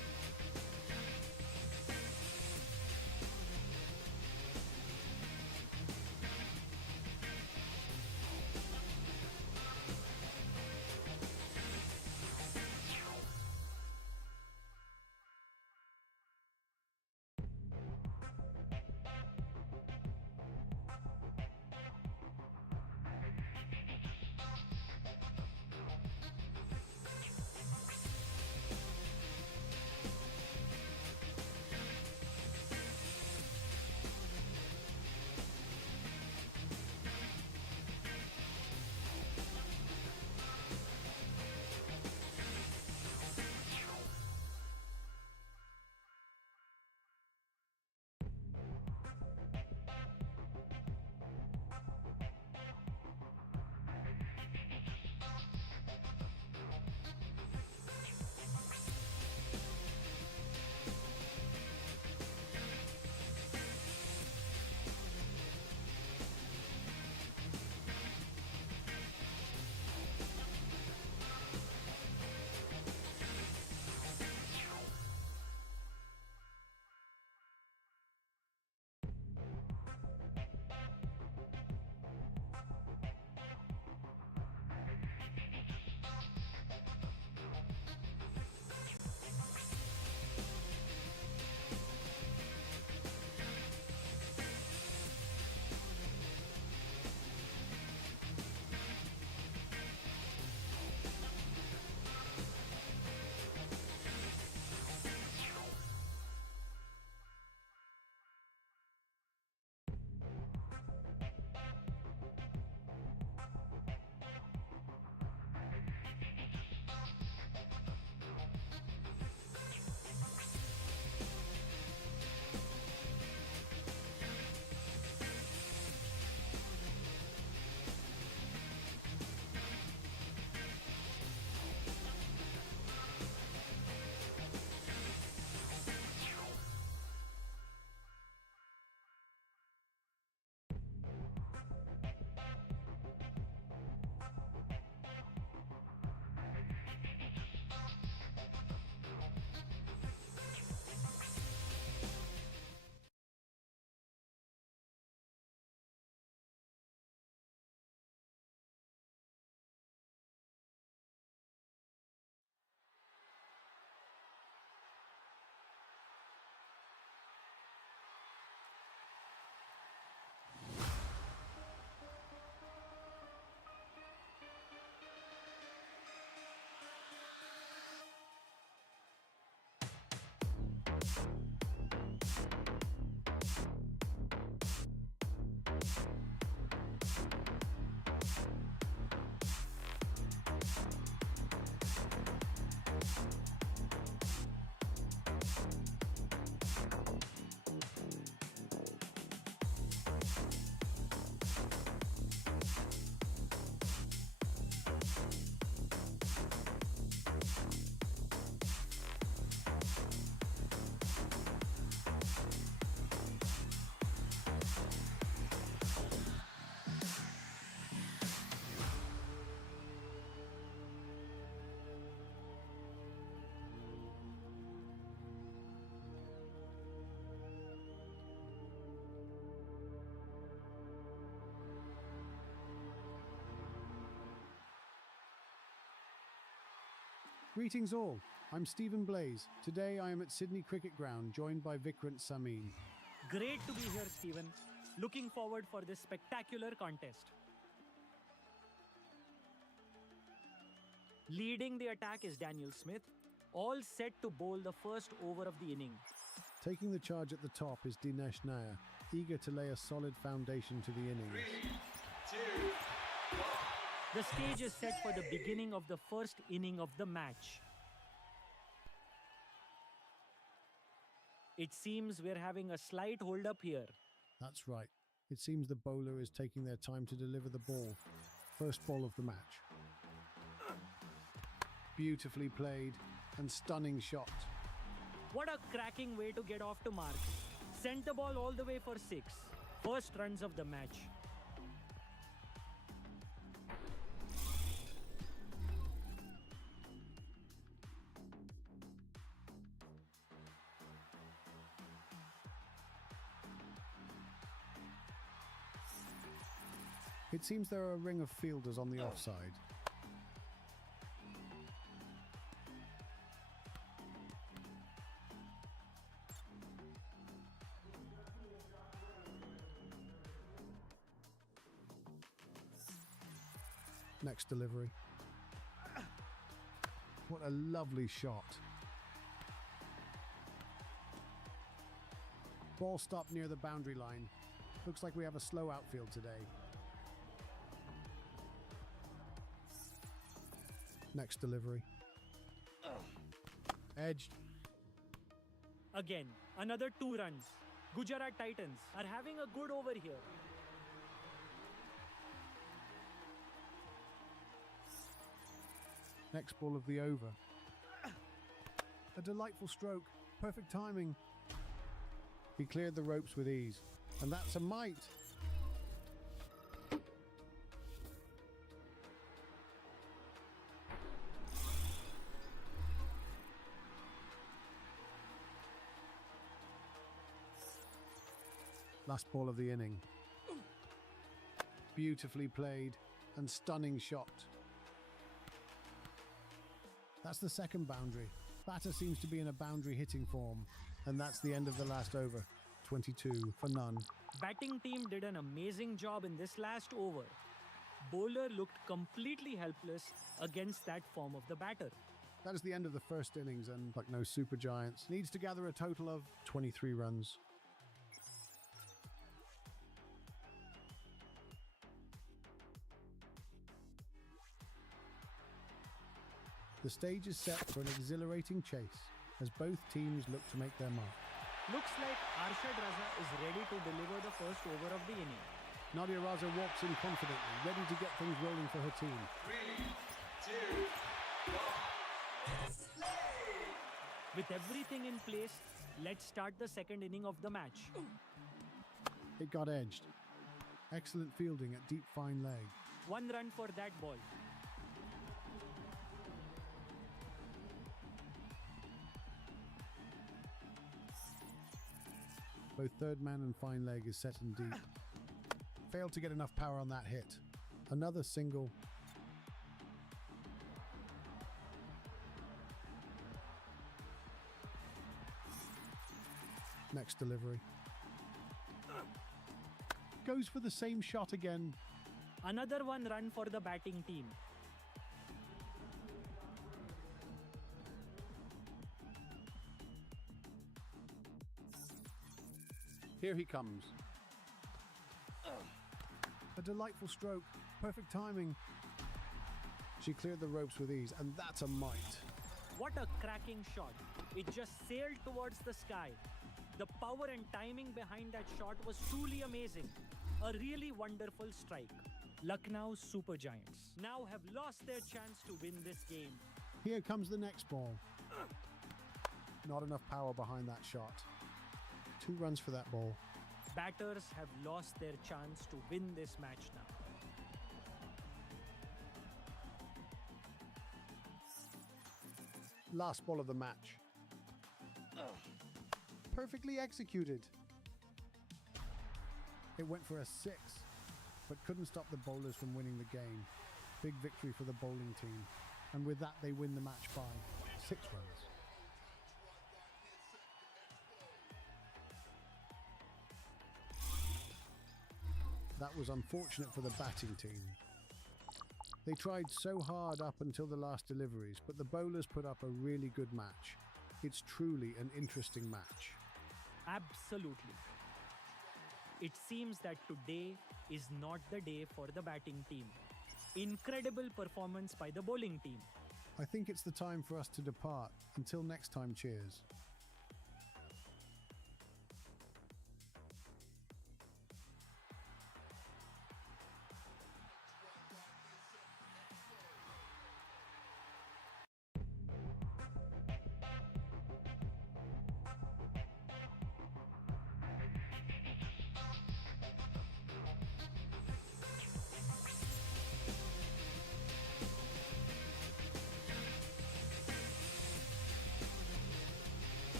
Greetings all, I'm Stephen Blaze. Today I am at Sydney Cricket Ground, joined by Vikrant Samin. Great to be here, Stephen. Looking forward for this spectacular contest. Leading the attack is Daniel Smith, all set to bowl the first over of the inning. Taking the charge at the top is Dinesh Nair, eager to lay a solid foundation to the innings. 3, 2, 1. The stage is set for the beginning of the first inning of the match. It seems we're having a slight hold-up here. That's right. It seems the bowler is taking their time to deliver the ball. First ball of the match. Beautifully played and stunning shot. What a cracking way to get off to marks. Sent the ball all the way for 6. First runs of the match. It seems there are a ring of fielders on the offside. Next delivery. What a lovely shot. Ball stopped near the boundary line. Looks like we have a slow outfield today. Next delivery. Edged. Again, another 2 runs. Gujarat Titans are having a good over here. Next ball of the over. A delightful stroke. Perfect timing. He cleared the ropes with ease. And that's a mite. Last ball of the inning. Beautifully played and stunning shot. That's the second boundary. Batter seems to be in a boundary hitting form. And that's the end of the last over. 22 for none. Batting team did an amazing job in this last over. Bowler looked completely helpless against that form of the batter. That is the end of the first innings, and like no super giants, needs to gather a total of 23 runs. The stage is set for an exhilarating chase as both teams look to make their mark. Looks like Arshad Raza is ready to deliver the first over of the inning. Nadia Raza walks in confidently, ready to get things rolling for her team. 3, 2, 1. With everything in place, let's start the second inning of the match. It got edged. Excellent fielding at deep fine leg. 1 run for that ball. Both third man and fine leg is set and deep. Failed to get enough power on that hit. Another single. Next delivery. Goes for the same shot again. Another 1 run for the batting team. Here he comes. A delightful stroke. Perfect timing. She cleared the ropes with ease, and that's a mite. What a cracking shot. It just sailed towards the sky. The power and timing behind that shot was truly amazing. A really wonderful strike. Lucknow Super Giants now have lost their chance to win this game. Here comes the next ball. Not enough power behind that shot. 2 runs for that ball. Batters have lost their chance to win this match now. Last ball of the match. Perfectly executed. It went for a 6, but couldn't stop the bowlers from winning the game. Big victory for the bowling team. And with that, they win the match by 6 runs. That was unfortunate for the batting team. They tried so hard up until the last deliveries, but the bowlers put up a really good match. It's truly an interesting match. Absolutely. It seems that today is not the day for the batting team. Incredible performance by the bowling team. I think it's the time for us to depart. Until next time, cheers.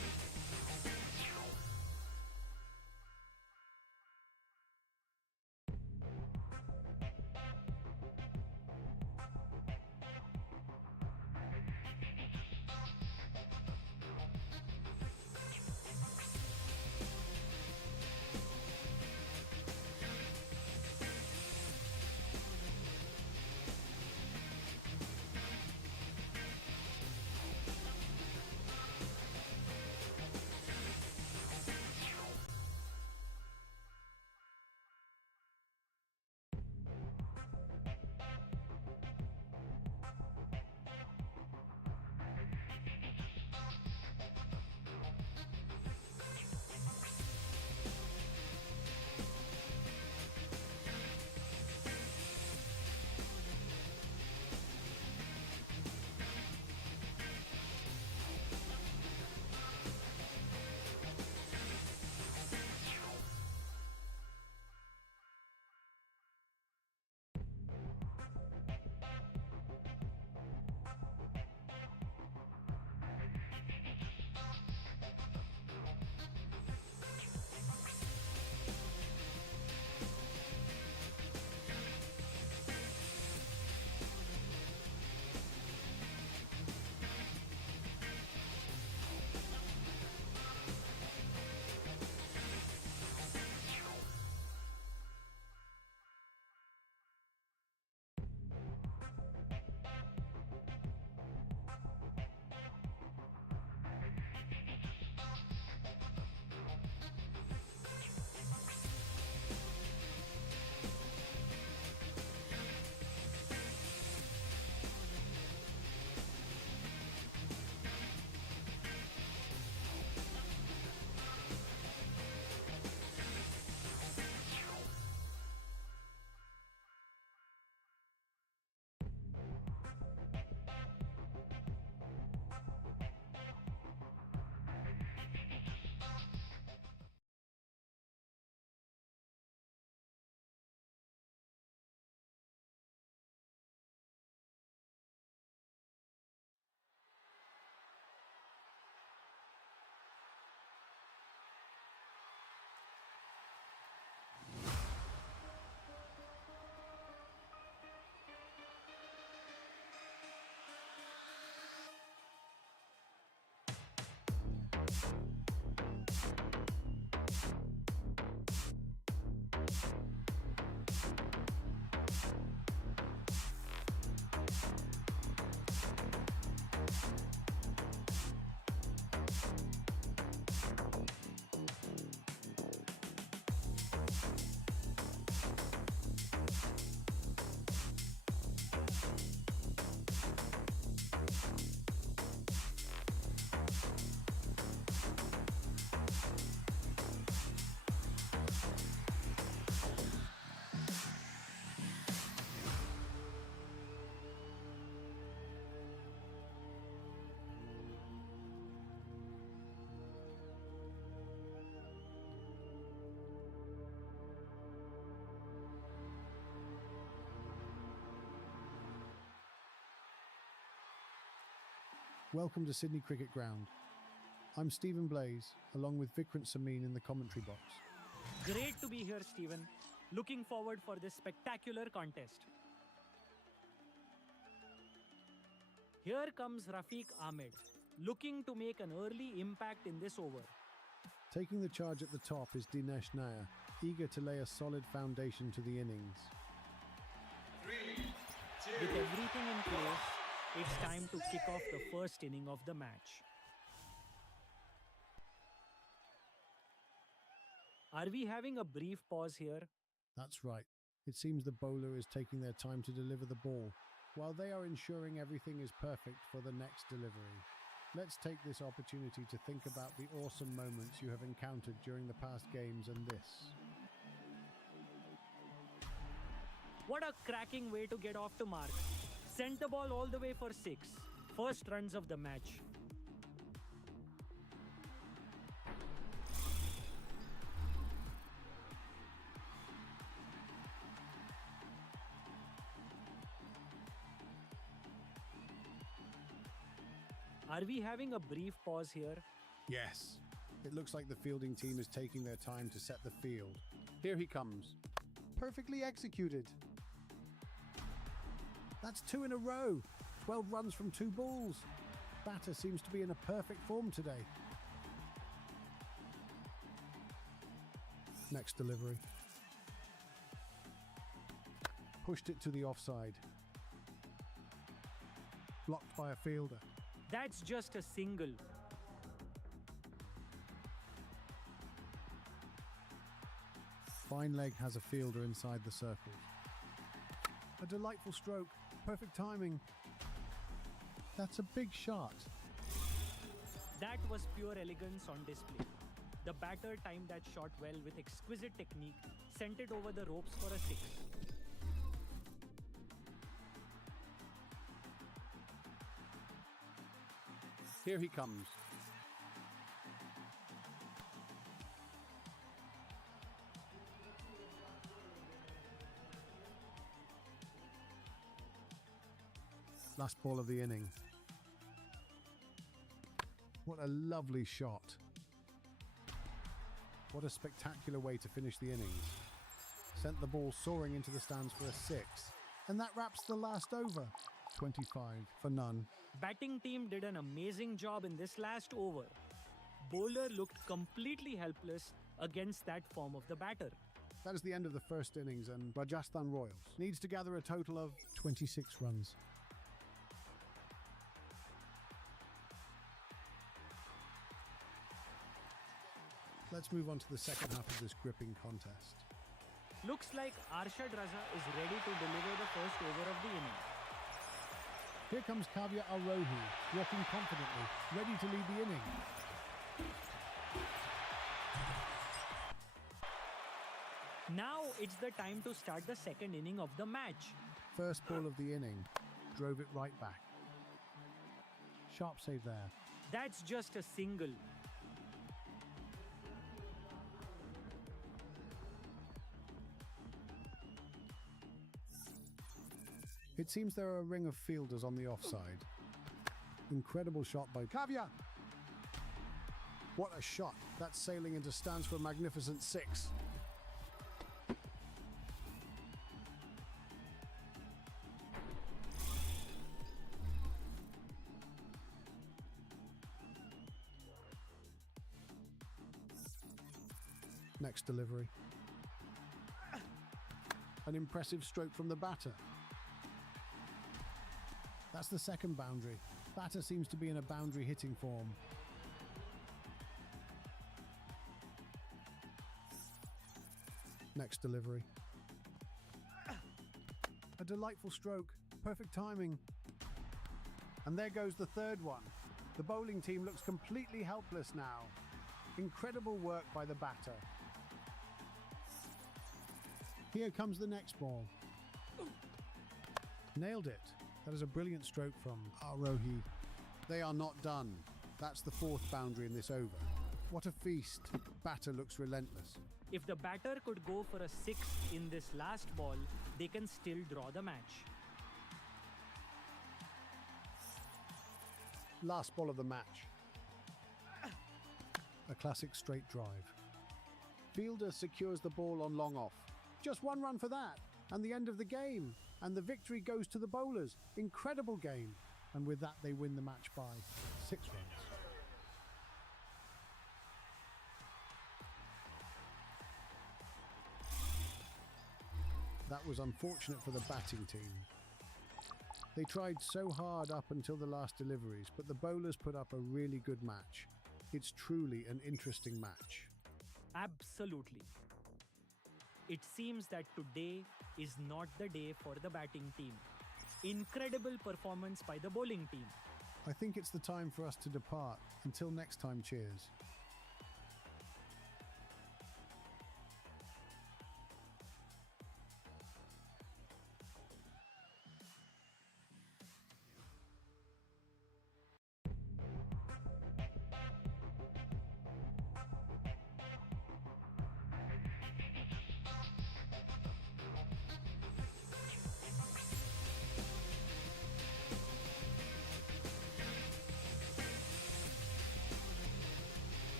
Welcome to Sydney Cricket Ground. I'm Stephen Blaze, along with Vikrant Samin in the commentary box. Great to be here, Stephen. Looking forward for this spectacular contest. Here comes Rafiq Ahmed, looking to make an early impact in this over. Taking the charge at the top is Dinesh Nair, eager to lay a solid foundation to the innings. 3, 2, With everything in place, it's time to kick off the first inning of the match. Are we having a brief pause here? That's right. It seems the bowler is taking their time to deliver the ball, while they are ensuring everything is perfect for the next delivery. Let's take this opportunity to think about the awesome moments you have encountered during the past games and this. What a cracking way to get off to mark. Sent the ball all the way for 6. First runs of the match. Are we having a brief pause here? Yes. It looks like the fielding team is taking their time to set the field. Here he comes. Perfectly executed. That's 2 in a row. 12 runs from 2 balls. Batter seems to be in a perfect form today. Next delivery. Pushed it to the offside. Blocked by a fielder. That's just a single. Fine leg has a fielder inside the circle. A delightful stroke. Perfect timing. That's a big shot. That was pure elegance on display. The batter timed that shot well with exquisite technique, sent it over the ropes for a 6. Here he comes. Last ball of the inning. What a lovely shot. What a spectacular way to finish the innings. Sent the ball soaring into the stands for a 6. And that wraps the last over. 25 for none. Batting team did an amazing job in this last over. Bowler looked completely helpless against that form of the batter. That is the end of the first innings, and Rajasthan Royals needs to gather a total of 26 runs. Let's move on to the second half of this gripping contest. Looks like Arshad Raza is ready to deliver the first over of the inning. Here comes Kavya Arohi, walking confidently, ready to lead the inning. Now it's the time to start the second inning of the match. First ball of the inning, drove it right back. Sharp save there. That's just a single. It seems there are a ring of fielders on the offside. Incredible shot by Kavya. What a shot. That's sailing into stands for a magnificent 6. Next delivery. An impressive stroke from the batter. That's the second boundary. Batter seems to be in a boundary hitting form. Next delivery. A delightful stroke. Perfect timing. And there goes the third one. The bowling team looks completely helpless now. Incredible work by the batter. Here comes the next ball. Nailed it. That is a brilliant stroke from Arohi. They are not done. That's the fourth boundary in this over. What a feast. Batter looks relentless. If the batter could go for a 6 in this last ball, they can still draw the match. Last ball of the match. A classic straight drive. Fielder secures the ball on long off. Just one run for that, and the end of the game. And the victory goes to the bowlers. Incredible game. And with that, they win the match by 6 runs. That was unfortunate for the batting team. They tried so hard up until the last deliveries, but the bowlers put up a really good match. It's truly an interesting match. Absolutely. It seems that today is not the day for the batting team. Incredible performance by the bowling team. I think it's the time for us to depart. Until next time, cheers.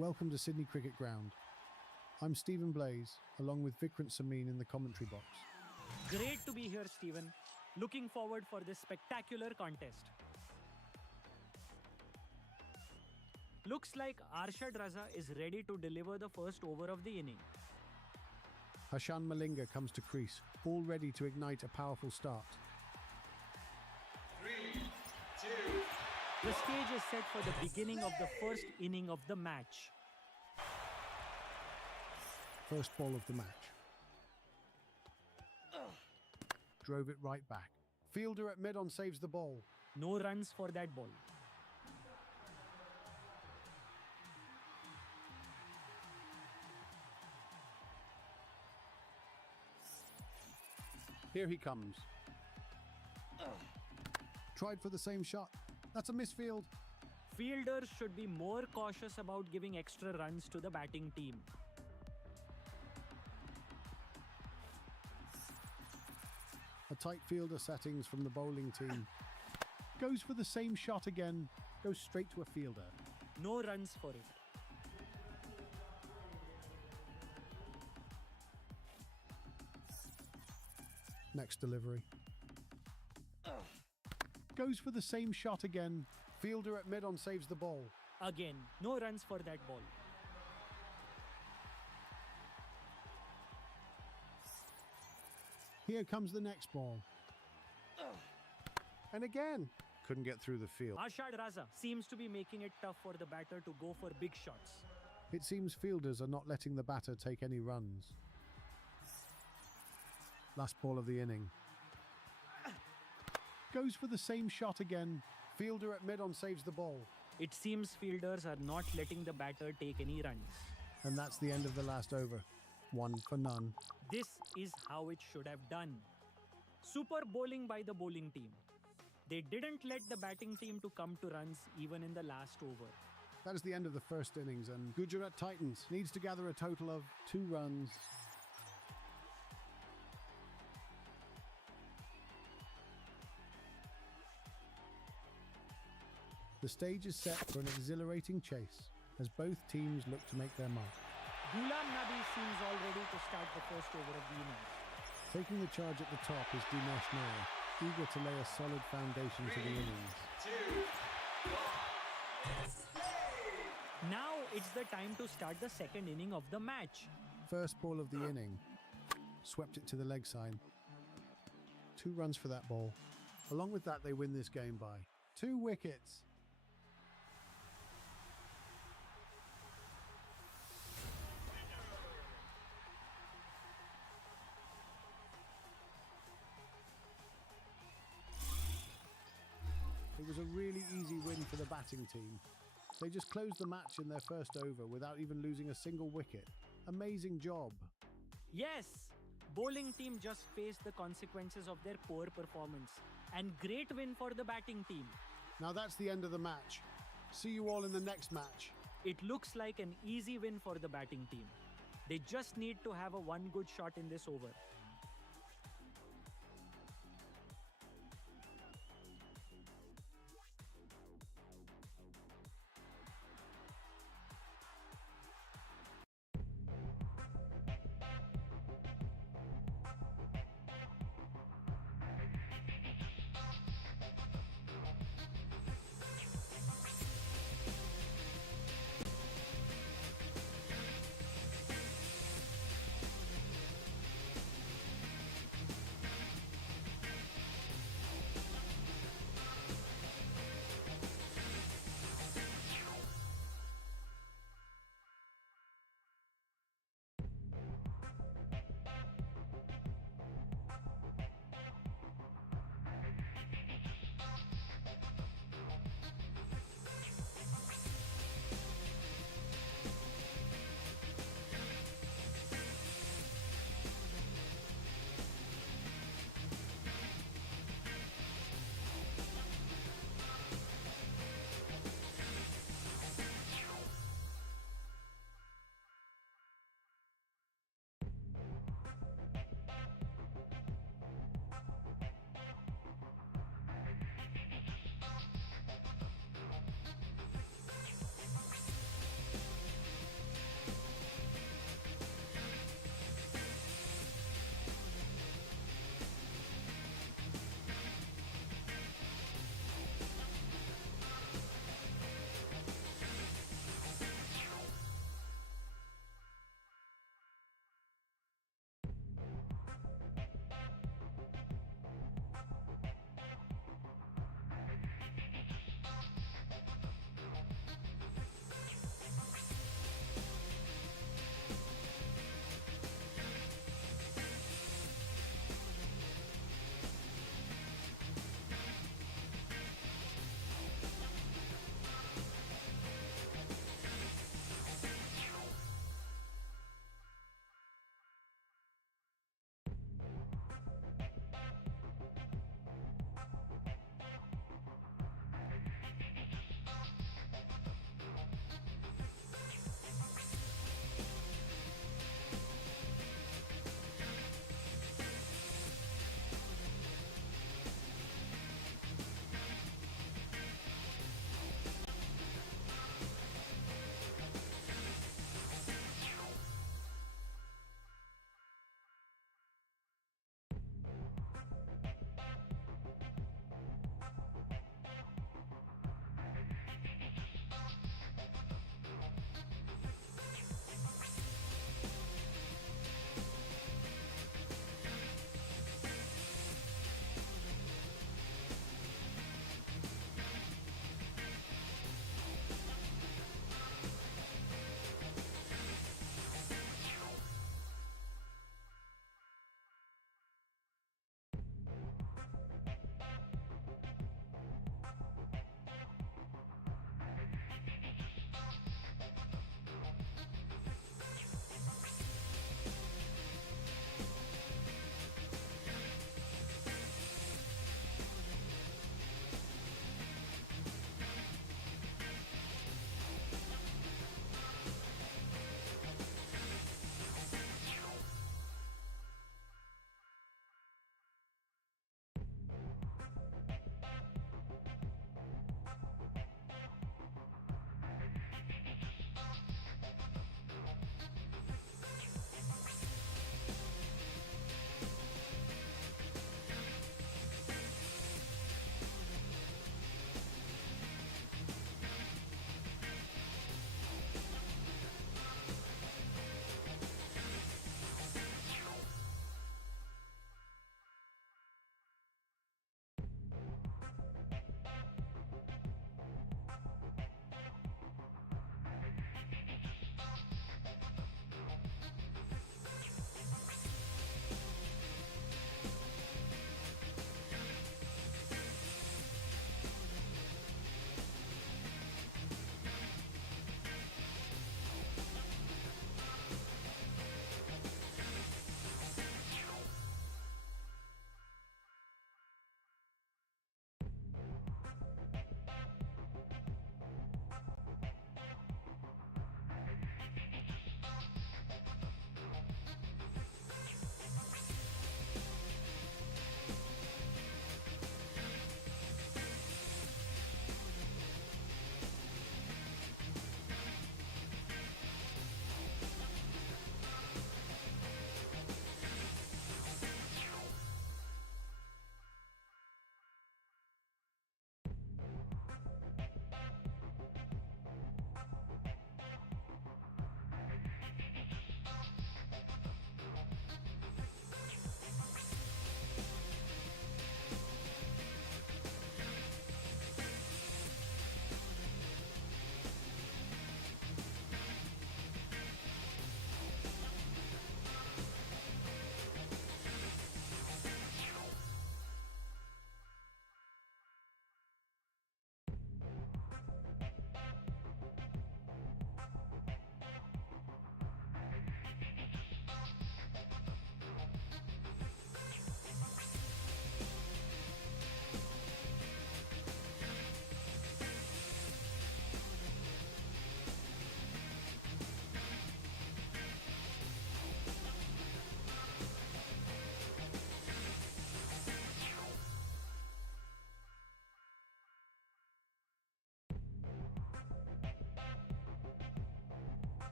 Welcome to Sydney Cricket Ground. I'm Stephen Blaze, along with Vikrant Samin in the commentary box. Great to be here, Stephen. Looking forward for this spectacular contest. Looks like Arshad Raza is ready to deliver the first over of the inning. Hashan Malinga comes to crease, all ready to ignite a powerful start. 3, 2, The stage is set for the beginning of the first inning of the match. First ball of the match. Drove it right back. Fielder at mid-on saves the ball. No runs for that ball. Here he comes. Tried for the same shot. That's a misfield. Fielders should be more cautious about giving extra runs to the batting team. A tight fielder settings from the bowling team. Goes for the same shot again. Goes straight to a fielder. No runs for it. Next delivery. Goes for the same shot again. Fielder at mid-on saves the ball. Again, no runs for that ball. Here comes the next ball. And again, couldn't get through the field. Arshad Raza seems to be making it tough for the batter to go for big shots. It seems fielders are not letting the batter take any runs. Last ball of the inning. Goes for the same shot again. Fielder at mid-on saves the ball. It seems fielders are not letting the batter take any runs. And that's the end of the last over. 1 for none. This is how it should have done. Super bowling by the bowling team. They didn't let the batting team to come to runs even in the last over. That is the end of the first innings, and Gujarat Titans needs to gather a total of 2 runs. The stage is set for an exhilarating chase as both teams look to make their mark. Ghulam Nabi seems all ready to start the first over of the innings. Taking the charge at the top is Dinesh Nair, eager to lay a solid foundation to the innings. 2, Now it's the time to start the second inning of the match. First ball of the inning. Swept it to the leg side. 2 runs for that ball. Along with that, they win this game by 2 wickets. It was a really easy win for the batting team. They just closed the match in their first over without even losing a single wicket. Amazing job. Yes, bowling team just faced the consequences of their poor performance. And great win for the batting team. Now that's the end of the match. See you all in the next match. It looks like an easy win for the batting team. They just need to have a 1 good shot in this over.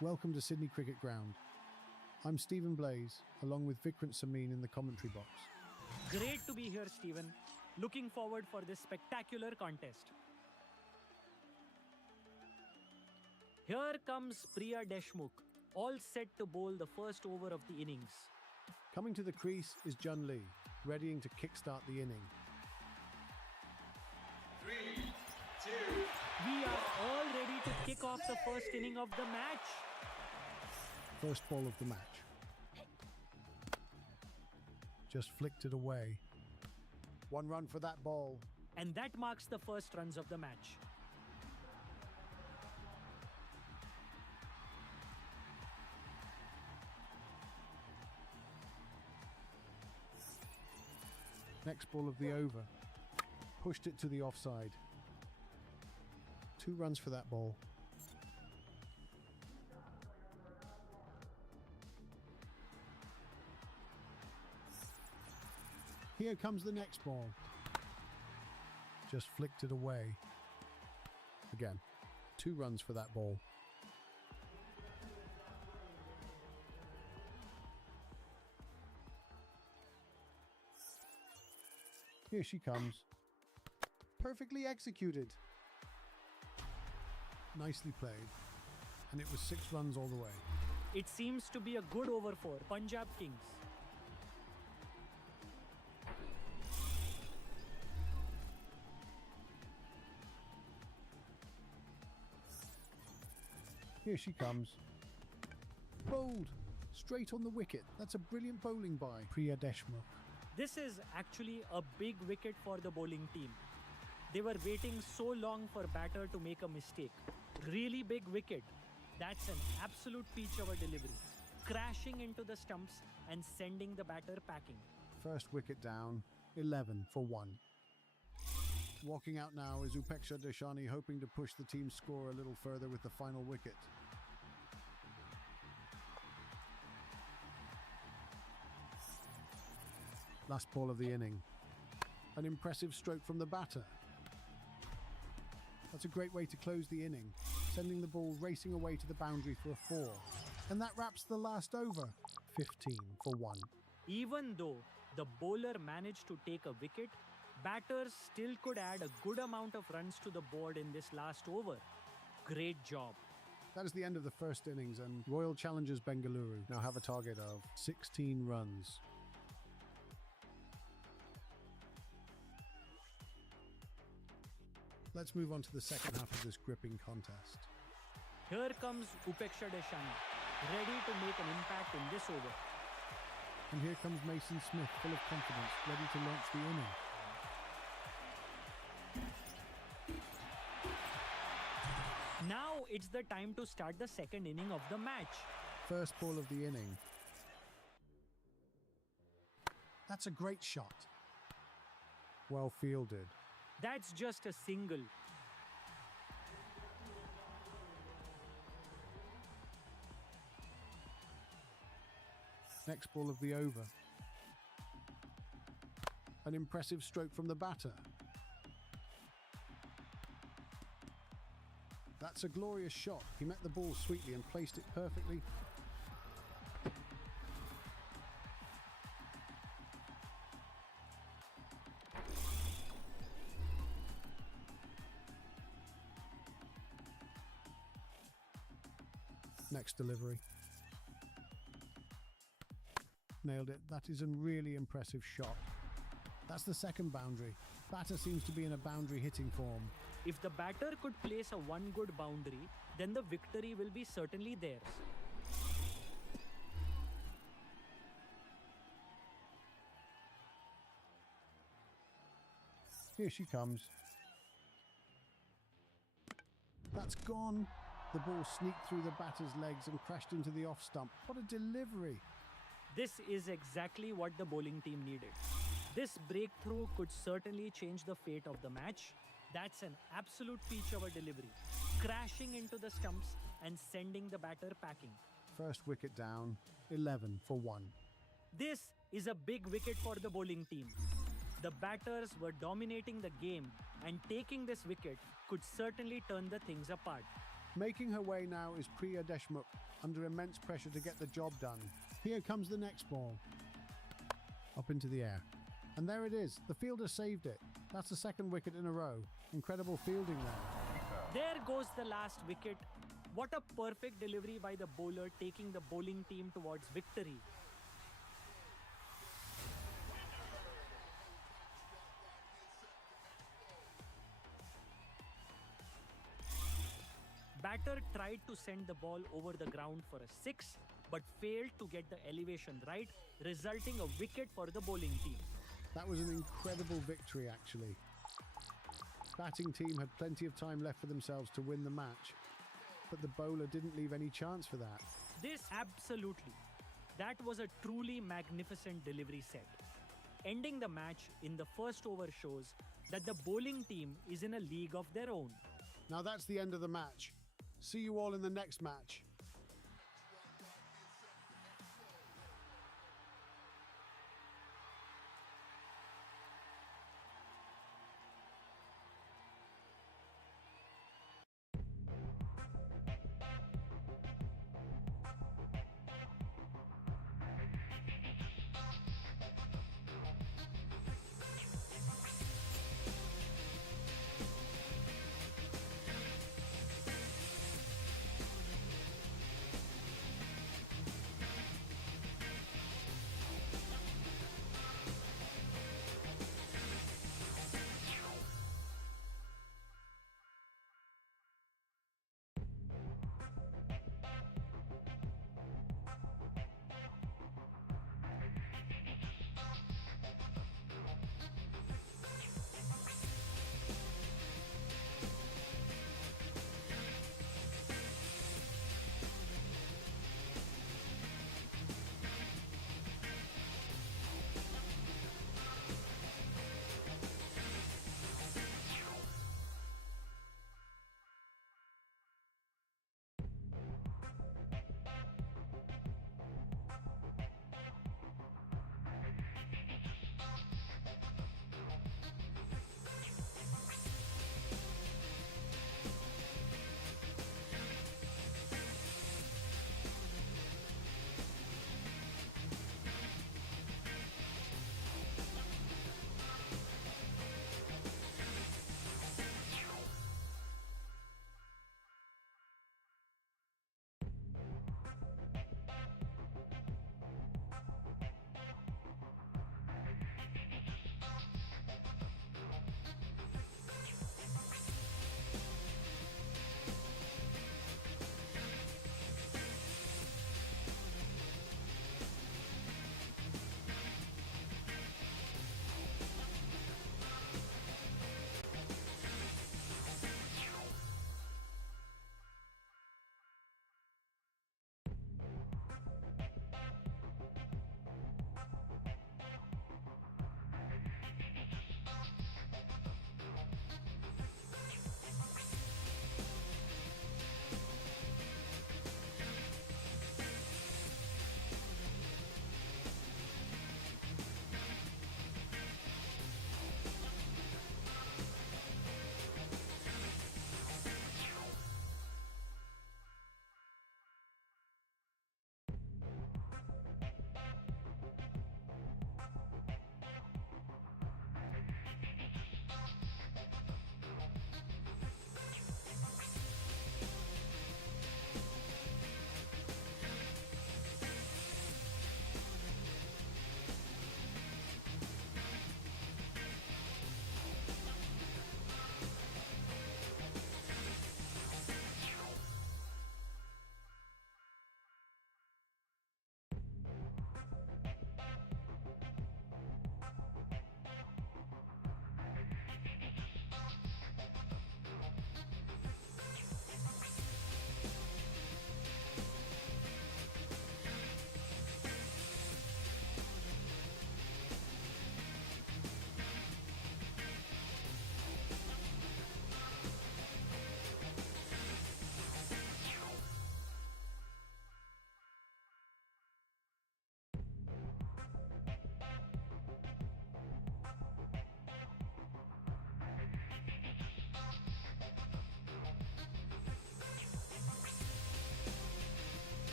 Welcome to Sydney Cricket Ground. I'm Stephen Blaze, along with Vikrant Samin in the commentary box. Great to be here, Stephen. Looking forward for this spectacular contest. Here comes Priya Deshmukh, all set to bowl the first over of the innings. Coming to the crease is Jun Lee, readying to kickstart the inning. 3, 2, We are all ready to kick off the first inning of the match. First ball of the match. Just flicked it away. 1 run for that ball. And that marks the first runs of the match. Next ball of the over. Pushed it to the offside. 2 runs for that ball. Here comes the next ball. Just flicked it away. Again, 2 runs for that ball. Here she comes. Perfectly executed. Nicely played. And it was 6 runs all the way. It seems to be a good over for Punjab Kings. Here she comes. Bowled. Straight on the wicket. That's a brilliant bowling by Priya Deshmukh. This is actually a big wicket for the bowling team. They were waiting so long for batter to make a mistake. Really big wicket. That's an absolute peach of a delivery. Crashing into the stumps and sending the batter packing. First wicket down. 11 for 1. Walking out now is Upeksha Deshani, hoping to push the team's score a little further with the final wicket. Last ball of the inning. An impressive stroke from the batter. That's a great way to close the inning, sending the ball racing away to the boundary for a 4. And that wraps the last over. 15 for 1. Even though the bowler managed to take a wicket, batters still could add a good amount of runs to the board in this last over. Great job. That is the end of the first innings, and Royal Challengers Bengaluru now have a target of 16 runs. Let's move on to the second half of this gripping contest. Here comes Upeksha Deshani, ready to make an impact in this over. And here comes Mason Smith, full of confidence, ready to launch the inning. Now it's the time to start the second inning of the match. First ball of the inning. That's a great shot. Well fielded. That's just a single. Next ball of the over. An impressive stroke from the batter. That's a glorious shot. He met the ball sweetly and placed it perfectly. Next delivery. Nailed it. That is a really impressive shot. That's the second boundary. Batter seems to be in a boundary hitting form. If the batter could place a one good boundary, then the victory will be certainly theirs. Here she comes. That's gone. The ball sneaked through the batter's legs and crashed into the off stump. What a delivery. This is exactly what the bowling team needed. This breakthrough could certainly change the fate of the match. That's an absolute peach of a delivery. Crashing into the stumps and sending the batter packing. First wicket down, 11 for 1. This is a big wicket for the bowling team. The batters were dominating the game, and taking this wicket could certainly turn the things apart. Making her way now is Priya Deshmukh, under immense pressure to get the job done. Here comes the next ball. Up into the air. And there it is. The fielder saved it. That's the second wicket in a row. Incredible fielding there. There goes the last wicket. What a perfect delivery by the bowler, taking the bowling team towards victory. Batter tried to send the ball over the ground for a 6, but failed to get the elevation right, resulting a wicket for the bowling team. That was an incredible victory, actually. Batting team had plenty of time left for themselves to win the match, but the bowler didn't leave any chance for that. Absolutely. That was a truly magnificent delivery set. Ending the match in the first over shows that the bowling team is in a league of their own. Now that's the end of the match. See you all in the next match.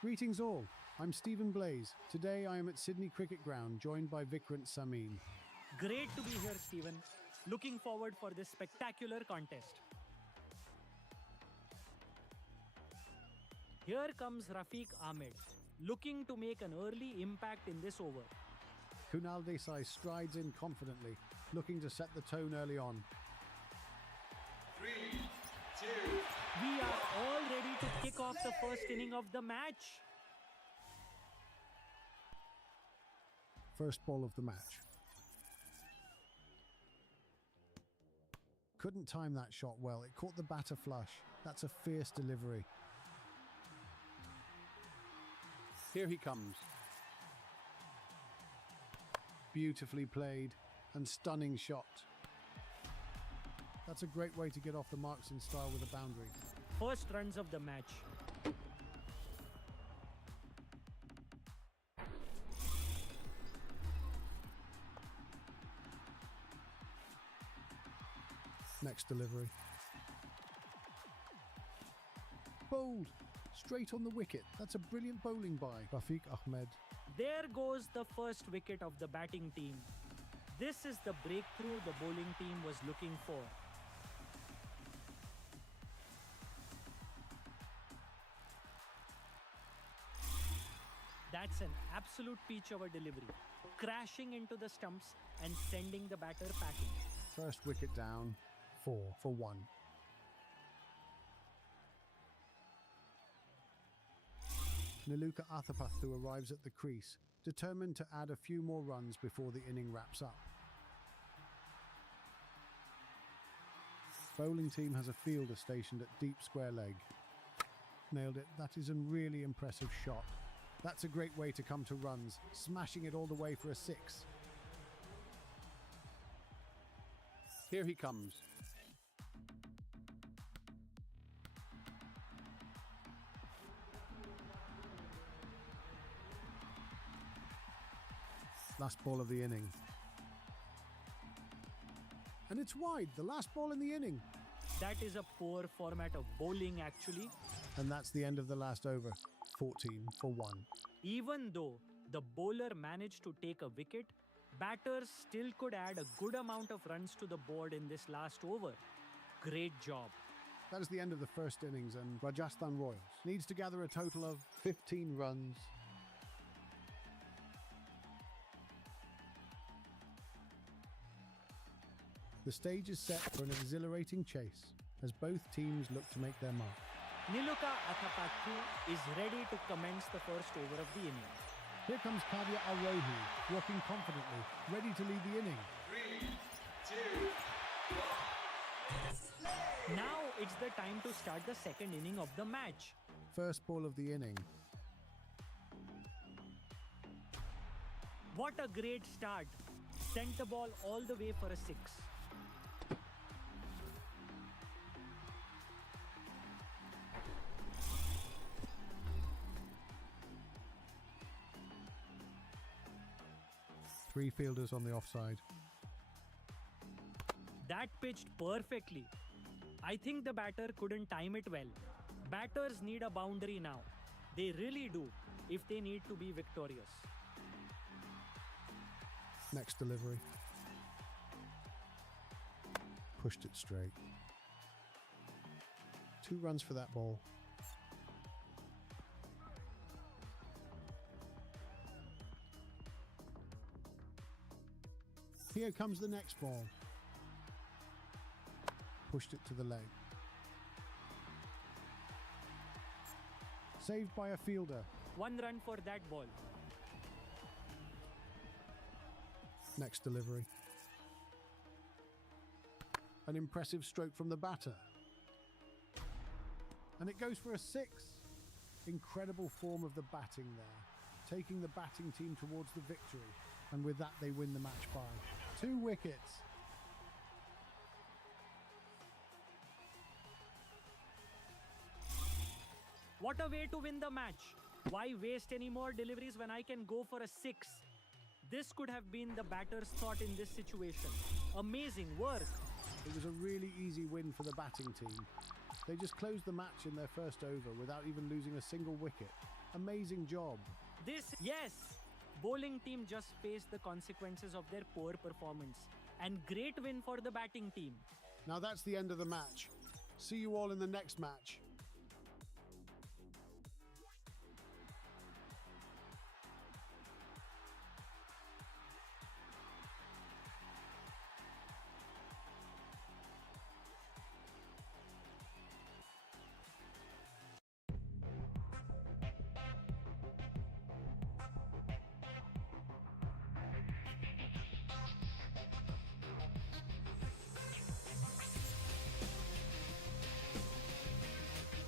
Greetings all, I'm Stephen Blaze. Today I am at Sydney Cricket Ground, joined by Vikrant Samin. Great to be here, Stephen. Looking forward for this spectacular contest. Here comes Rafiq Ahmed, looking to make an early impact in this over. Kunal Desai strides in confidently, looking to set the tone early on. 3, 2, We are all ready to kick off the first inning of the match. First ball of the match. Couldn't time that shot well. It caught the batter flush. That's a fierce delivery. Here he comes. Beautifully played and stunning shot. That's a great way to get off the marks in style with a boundary. First runs of the match. Next delivery. Bowled. Straight on the wicket. That's a brilliant bowling by Rafiq Ahmed. There goes the first wicket of the batting team. This is the breakthrough the bowling team was looking for. That's an absolute peach over delivery, crashing into the stumps and sending the batter packing. First wicket down. 4 for 1. Niluka Athapathu arrives at the crease, determined to add a few more runs before the inning wraps up. Bowling team has a fielder stationed at deep square leg. Nailed it. That is a really impressive shot. That's a great way to come to runs, smashing it all the way for a 6. Here he comes. Last ball of the inning. And it's wide, the last ball in the inning. That is a poor format of bowling actually. And that's the end of the last over. 14 for 1. Even though the bowler managed to take a wicket, batters still could add a good amount of runs to the board in this last over. Great job. That is the end of the first innings, and Rajasthan Royals needs to gather a total of 15 runs. The stage is set for an exhilarating chase as both teams look to make their mark. Niluka Athapathu is ready to commence the first over of the inning. Here comes Kavya Arohi, working confidently, ready to lead the inning. 3, 2, Now it's the time to start the second inning of the match. First ball of the inning. What a great start. Sent the ball all the way for a 6. Three fielders on the offside. That pitched perfectly. I think the batter couldn't time it well. Batters need a boundary now. They really do, if they need to be victorious. Next delivery. Pushed it straight. 2 runs for that ball. Here comes the next ball. Pushed it to the leg. Saved by a fielder. 1 run for that ball. Next delivery. An impressive stroke from the batter. And it goes for a 6. Incredible form of the batting there, taking the batting team towards the victory. And with that, they win the match by 2 wickets. What a way to win the match. Why waste any more deliveries when I can go for a 6? This could have been the batter's thought in this situation. Amazing work. It was a really easy win for the batting team. They just closed the match in their first over without even losing a single wicket. Amazing job. Yes! Bowling team just faced the consequences of their poor performance. And great win for the batting team. Now that's the end of the match. See you all in the next match.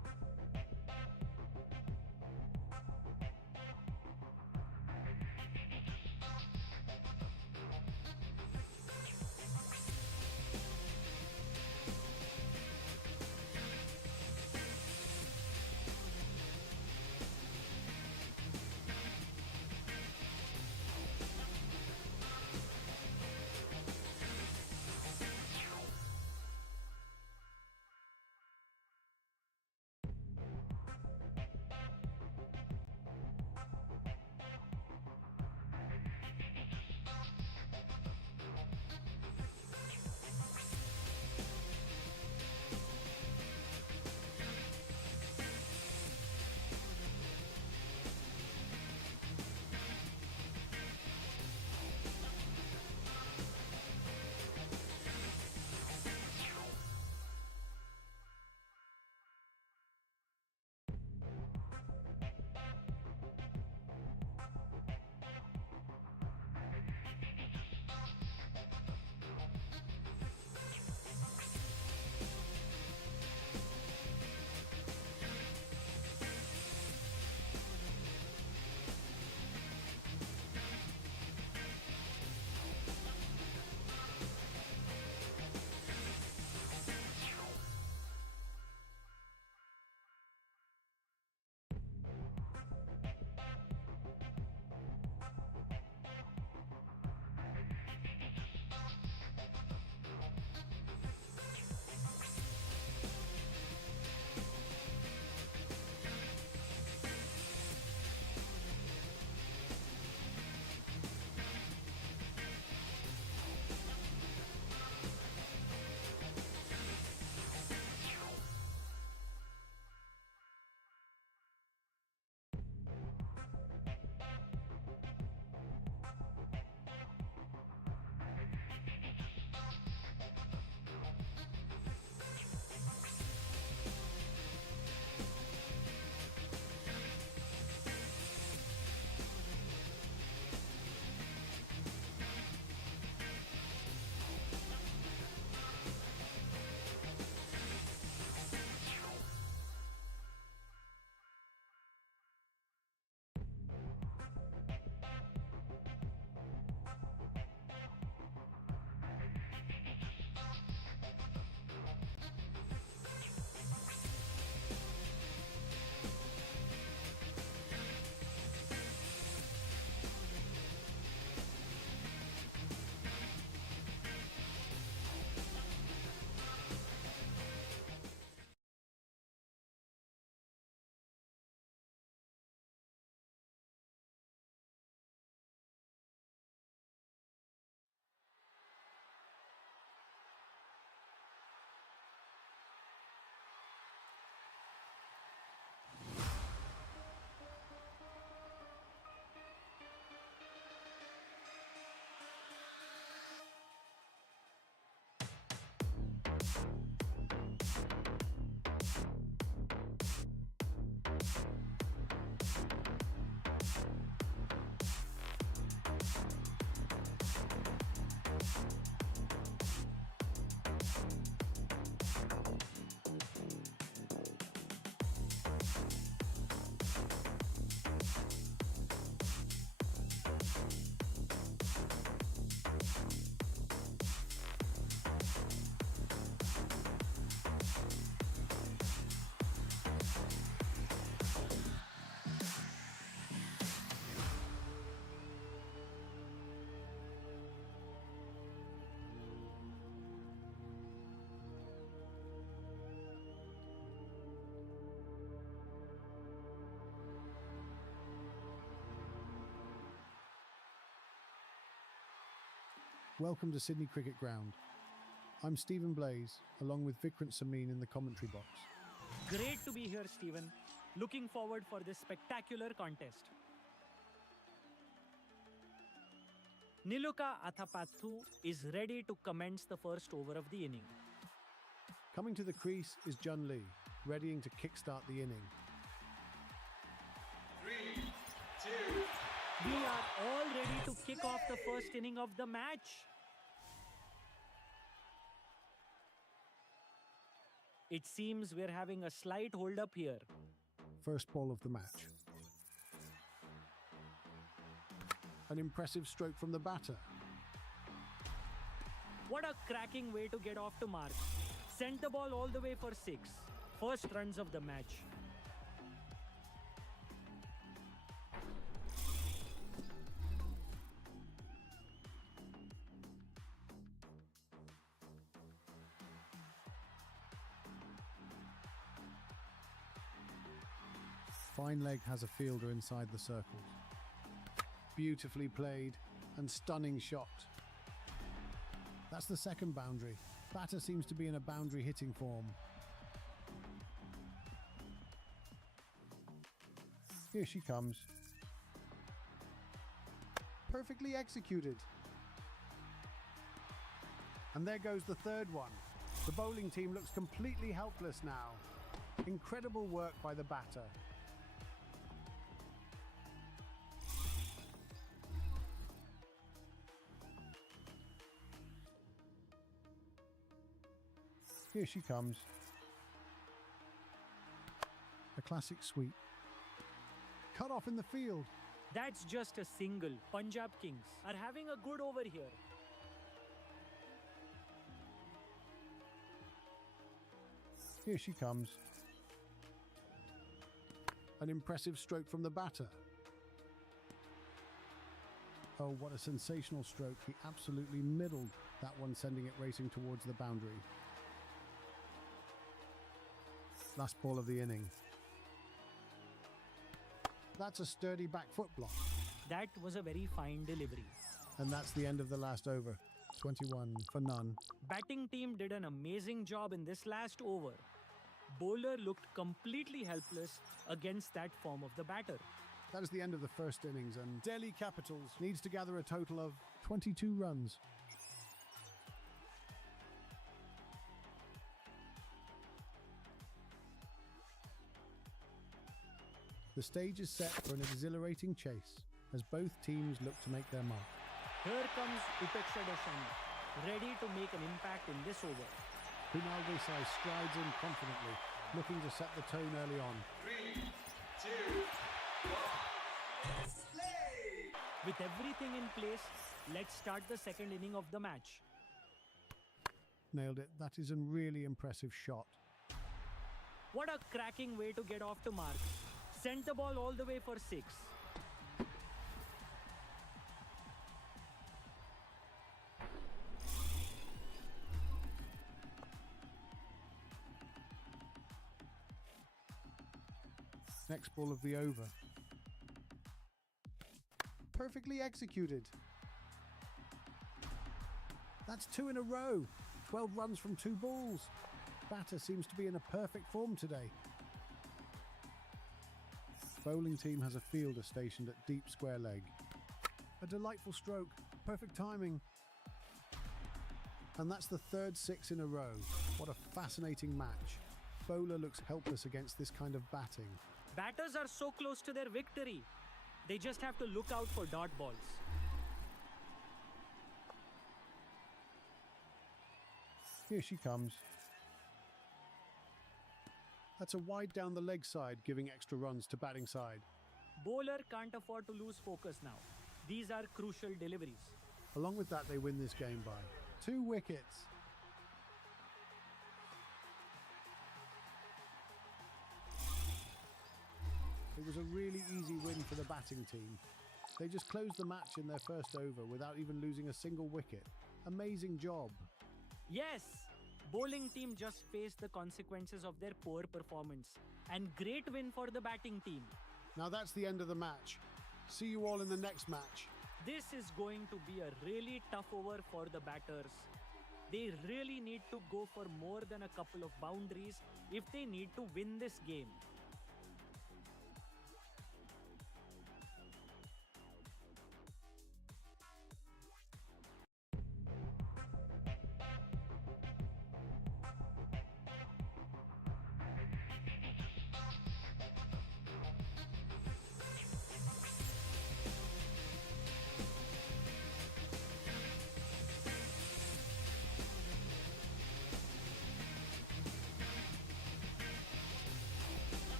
Welcome to Sydney Cricket Ground. I'm Stephen Blaze, along with Vikrant Samin in the commentary box. Great to be here, Stephen. Looking forward for this spectacular contest. Niluka Athapathu is ready to commence the first over of the inning. Coming to the crease is Jun Lee, readying to kickstart the inning. 3, 2, We are all ready to kick off the first inning of the match. It seems we're having a slight hold-up here. First ball of the match. An impressive stroke from the batter. What a cracking way to get off to mark. Sent the ball all the way for 6. First runs of the match. Fine leg has a fielder inside the circles. Beautifully played and stunning shot. That's the second boundary. Batter seems to be in a boundary hitting form. Here she comes. Perfectly executed. And there goes the third one. The bowling team looks completely helpless now. Incredible work by the batter. Here she comes. A classic sweep. Cut off in the field. That's just a single. Punjab Kings are having a good over here. Here she comes. An impressive stroke from the batter. Oh, what a sensational stroke. He absolutely middled that one, sending it racing towards the boundary. Last ball of the inning. That's a sturdy back foot block. That was a very fine delivery. And that's the end of the last over. 21 for none. Batting team did an amazing job in this last over. Bowler looked completely helpless against that form of the batter. That is the end of the first innings, and Delhi Capitals needs to gather a total of 22 runs. The stage is set for an exhilarating chase as both teams look to make their mark. Here comes Upeksha Deshani, ready to make an impact in this over. Kunal Desai strides in confidently, looking to set the tone early on. 3, 2, 1. Play! With everything in place, let's start the second inning of the match. Nailed it. That is a really impressive shot. What a cracking way to get off to mark. Sent the ball all the way for 6. Next ball of the over. Perfectly executed. That's 2 in a row. 12 runs from 2 balls. Batter seems to be in a perfect form today. Bowling team has a fielder stationed at deep square leg. A delightful stroke. Perfect timing. And that's the third 6 in a row. What a fascinating match. Bowler looks helpless against this kind of batting. Batters are so close to their victory. They just have to look out for dot balls. Here she comes. That's a wide down the leg side, giving extra runs to batting side. Bowler can't afford to lose focus now. These are crucial deliveries. Along with that, they win this game by 2 wickets. It was a really easy win for the batting team. They just closed the match in their first over without even losing a single wicket. Amazing job. Yes, bowling team just faced the consequences of their poor performance. And great win for the batting team. Now that's the end of the match. See you all in the next match. This is going to be a really tough over for the batters. They really need to go for more than a couple of boundaries if they need to win this game.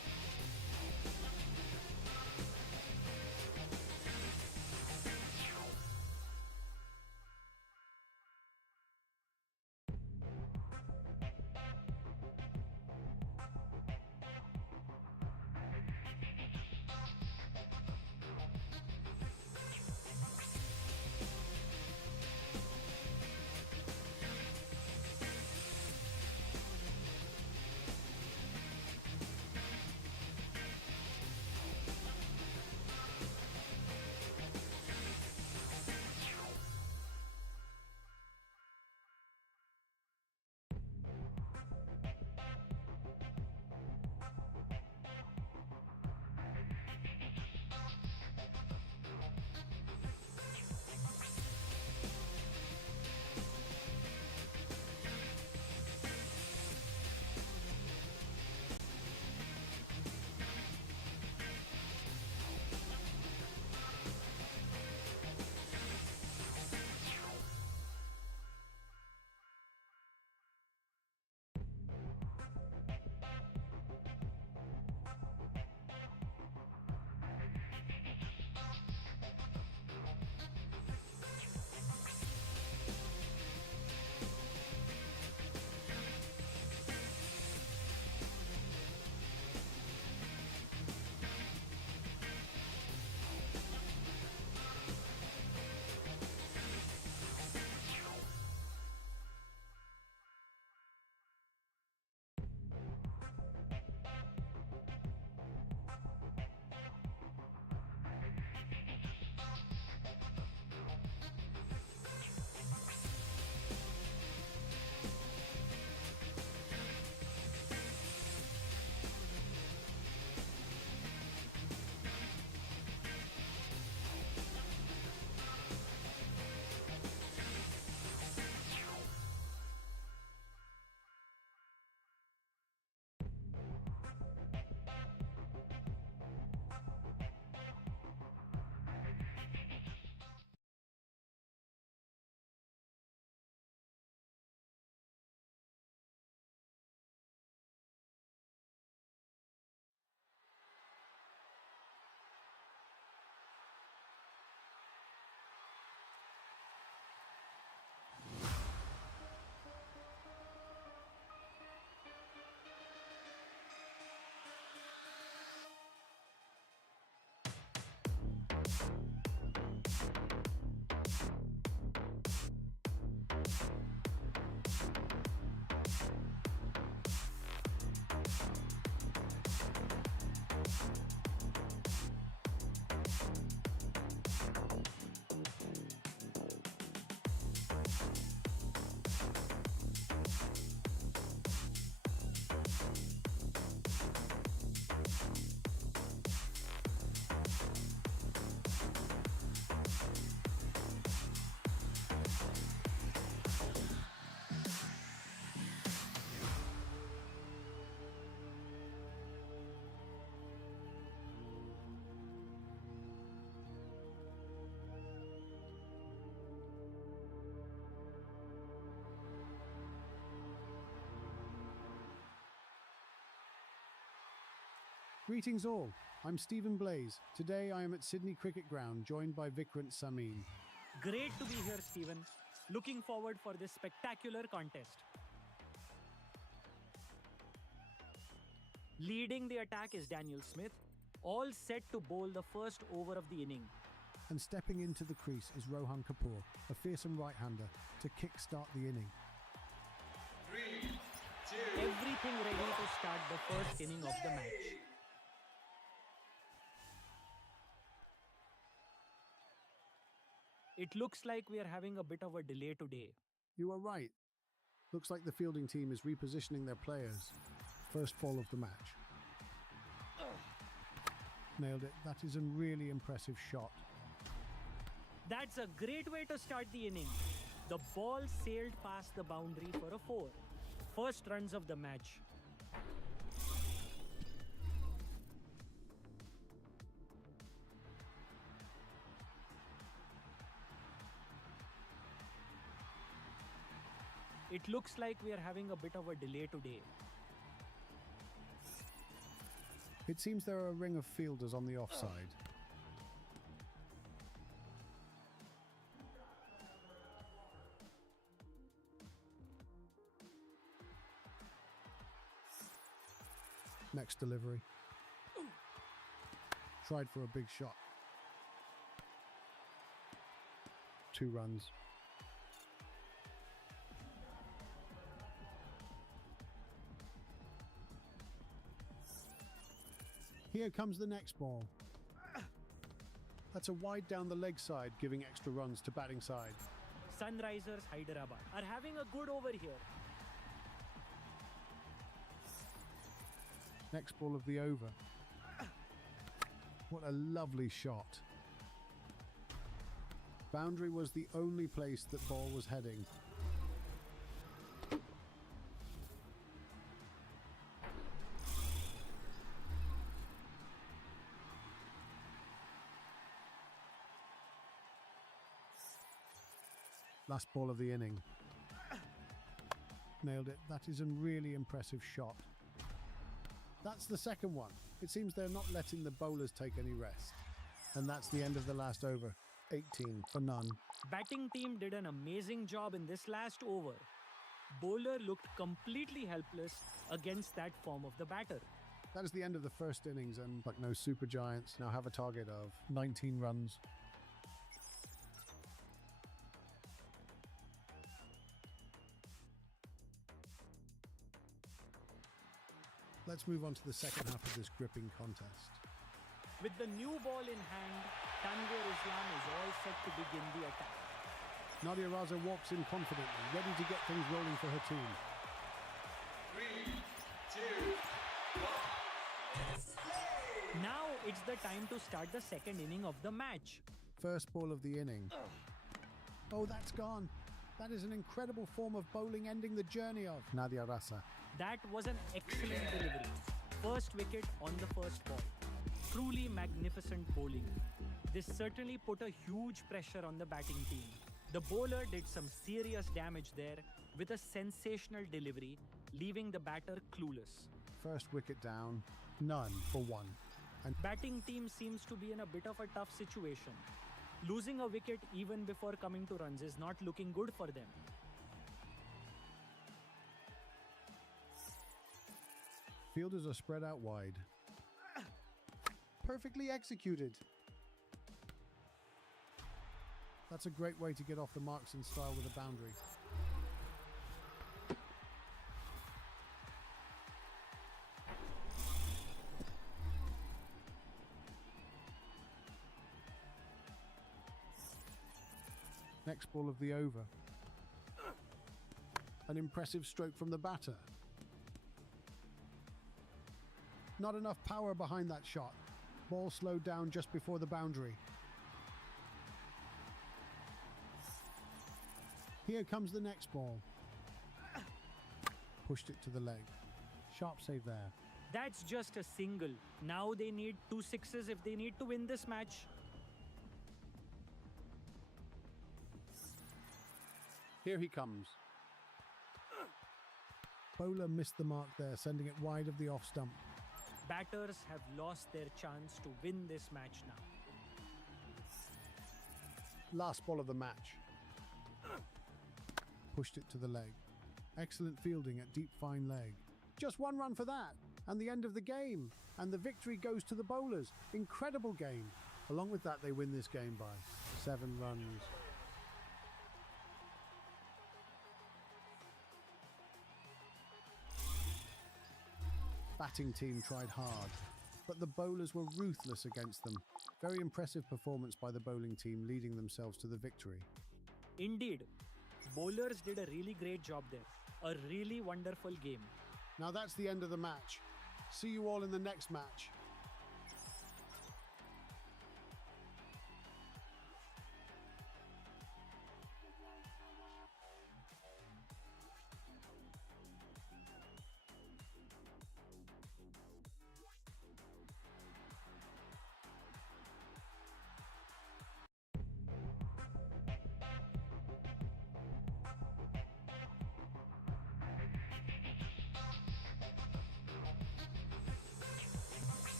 Greetings all, I'm Stephen Blaze. Today I am at Sydney Cricket Ground, joined by Vikrant Samin. Great to be here, Stephen. Looking forward for this spectacular contest. Leading the attack is Daniel Smith, all set to bowl the first over of the inning. And stepping into the crease is Rohan Kapoor, a fearsome right-hander, to kick-start the inning. 3, 2, Everything ready to start the first inning of the match. It looks like we are having a bit of a delay today. You are right. Looks like the fielding team is repositioning their players. First ball of the match. Nailed it. That is a really impressive shot. That's a great way to start the inning. The ball sailed past the boundary for a 4. First runs of the match. It looks like we are having a bit of a delay today. It seems there are a ring of fielders on the offside. Next delivery. Tried for a big shot. 2 runs. Here comes the next ball. That's a wide down the leg side, giving extra runs to batting side. Sunrisers Hyderabad are having a good over here. Next ball of the over. What a lovely shot. Boundary was the only place that ball was heading. Last ball of the inning. Nailed it. That is a really impressive shot. That's the second one. It seems they're not letting the bowlers take any rest. And that's the end of the last over. 18 for none. Batting team did an amazing job in this last over. Bowler looked completely helpless against that form of the batter. That is the end of the first innings, and like no super giants now have a target of 19 runs. Let's move on to the second half of this gripping contest. With the new ball in hand, Tanvir Islam is all set to begin the attack. Nadia Raza walks in confidently, ready to get things rolling for her team. 3, 2, 1. Now it's the time to start the second inning of the match. First ball of the inning. Oh, that's gone. That is an incredible form of bowling, ending the journey of Nadia Raza. That was an excellent delivery. First wicket on the first ball. Truly magnificent bowling. This certainly put a huge pressure on the batting team. The bowler did some serious damage there with a sensational delivery, leaving the batter clueless. First wicket down, none for 1. And Batting team seems to be in a bit of a tough situation. Losing a wicket even before coming to runs is not looking good for them. fielders are spread out wide. Perfectly executed. That's a great way to get off the marks in style with a boundary. Next ball of the over. An impressive stroke from the batter. Not enough power behind that shot. Ball slowed down just before the boundary. Here comes the next ball. Pushed it to the leg. Sharp save there. That's just a single. Now they need 2 sixes if they need to win this match. Here he comes. Bowler missed the mark there, sending it wide of the off stump. Batters have lost their chance to win this match now. Last ball of the match. Pushed it to the leg. Excellent fielding at deep fine leg. Just one run for that, and the end of the game. And the victory goes to the bowlers. Incredible game. Along with that, they win this game by 7 runs. Batting team tried hard, but the bowlers were ruthless against them. Very impressive performance by the bowling team, leading themselves to the victory. Indeed, bowlers did a really great job there. A really wonderful game. Now that's the end of the match. See you all in the next match.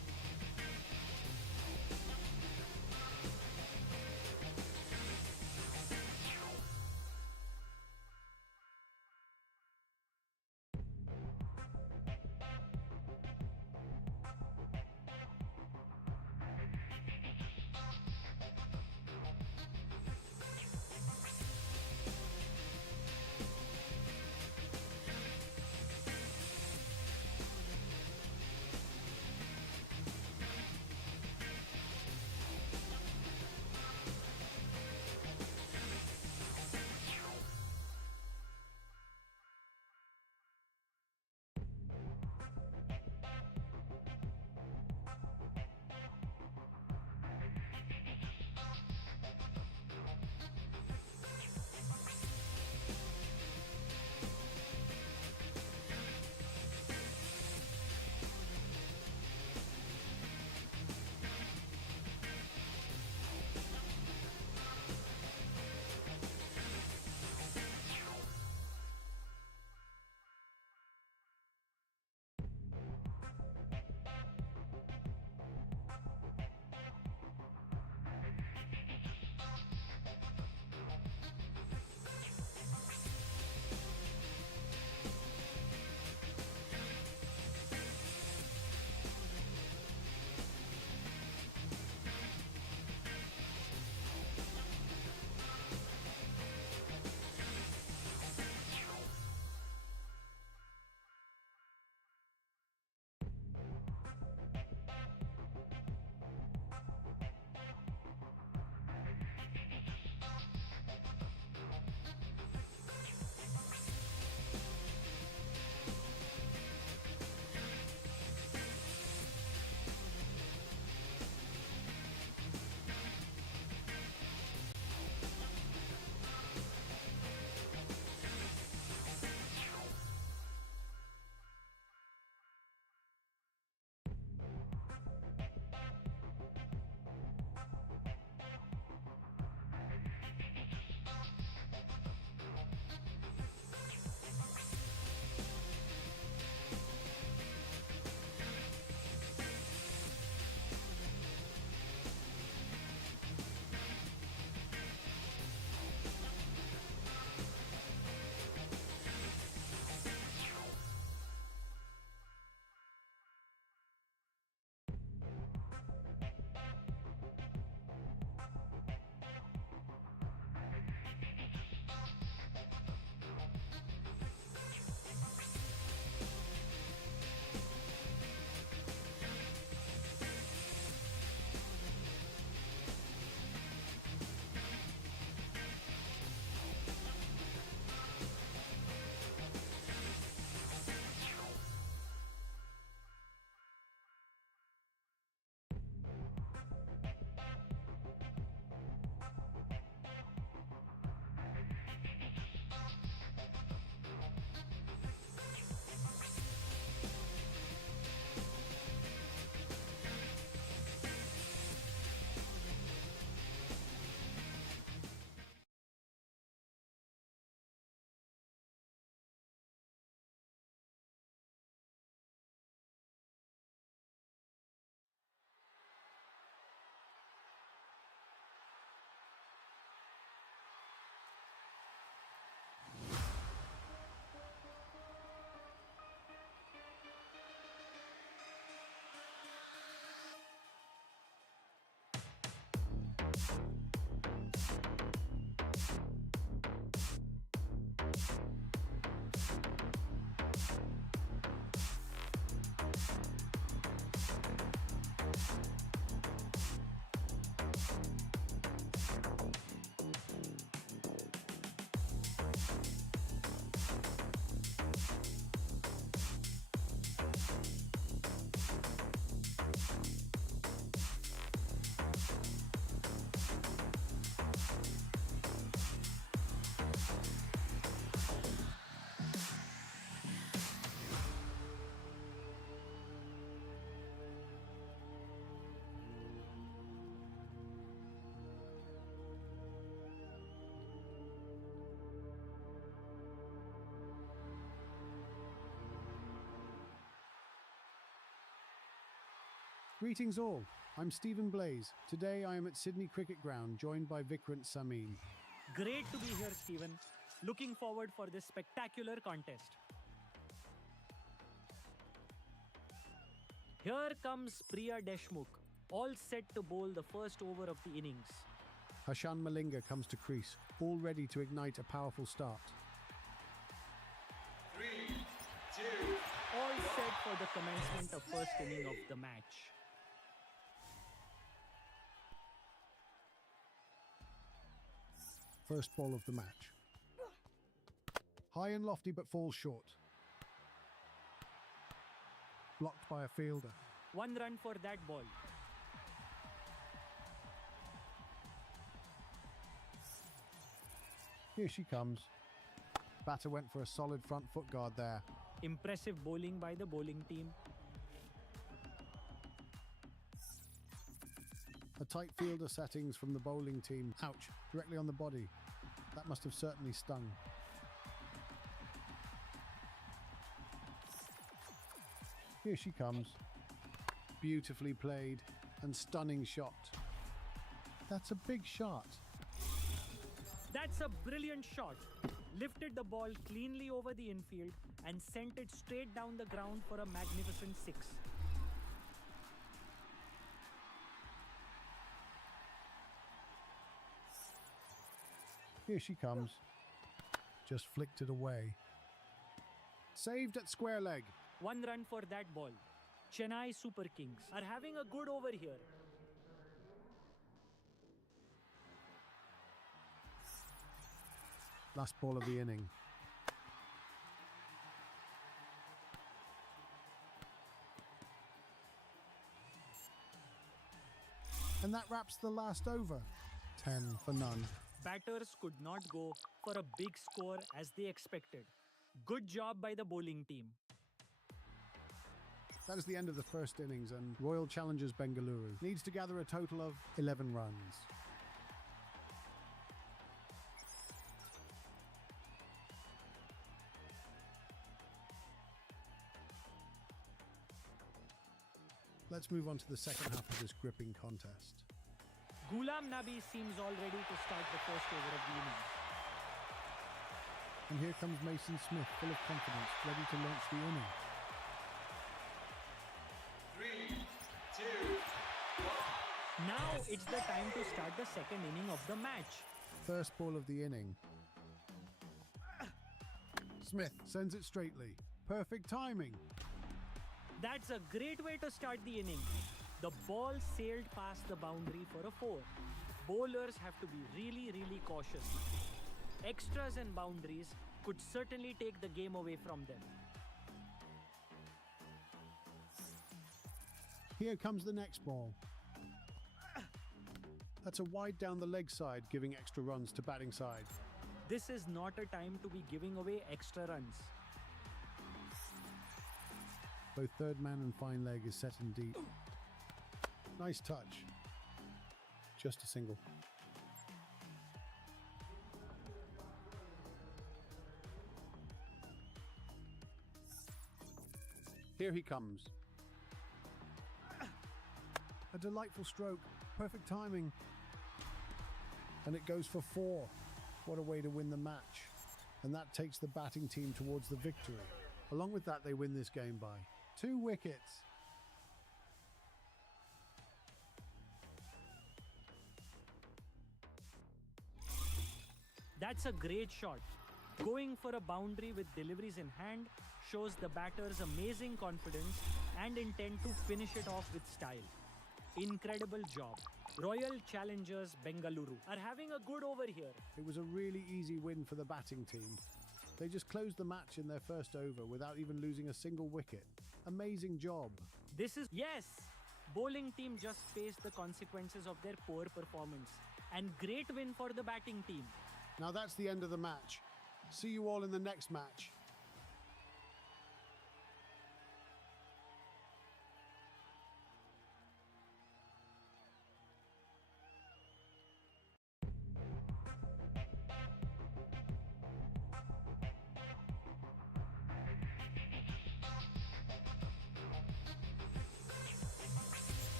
Greetings all, I'm Stephen Blaze. Today I am at Sydney Cricket Ground, joined by Vikrant Samin. Great to be here, Stephen. Looking forward for this spectacular contest. Here comes Priya Deshmukh, all set to bowl the first over of the innings. Hashan Malinga comes to crease, all ready to ignite a powerful start. 3, 2, All set for the commencement of first inning of the match. First ball of the match. High and lofty but falls short. Blocked by a fielder. 1 run for that ball. Here she comes. Batter went for a solid front foot guard there. Impressive bowling by the bowling team. A tight fielder settings from the bowling team. Ouch, directly on the body. That must have certainly stung. Here she comes. Beautifully played and stunning shot. That's a big shot. That's a brilliant shot. Lifted the ball cleanly over the infield and sent it straight down the ground for a magnificent 6. Here she comes. Just flicked it away. Saved at square leg. 1 run for that ball. Chennai Super Kings are having a good over here. Last ball of the inning. And that wraps the last over. 10 for none. Batters could not go for a big score as they expected. Good job by the bowling team. That is the end of the first innings, and Royal Challengers Bengaluru needs to gather a total of 11 runs. Let's move on to the second half of this gripping contest. Ghulam Nabi seems all ready to start the first over of the innings. And here comes Mason Smith, full of confidence, ready to launch the inning. 3, 2, 1. Now it's the time to start the second inning of the match. First ball of the inning. Smith sends it straightly. Perfect timing. That's a great way to start the inning. The ball sailed past the boundary for a 4. Bowlers have to be really cautious. Extras and boundaries could certainly take the game away from them. Here comes the next ball. That's a wide down the leg side, giving extra runs to batting side. This is not a time to be giving away extra runs. Both third man and fine leg is set in deep. Nice touch. Just a single. Here he comes. A delightful stroke. Perfect timing. And it goes for 4. What a way to win the match. And that takes the batting team towards the victory. Along with that, they win this game by 2 wickets. That's a great shot. Going for a boundary with deliveries in hand shows the batter's amazing confidence and intent to finish it off with style. Incredible job. Royal Challengers Bengaluru are having a good over here. It was a really easy win for the batting team. They just closed the match in their first over without even losing a single wicket. Amazing job. Yes! Bowling team just faced the consequences of their poor performance. And great win for the batting team. Now that's the end of the match. See you all in the next match.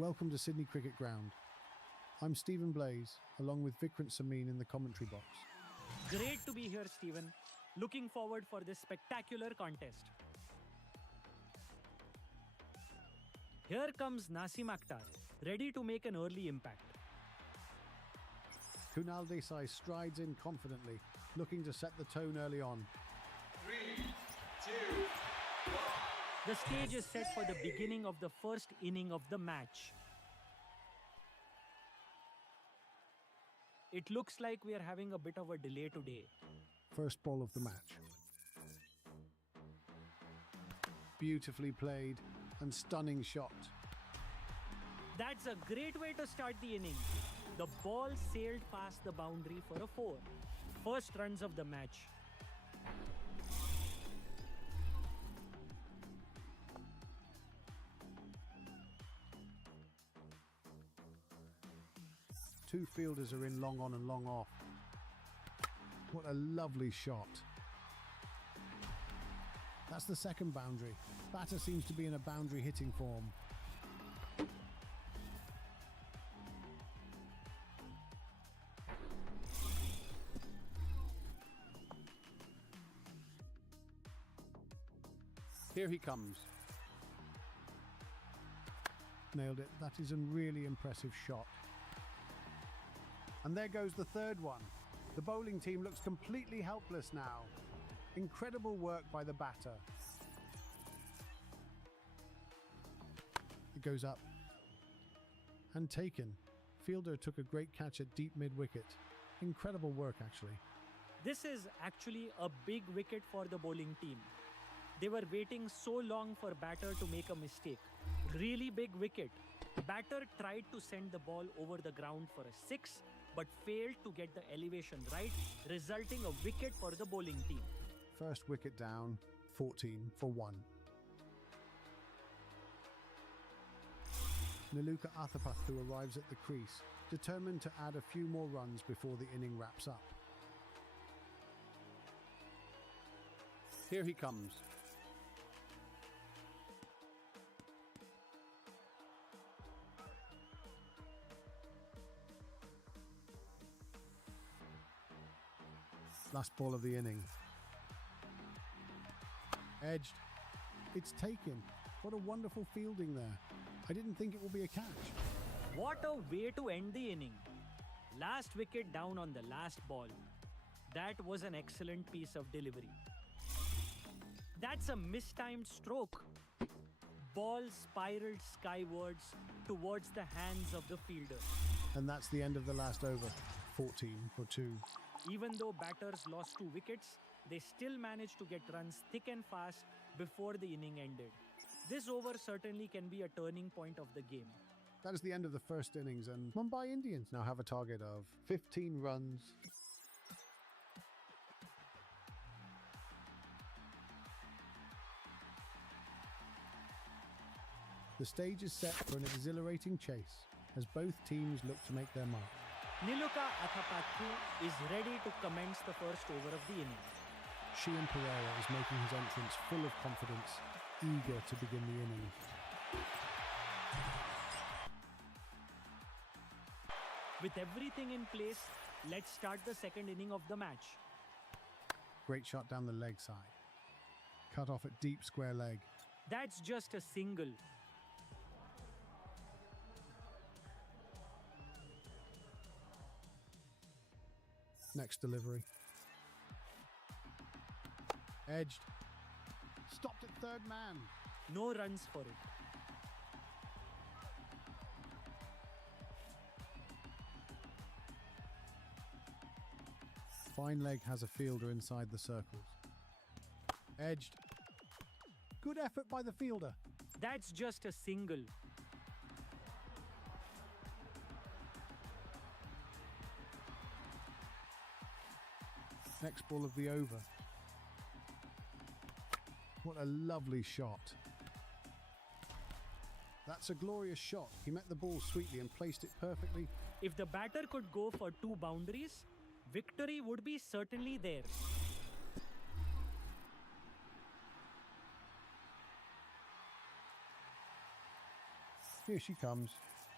Welcome to Sydney Cricket Ground. I'm Stephen Blaze, along with Vikrant Samin in the commentary box. Great to be here, Stephen. Looking forward for this spectacular contest. Here comes Nasim Akhtar, ready to make an early impact. Kunal Desai strides in confidently, looking to set the tone early on. 3, 2, 1. The stage is set for the beginning of the first inning of the match. It looks like we are having a bit of a delay today. First ball of the match. Beautifully played and stunning shot. That's a great way to start the inning. The ball sailed past the boundary for a 4. First runs of the match. Two fielders are in long on and long off. What a lovely shot. That's the second boundary. Batter seems to be in a boundary hitting form. Here he comes. Nailed it. That is a really impressive shot. And there goes the third one. The bowling team looks completely helpless now. Incredible work by the batter. It goes up. And taken. Fielder took a great catch at deep mid-wicket. Incredible work, actually. This is actually a big wicket for the bowling team. They were waiting so long for batter to make a mistake. Really big wicket. Batter tried to send the ball over the ground for a 6, but failed to get the elevation right, resulting a wicket for the bowling team. First wicket down, 14 for 1. Niluka Athapaththu arrives at the crease, determined to add a few more runs before the inning wraps up. Here he comes. Last ball of the inning. Edged. It's taken. What a wonderful fielding there. I didn't think it would be a catch. What a way to end the inning. Last wicket down on the last ball. That was an excellent piece of delivery. That's a mistimed stroke. Ball spiraled skywards towards the hands of the fielder. And that's the end of the last over. 14 for 2. Even though batters lost 2 wickets, they still managed to get runs thick and fast before the inning ended. This over certainly can be a turning point of the game. That is the end of the first innings, and Mumbai Indians now have a target of 15 runs. The stage is set for an exhilarating chase as both teams look to make their mark. Niluka Athapaththu is ready to commence the first over of the inning. Shian Pereira is making his entrance full of confidence, eager to begin the inning. With everything in place, let's start the second inning of the match. Great shot down the leg side. Cut off at deep square leg. That's just a single. Next delivery. Edged. Stopped at third man. No runs for it. Fine leg has a fielder inside the circles. Edged. Good effort by the fielder. That's just a single. Next ball of the over. What a lovely shot. That's a glorious shot. He met the ball sweetly and placed it perfectly. If the batter could go for 2 boundaries, victory would be certainly theirs. Here she comes.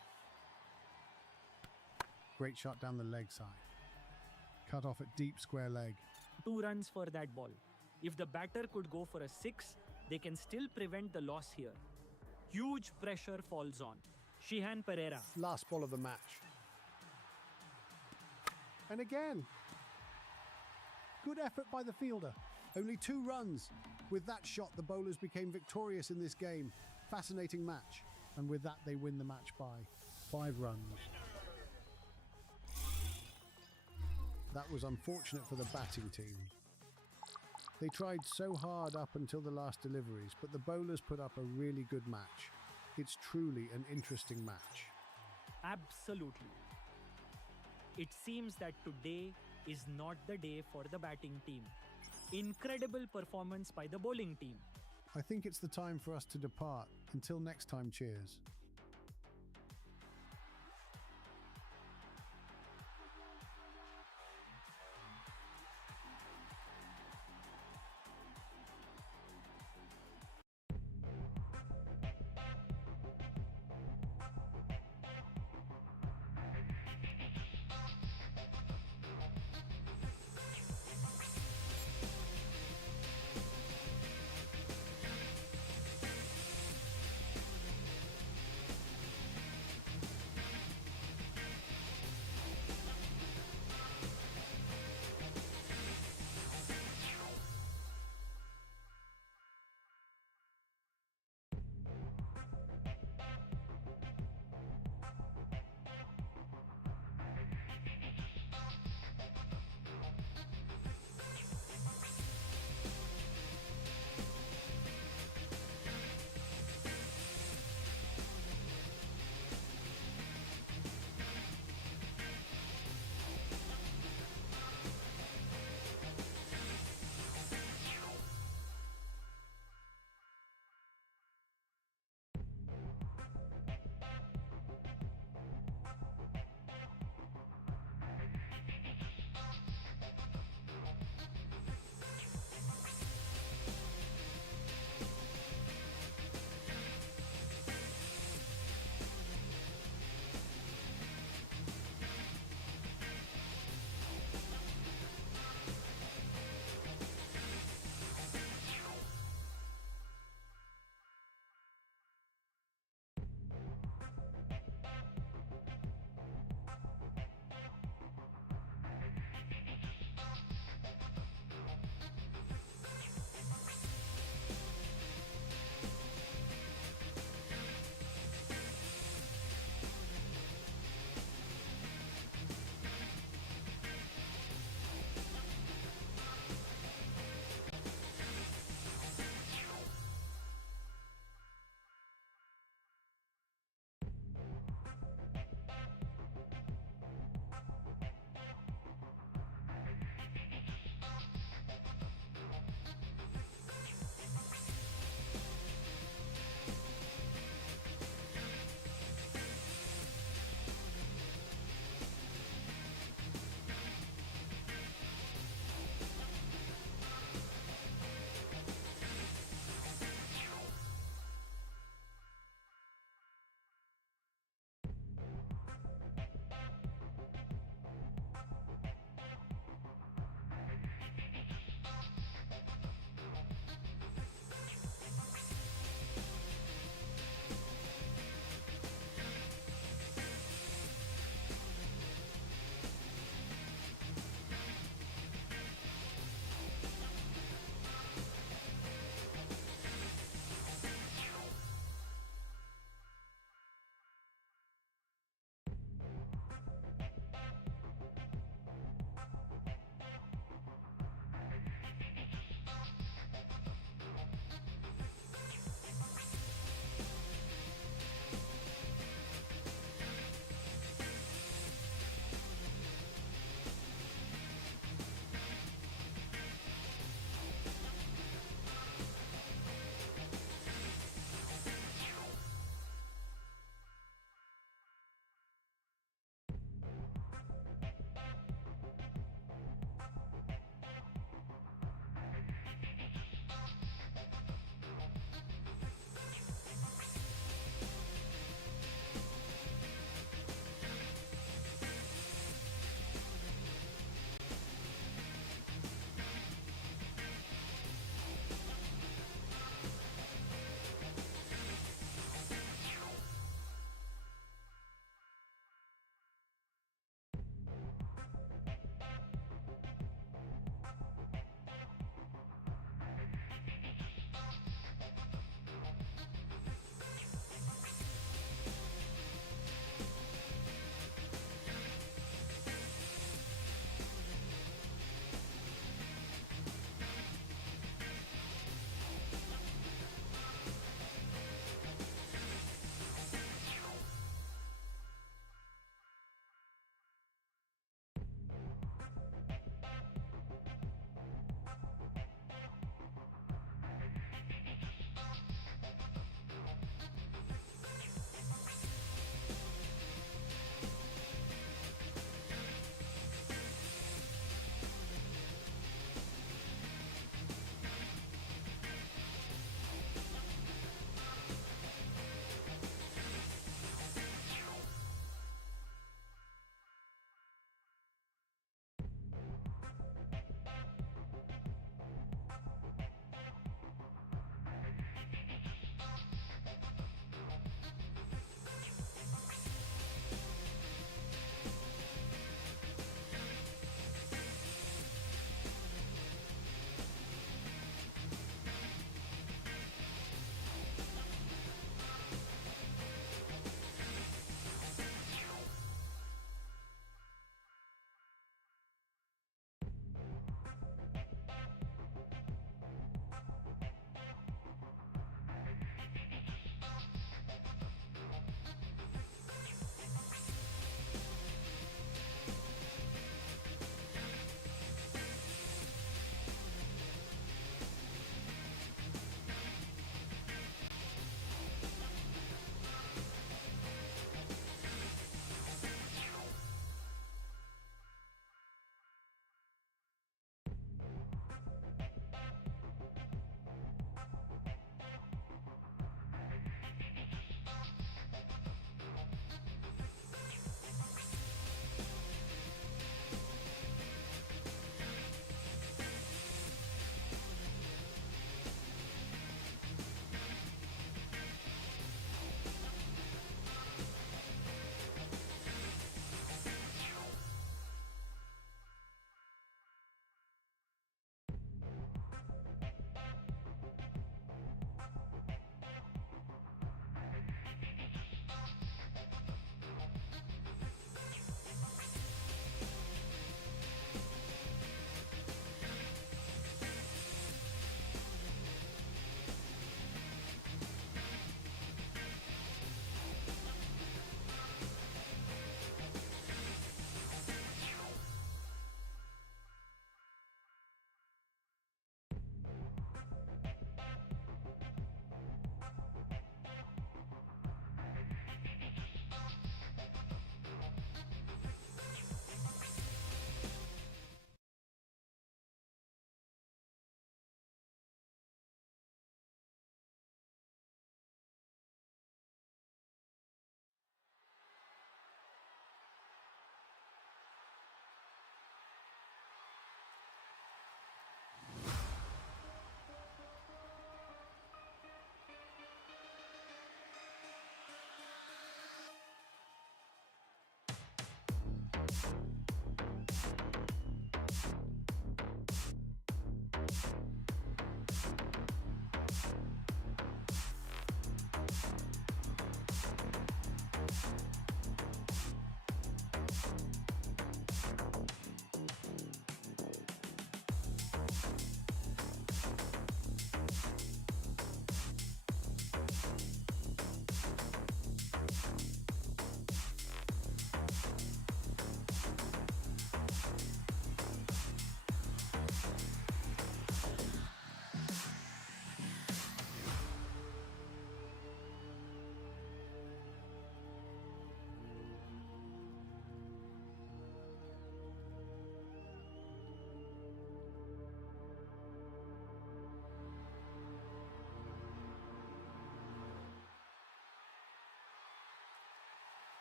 Great shot down the leg side. Cut off at deep square leg. 2 runs for that ball. If the batter could go for a 6, they can still prevent the loss here. Huge pressure falls on. Shehan Pereira. Last ball of the match. And again. Good effort by the fielder. Only 2 runs. With that shot, the bowlers became victorious in this game. Fascinating match. And with that, they win the match by 5 runs. That was unfortunate for the batting team. They tried so hard up until the last deliveries, but the bowlers put up a really good match. It's truly an interesting match. Absolutely. It seems that today is not the day for the batting team. Incredible performance by the bowling team. I think it's the time for us to depart. Until next time, cheers.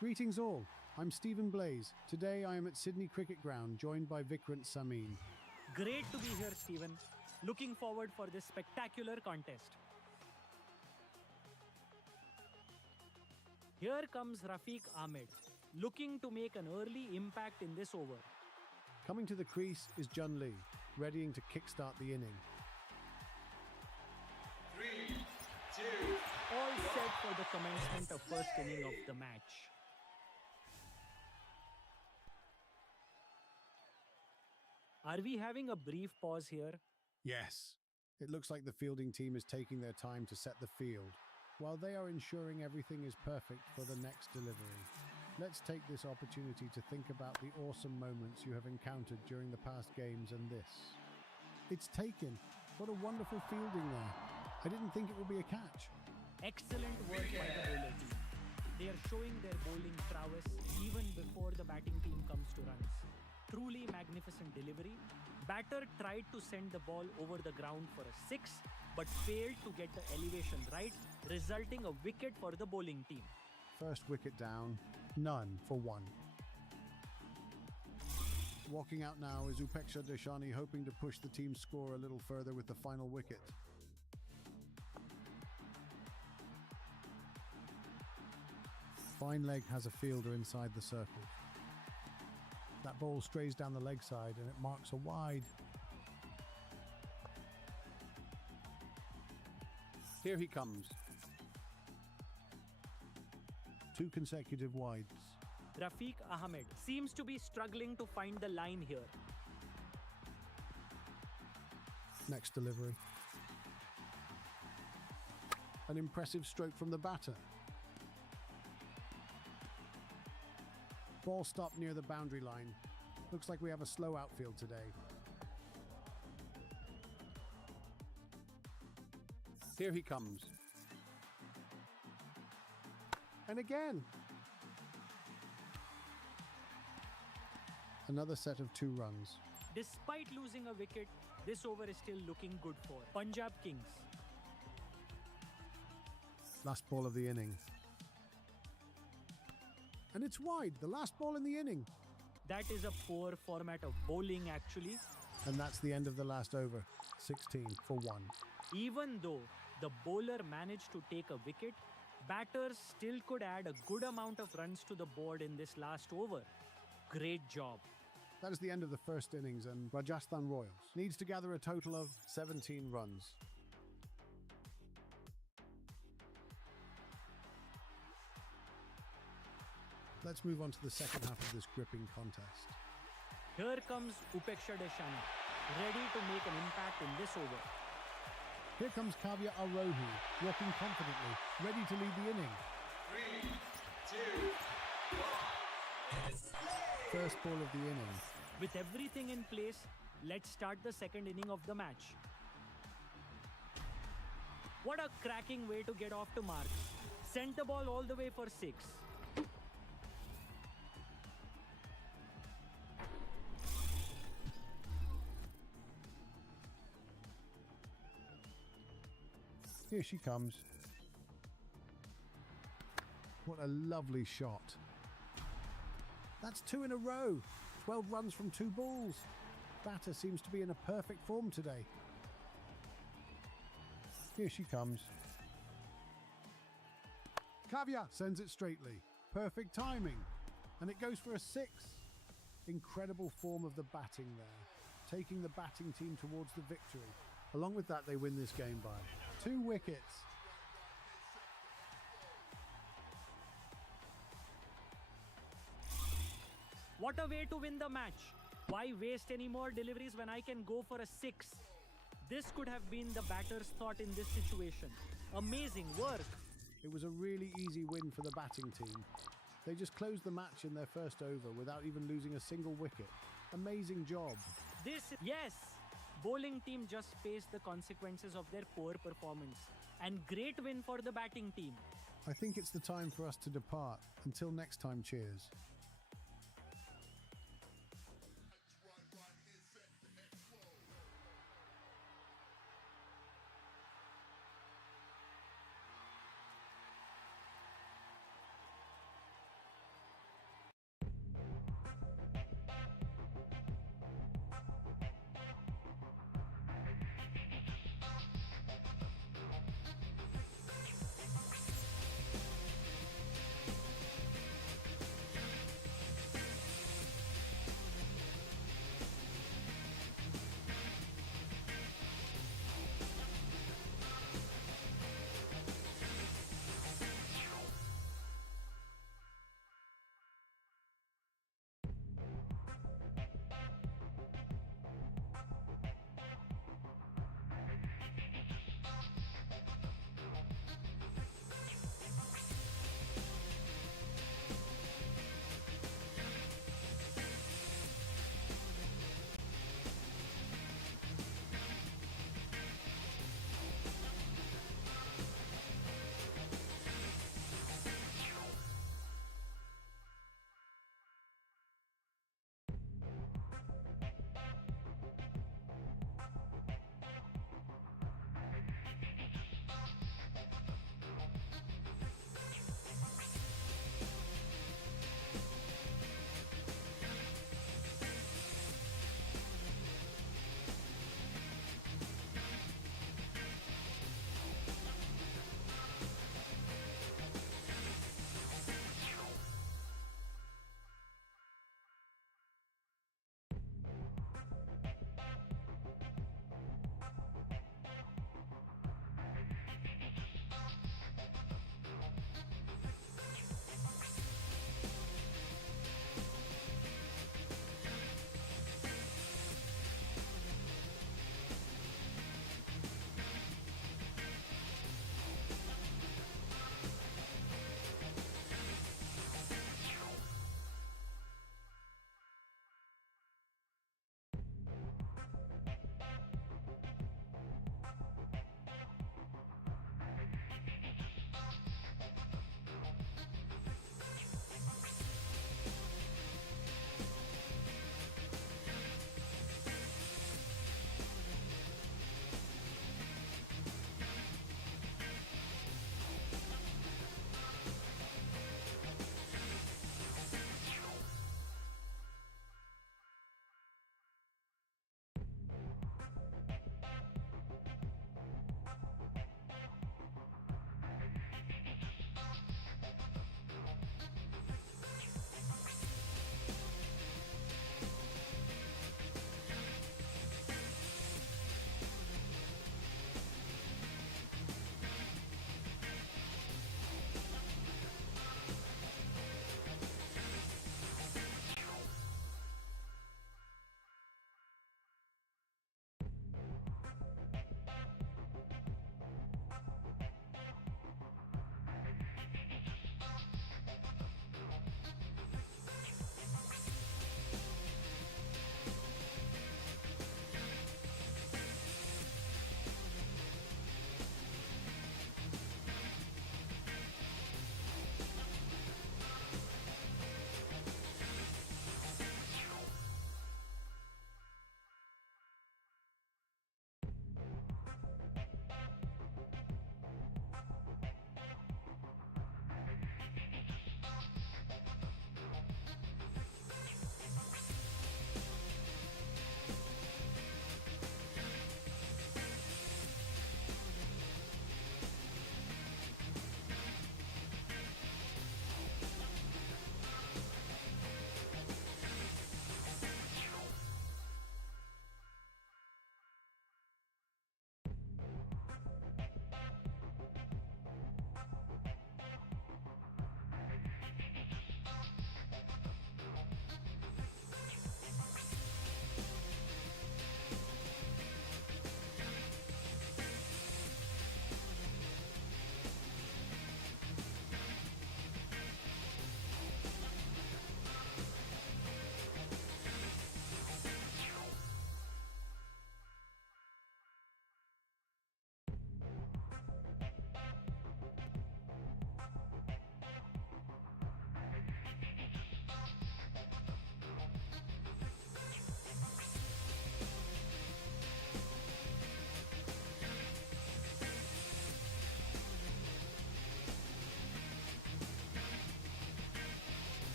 Greetings all, I'm Stephen Blaze. Today I am at Sydney Cricket Ground, joined by Vikrant Samin. Great to be here, Stephen. Looking forward for this spectacular contest. Here comes Rafiq Ahmed, looking to make an early impact in this over. Coming to the crease is Jun Lee, readying to kickstart the inning. 3, 2, All set for the commencement of first inning of the match. Are we having a brief pause here? Yes. It looks like the fielding team is taking their time to set the field, while they are ensuring everything is perfect for the next delivery. Let's take this opportunity to think about the awesome moments you have encountered during the past games and this. It's taken. What a wonderful fielding there. I didn't think it would be a catch. Excellent work by the bowler team. They are showing their bowling prowess even before the batting team comes to runs. Truly magnificent delivery. Batter tried to send the ball over the ground for a 6, but failed to get the elevation right, resulting a wicket for the bowling team. First wicket down, none for 1. Walking out now is Upeksha Deshani, hoping to push the team's score a little further with the final wicket. Fine leg has a fielder inside the circle. That ball strays down the leg side and it marks a wide. Here he comes. 2 consecutive wides. Rafiq Ahmed seems to be struggling to find the line here. Next delivery. An impressive stroke from the batter. Ball stopped near the boundary line. Looks like we have a slow outfield today. Here he comes. And again. Another set of 2 runs. Despite losing a wicket, this over is still looking good for Punjab Kings. Last ball of the inning. And it's wide, the last ball in the inning. That is a poor format of bowling actually. And that's the end of the last over. 16 for 1. Even though the bowler managed to take a wicket, batters still could add a good amount of runs to the board in this last over. Great job. That is the end of the first innings, and Rajasthan Royals needs to gather a total of 17 runs. Let's move on to the second half of this gripping contest. Here comes Upeksha Deshani, ready to make an impact in this over. Here comes Kavya Arohi, walking confidently, ready to lead the inning. 3, 2, 1. First ball of the inning. With everything in place, let's start the second inning of the match. What a cracking way to get off to marks. Sent the ball all the way for 6. Here she comes. What a lovely shot. That's 2 in a row. 12 runs from 2 balls. Batter seems to be in a perfect form today. Here she comes. Kavya sends it straightly. Perfect timing. And it goes for a 6. Incredible form of the batting there, taking the batting team towards the victory. Along with that, they win this game by 2 wickets. What a way to win the match. Why waste any more deliveries when I can go for a 6? This could have been the batter's thought in this situation. Amazing work. It was a really easy win for the batting team. They just closed the match in their first over without even losing a single wicket. Amazing job. Yes, bowling team just faced the consequences of their poor performance. And great win for the batting team. I think it's the time for us to depart. Until next time, cheers.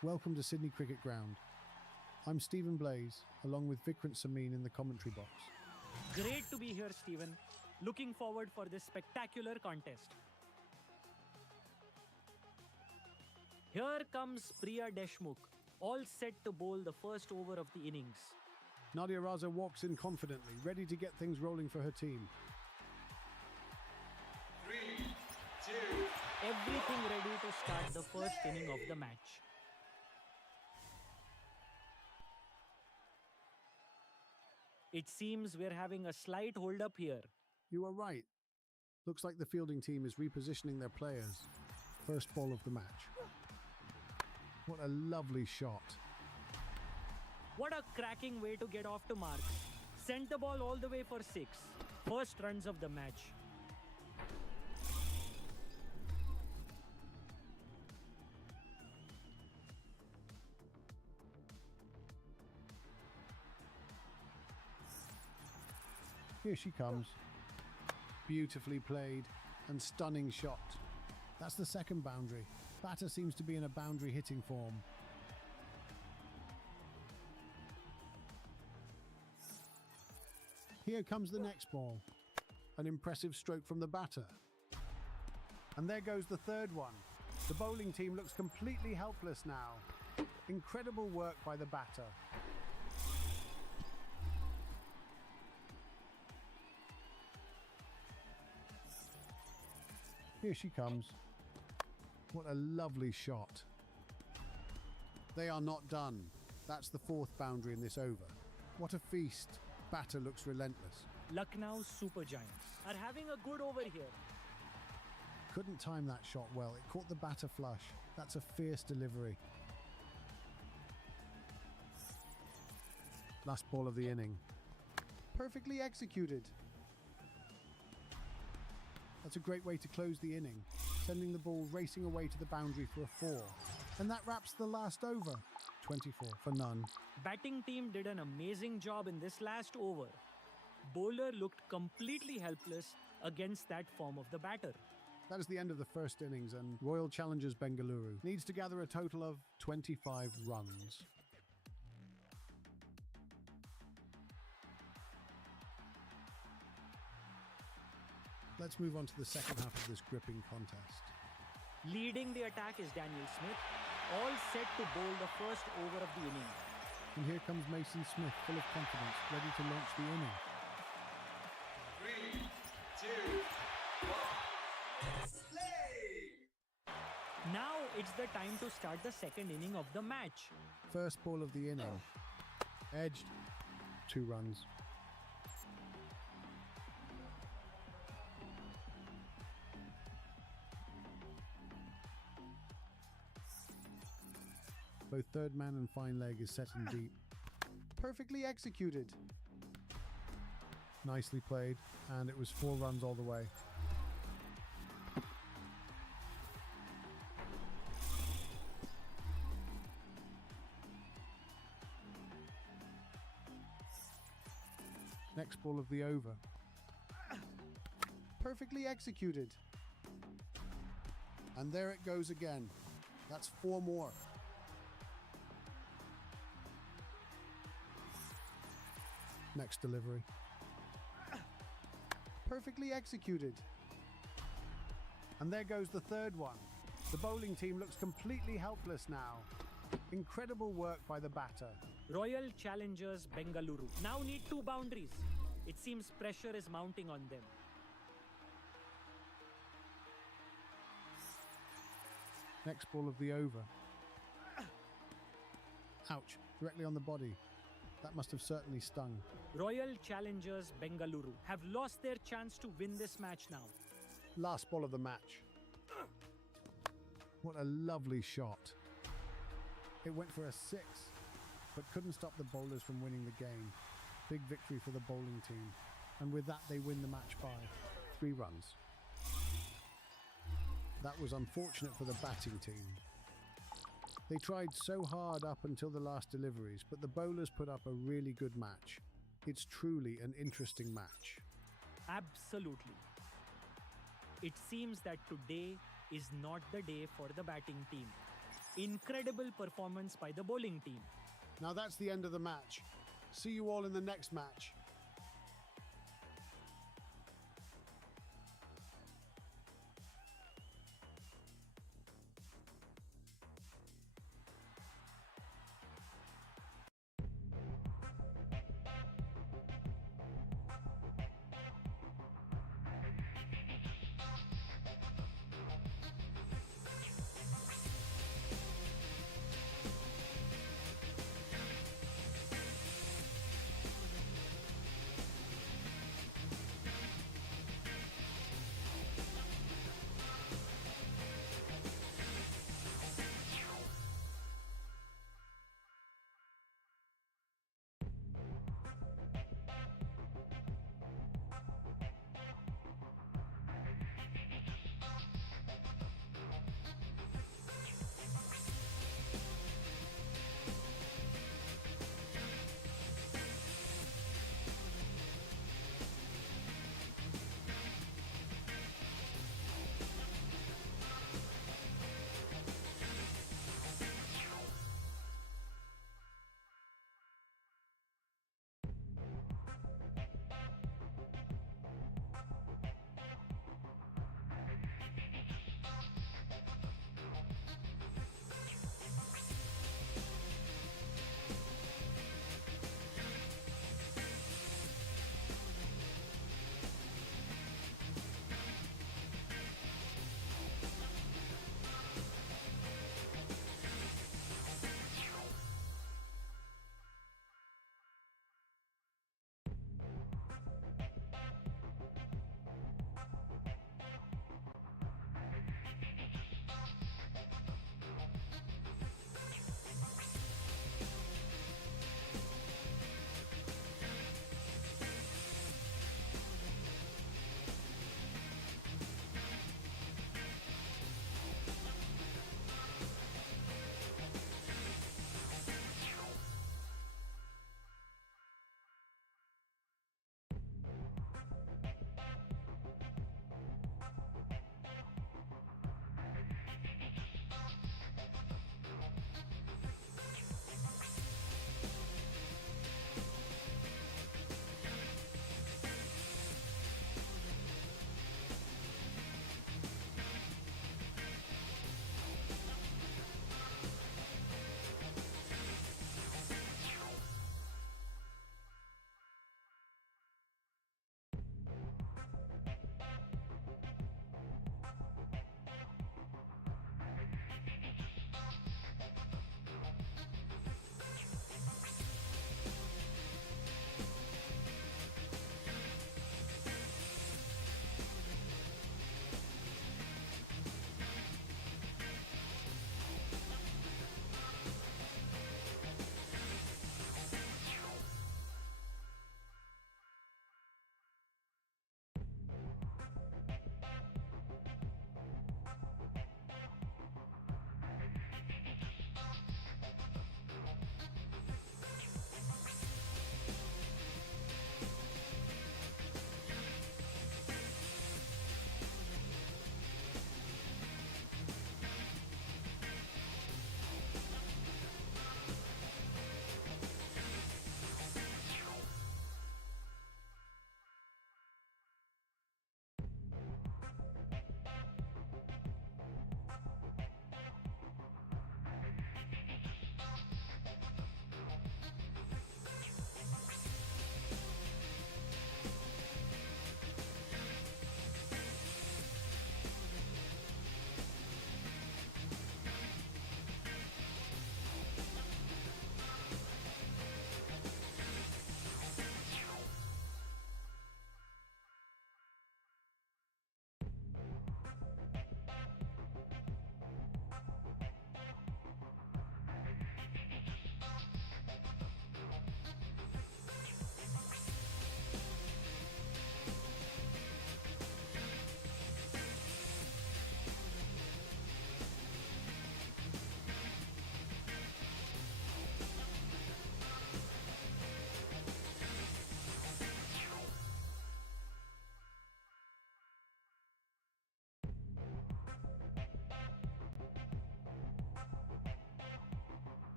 Welcome to Sydney Cricket Ground. I'm Stephen Blaze, along with Vikrant Samin in the commentary box. Great to be here, Stephen. Looking forward for this spectacular contest. Here comes Priya Deshmukh, all set to bowl the first over of the innings. Nadia Raza walks in confidently, ready to get things rolling for her team. 3, 2, Everything ready to start the first inning of the match. It seems we're having a slight hold-up here. You are right. Looks like the fielding team is repositioning their players. First ball of the match. What a lovely shot. What a cracking way to get off to marks. Sent the ball all the way for 6. First runs of the match. Here she comes. Beautifully played and stunning shot. That's the second boundary. Batter seems to be in a boundary hitting form. Here comes the next ball. An impressive stroke from the batter. And there goes the third one. The bowling team looks completely helpless now. Incredible work by the batter. Here she comes. What a lovely shot. They are not done. That's the fourth boundary in this over. What a feast. Batter looks relentless. Lucknow Super Giants are having a good over here. Couldn't time that shot well. It caught the batter flush. That's a fierce delivery. Last ball of the inning. Perfectly executed. That's a great way to close the inning, sending the ball racing away to the boundary for a 4. And that wraps the last over. 24 for none. Batting team did an amazing job in this last over. Bowler looked completely helpless against that form of the batter. That is the end of the first innings, and Royal Challengers Bengaluru needs to gather a total of 25 runs. Let's move on to the second half of this gripping contest. Leading the attack is Daniel Smith, all set to bowl the first over of the inning. And here comes Mason Smith, full of confidence, ready to launch the inning. 3, 2, 1, play! Now it's the time to start the second inning of the match. First ball of the inning. Edged. 2 runs. Both third man and fine leg is set in deep. Perfectly executed. Nicely played, and it was 4 runs all the way. Next ball of the over. Perfectly executed. And there it goes again. That's 4 more. Next delivery. Perfectly executed. And there goes the third one. The bowling team looks completely helpless now. Incredible work by the batter. Royal Challengers Bengaluru now need 2 boundaries. It seems pressure is mounting on them. Next ball of the over. Ouch, directly on the body. That must have certainly stung. Royal Challengers Bengaluru have lost their chance to win this match now. Last ball of the match. What a lovely shot. It went for a 6, but couldn't stop the bowlers from winning the game. Big victory for the bowling team. And with that, they win the match by 3 runs. That was unfortunate for the batting team. They tried so hard up until the last deliveries, but the bowlers put up a really good match. It's truly an interesting match. Absolutely. It seems that today is not the day for the batting team. Incredible performance by the bowling team. Now that's the end of the match. See you all in the next match.